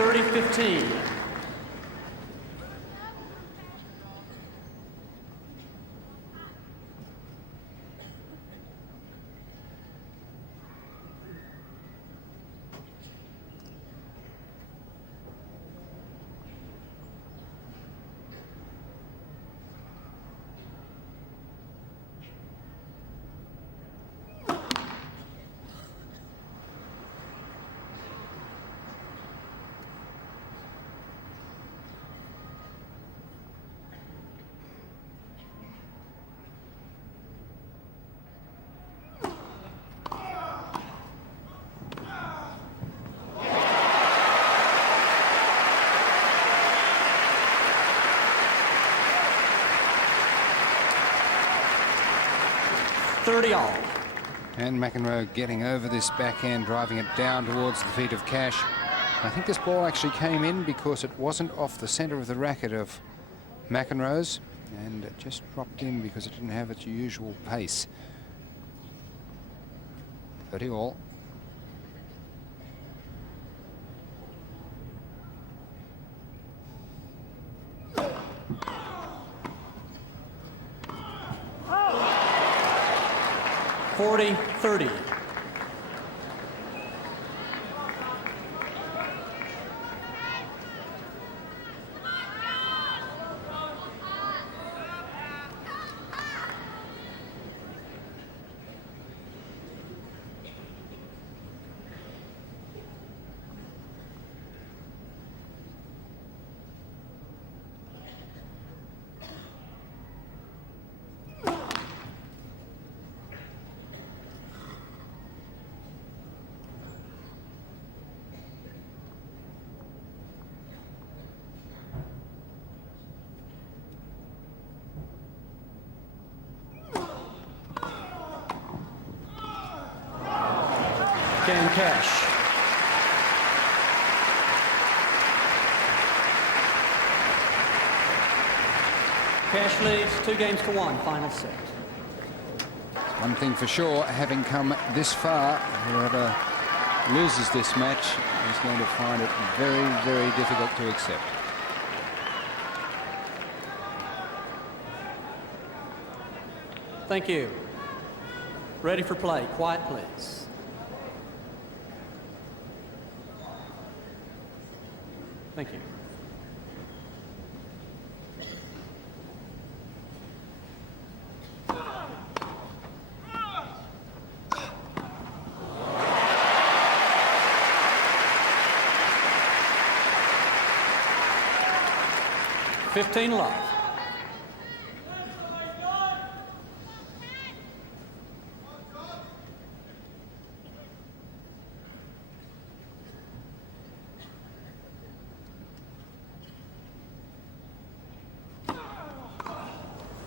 30-15. All. And McEnroe getting over this backhand, driving it down towards the feet of Cash. I think this ball actually came in because it wasn't off the centre of the racket of McEnroe's, and it just dropped in because it didn't have its usual pace. 30 all. $40-30. Game Cash. Cash leads 2-1, final set. One thing for sure, having come this far, whoever loses this match is going to find it very, very difficult to accept. Thank you. Ready for play. Quiet, please. Thank you. $15 love.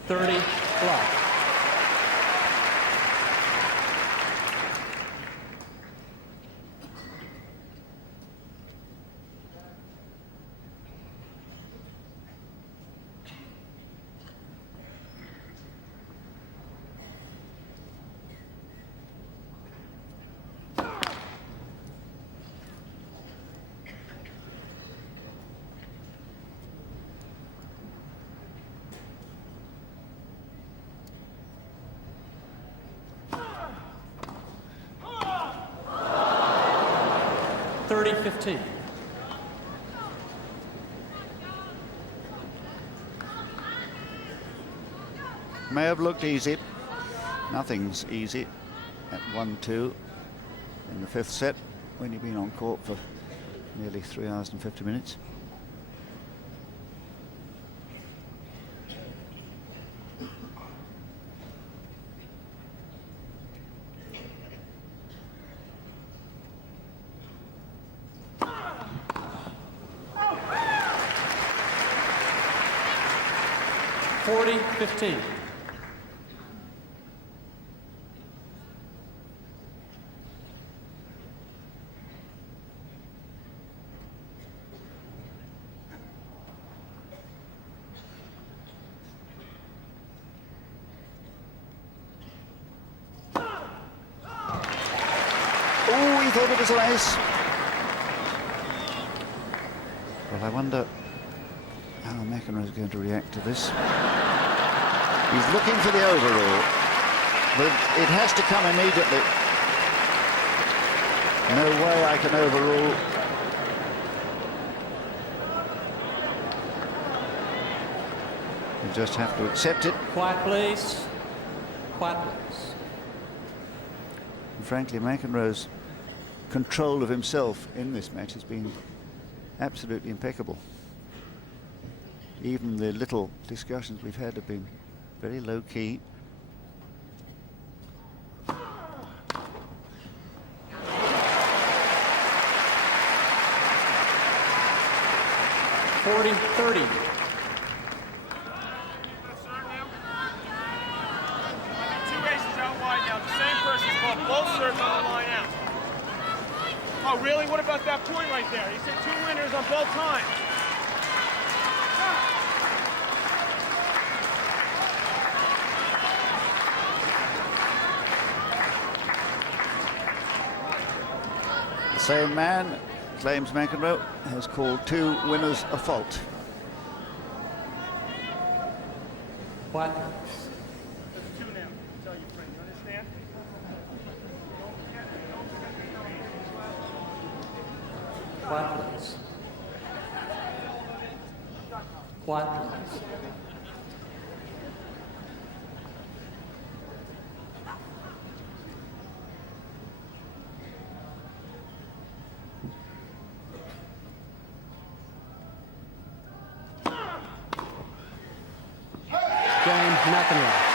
$30 love. $30-15. May have looked easy. Nothing's easy at 1-2 in the fifth set when you've been on court for nearly 3 hours and 50 minutes. $40-15. Oh, he thought it was a race. Well, I wonder how McEnroe is going to react to this. He's looking for the overall, but it has to come immediately. No way I can overrule. You just have to accept it. Quiet, please. Quiet, please. And frankly, McEnroe's control of himself in this match has been absolutely impeccable. Even the little discussions we've had have been very low-key. (40-30). Both serves on the line out. Oh, really? What about that point right there? He said 2 winners on both times. The same man, claims McEnroe, has called 2 winners a fault. Quiet. There's 2 now. Tell your friend. You understand? Quiet, please. Quiet, please. Game, McEnroe.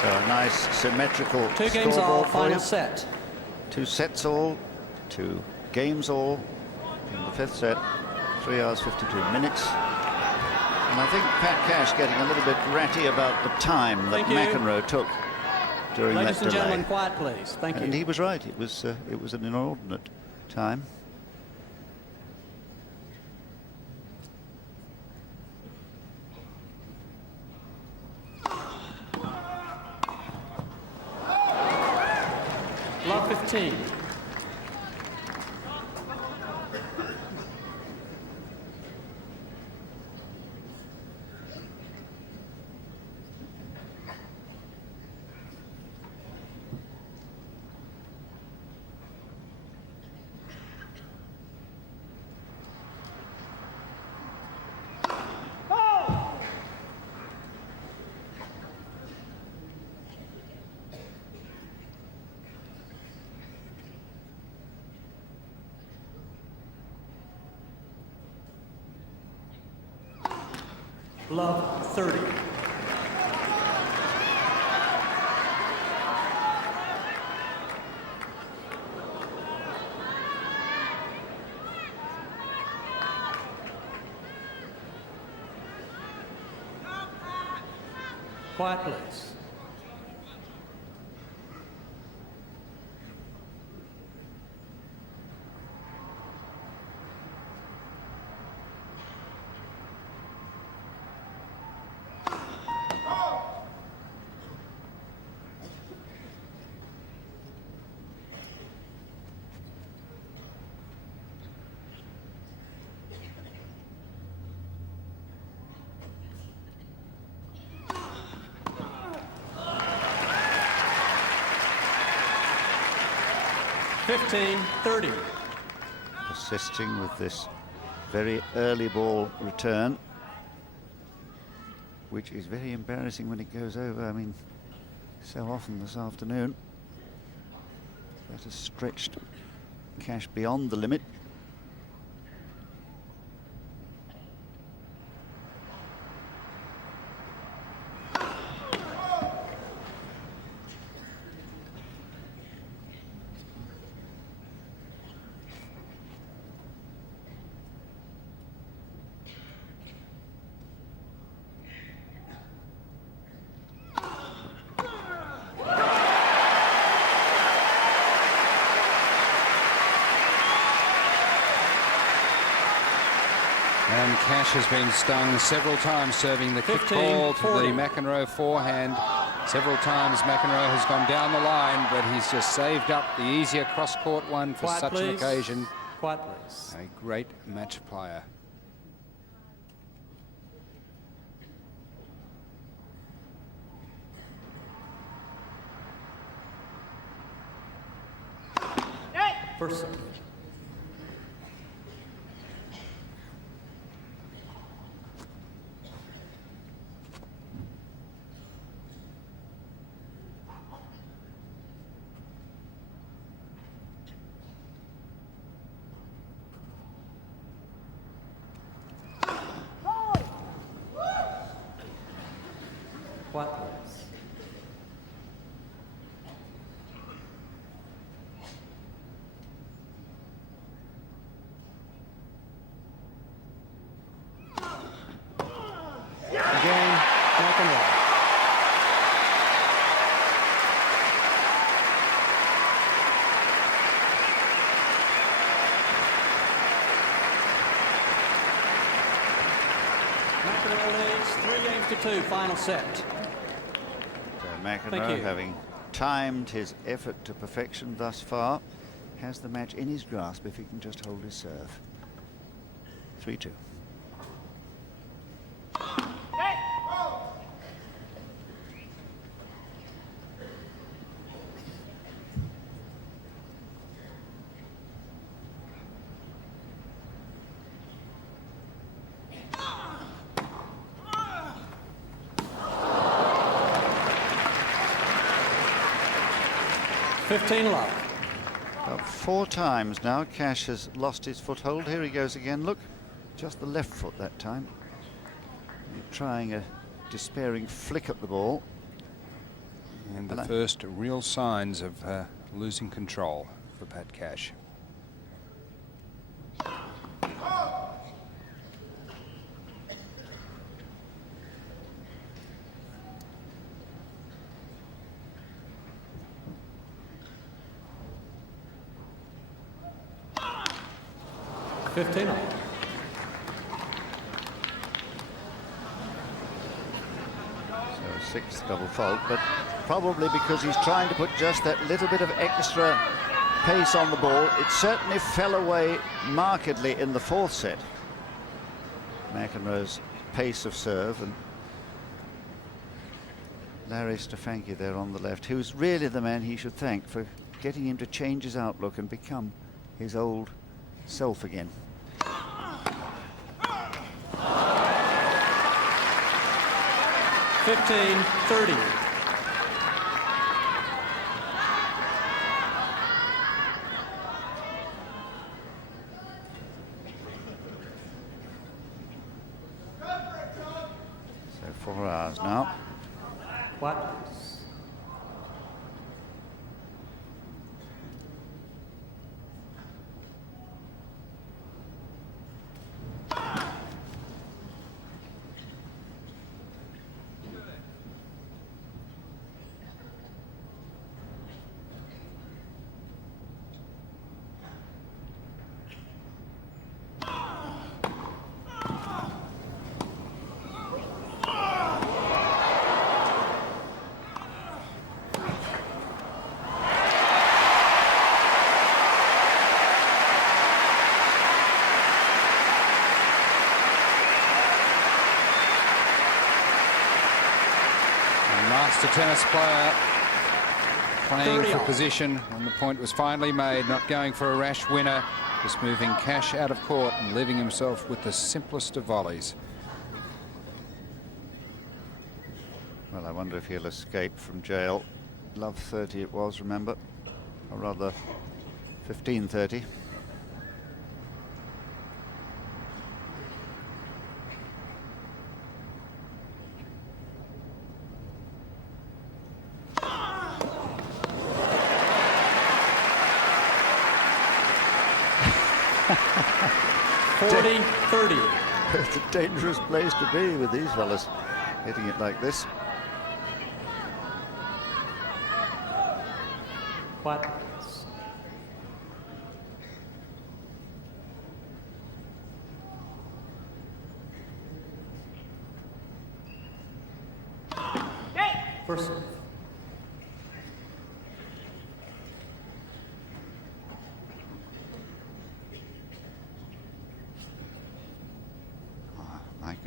So a nice symmetrical 2 games all, scoreboard for final you. set. 2 sets all, 2 games all. In the 5th set, 3 hours 52 minutes. And I think Pat Cash getting a little bit ratty about the time that Thank you. McEnroe took during Ladies that and delay. gentlemen, quiet, please. Thank And you. he was right. It was an inordinate time. Love 15. Love 30. Quiet, please. (15-30). Assisting with this very early ball return, which is very embarrassing when it goes over. I mean, so often this afternoon that has stretched Cash beyond the limit. And Cash has been stung several times serving the kick 15, ball to 40. the McEnroe forehand. Several times McEnroe has gone down the line, but he's just saved up the easier cross-court one for Quiet, such please. an occasion. Quiet, please. A great match player. First serve. Quiet, please. Again, McEnroe. McEnroe leads 3-2, final set. So Thank McEnroe, you. having timed his effort to perfection thus far, has the match in his grasp if he can just hold his serve. 3-2. Love. 4 times now Cash has lost his foothold. Here he goes again. Look, just the left foot that time. Trying a despairing flick at the ball. And the first real signs of losing control for Pat Cash. So 6th double fault, but probably because he's trying to put just that little bit of extra pace on the ball. It certainly fell away markedly in the 4th set. McEnroe's pace of serve, and Larry Stefanki there on the left, who's really the man he should thank for getting him to change his outlook and become his old self again. 15-30. So 4 hours now. What? Master tennis player playing for position when the point was finally made, not going for a rash winner, just moving Cash out of court and leaving himself with the simplest of volleys. Well, I wonder if he'll escape from jail. Love 30 it was, remember, or rather 15-30. It's a dangerous place to be with these fellas hitting it like this. What? First serve.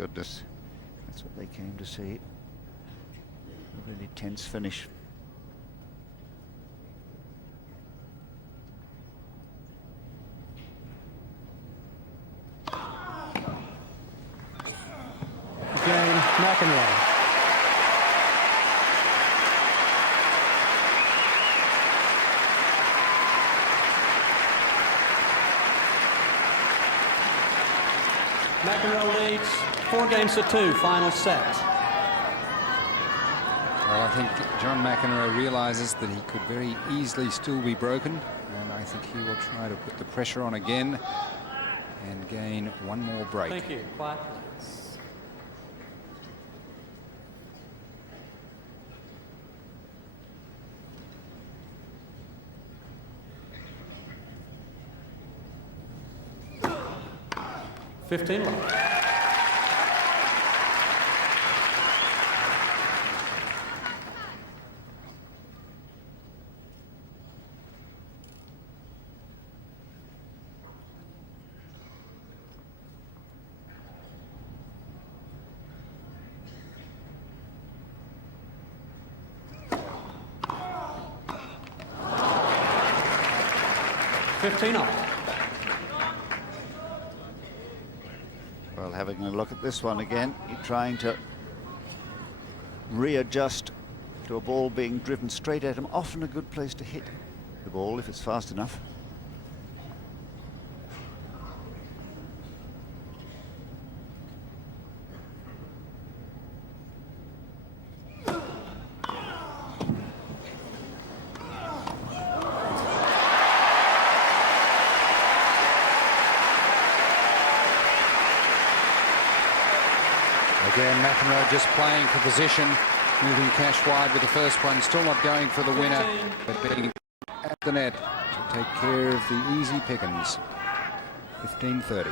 goodness. That's what they came to see. A really tense finish. Game, McEnroe. McEnroe leads 4-2, final set. Well, I think John McEnroe realises that he could very easily still be broken, and I think he will try to put the pressure on again and gain one more break. Thank you. Quiet, please. $15 left. $15. Well, having a look at this one again, he's trying to readjust to a ball being driven straight at him. Often a good place to hit the ball if it's fast enough. Again, McEnroe just playing for position, moving Cash wide with the first one, still not going for the winner, but being at the net to take care of the easy pickings. 15-30.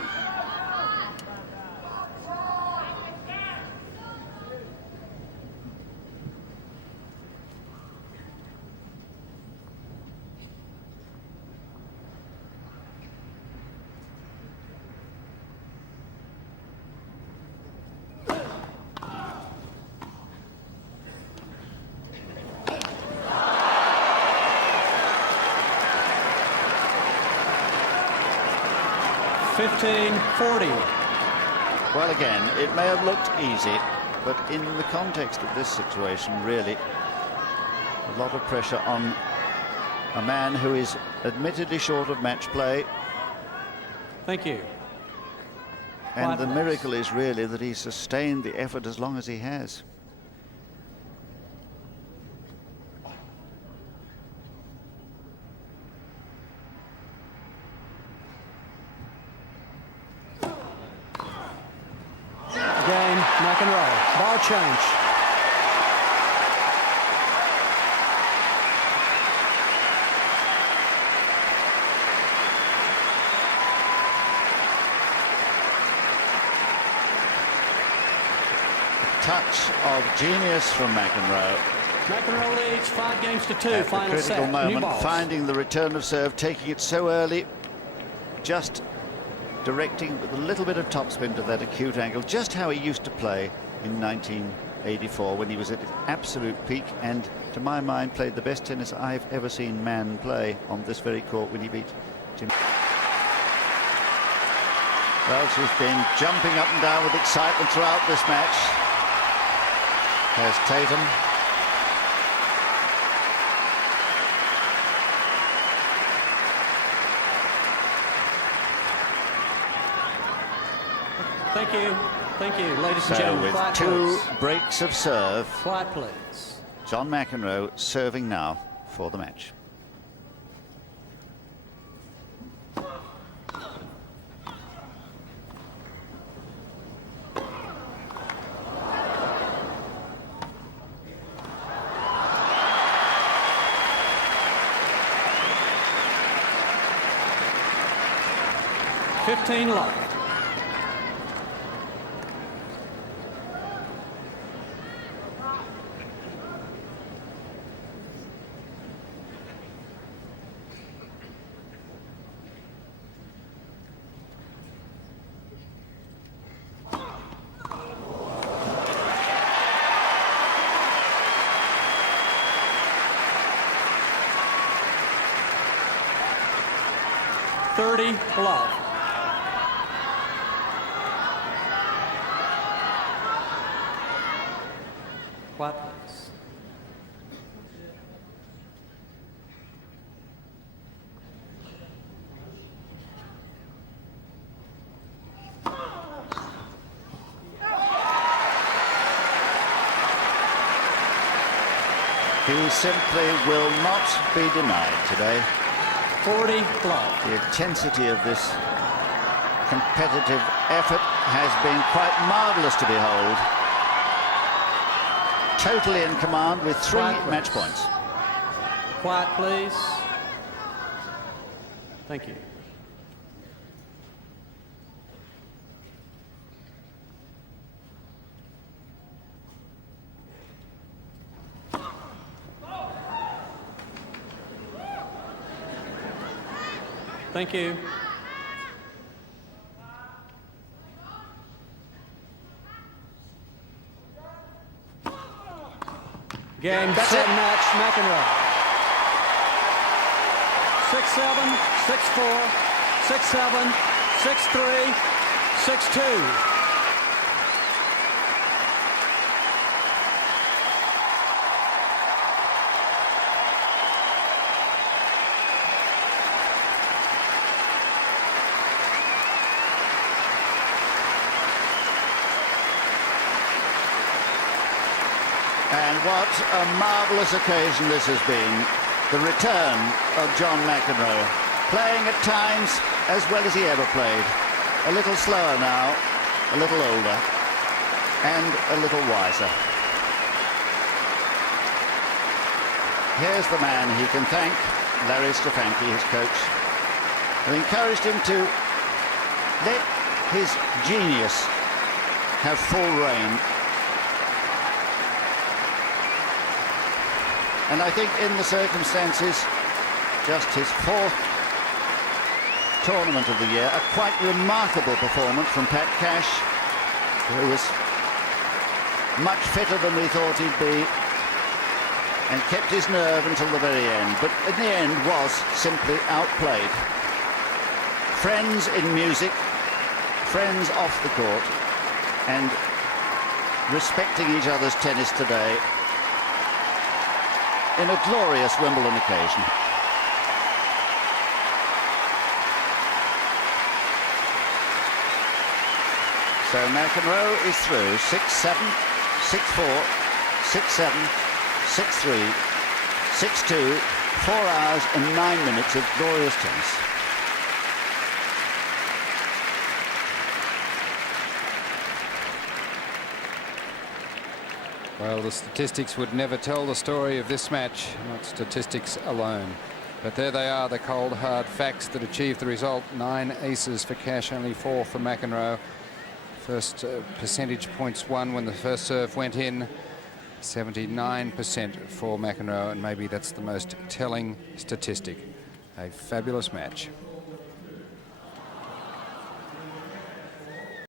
$15-40. Well, again, it may have looked easy, but in the context of this situation, really, a lot of pressure on a man who is admittedly short of match play. Thank you. And the miracle is really that he sustained the effort as long as he has. Game, McEnroe. Ball change. Touch of genius from McEnroe. McEnroe leads 5-2, At final the critical set. New moment, balls. finding the return of serve, taking it so early, just directing with a little bit of topspin to that acute angle, just how he used to play in 1984 when he was at his absolute peak, and to my mind played the best tennis I've ever seen man play on this very court when he beat Jim. Well, she's been jumping up and down with excitement throughout this match. There's Tatum. Thank you. Thank you, ladies and So gentlemen. with Quiet, two please. breaks of serve, Quiet, please. John McEnroe serving now for the match. $15 left. 30 love. Quiet, please. He simply will not be denied today. 40 love. The intensity of this competitive effort has been quite marvellous to behold. Totally in command with 3 match points. Quiet, please. Thank you. Thank you. Game, set, match, McEnroe. 6-7, 6-4, 6-7, 6-3, 6-2. And what a marvellous occasion this has been. The return of John McEnroe, playing at times as well as he ever played. A little slower now, a little older, and a little wiser. Here's the man he can thank, Larry Stefanki, his coach, who encouraged him to let his genius have full reign. And I think in the circumstances, just his 4th tournament of the year, a quite remarkable performance from Pat Cash, who was much fitter than we thought he'd be and kept his nerve until the very end, but in the end was simply outplayed. Friends in music, friends off the court, and respecting each other's tennis today in a glorious Wimbledon occasion. So McEnroe is through 6-7, 6-4, 6-7, 6-3, 6-2, 4 hours and 9 minutes of glorious tennis. Well, the statistics would never tell the story of this match, not statistics alone. But there they are, the cold, hard facts that achieved the result. 9 aces for Cash, only 4 for McEnroe. First percentage points won when the first serve went in. 79% for McEnroe, and maybe that's the most telling statistic. A fabulous match.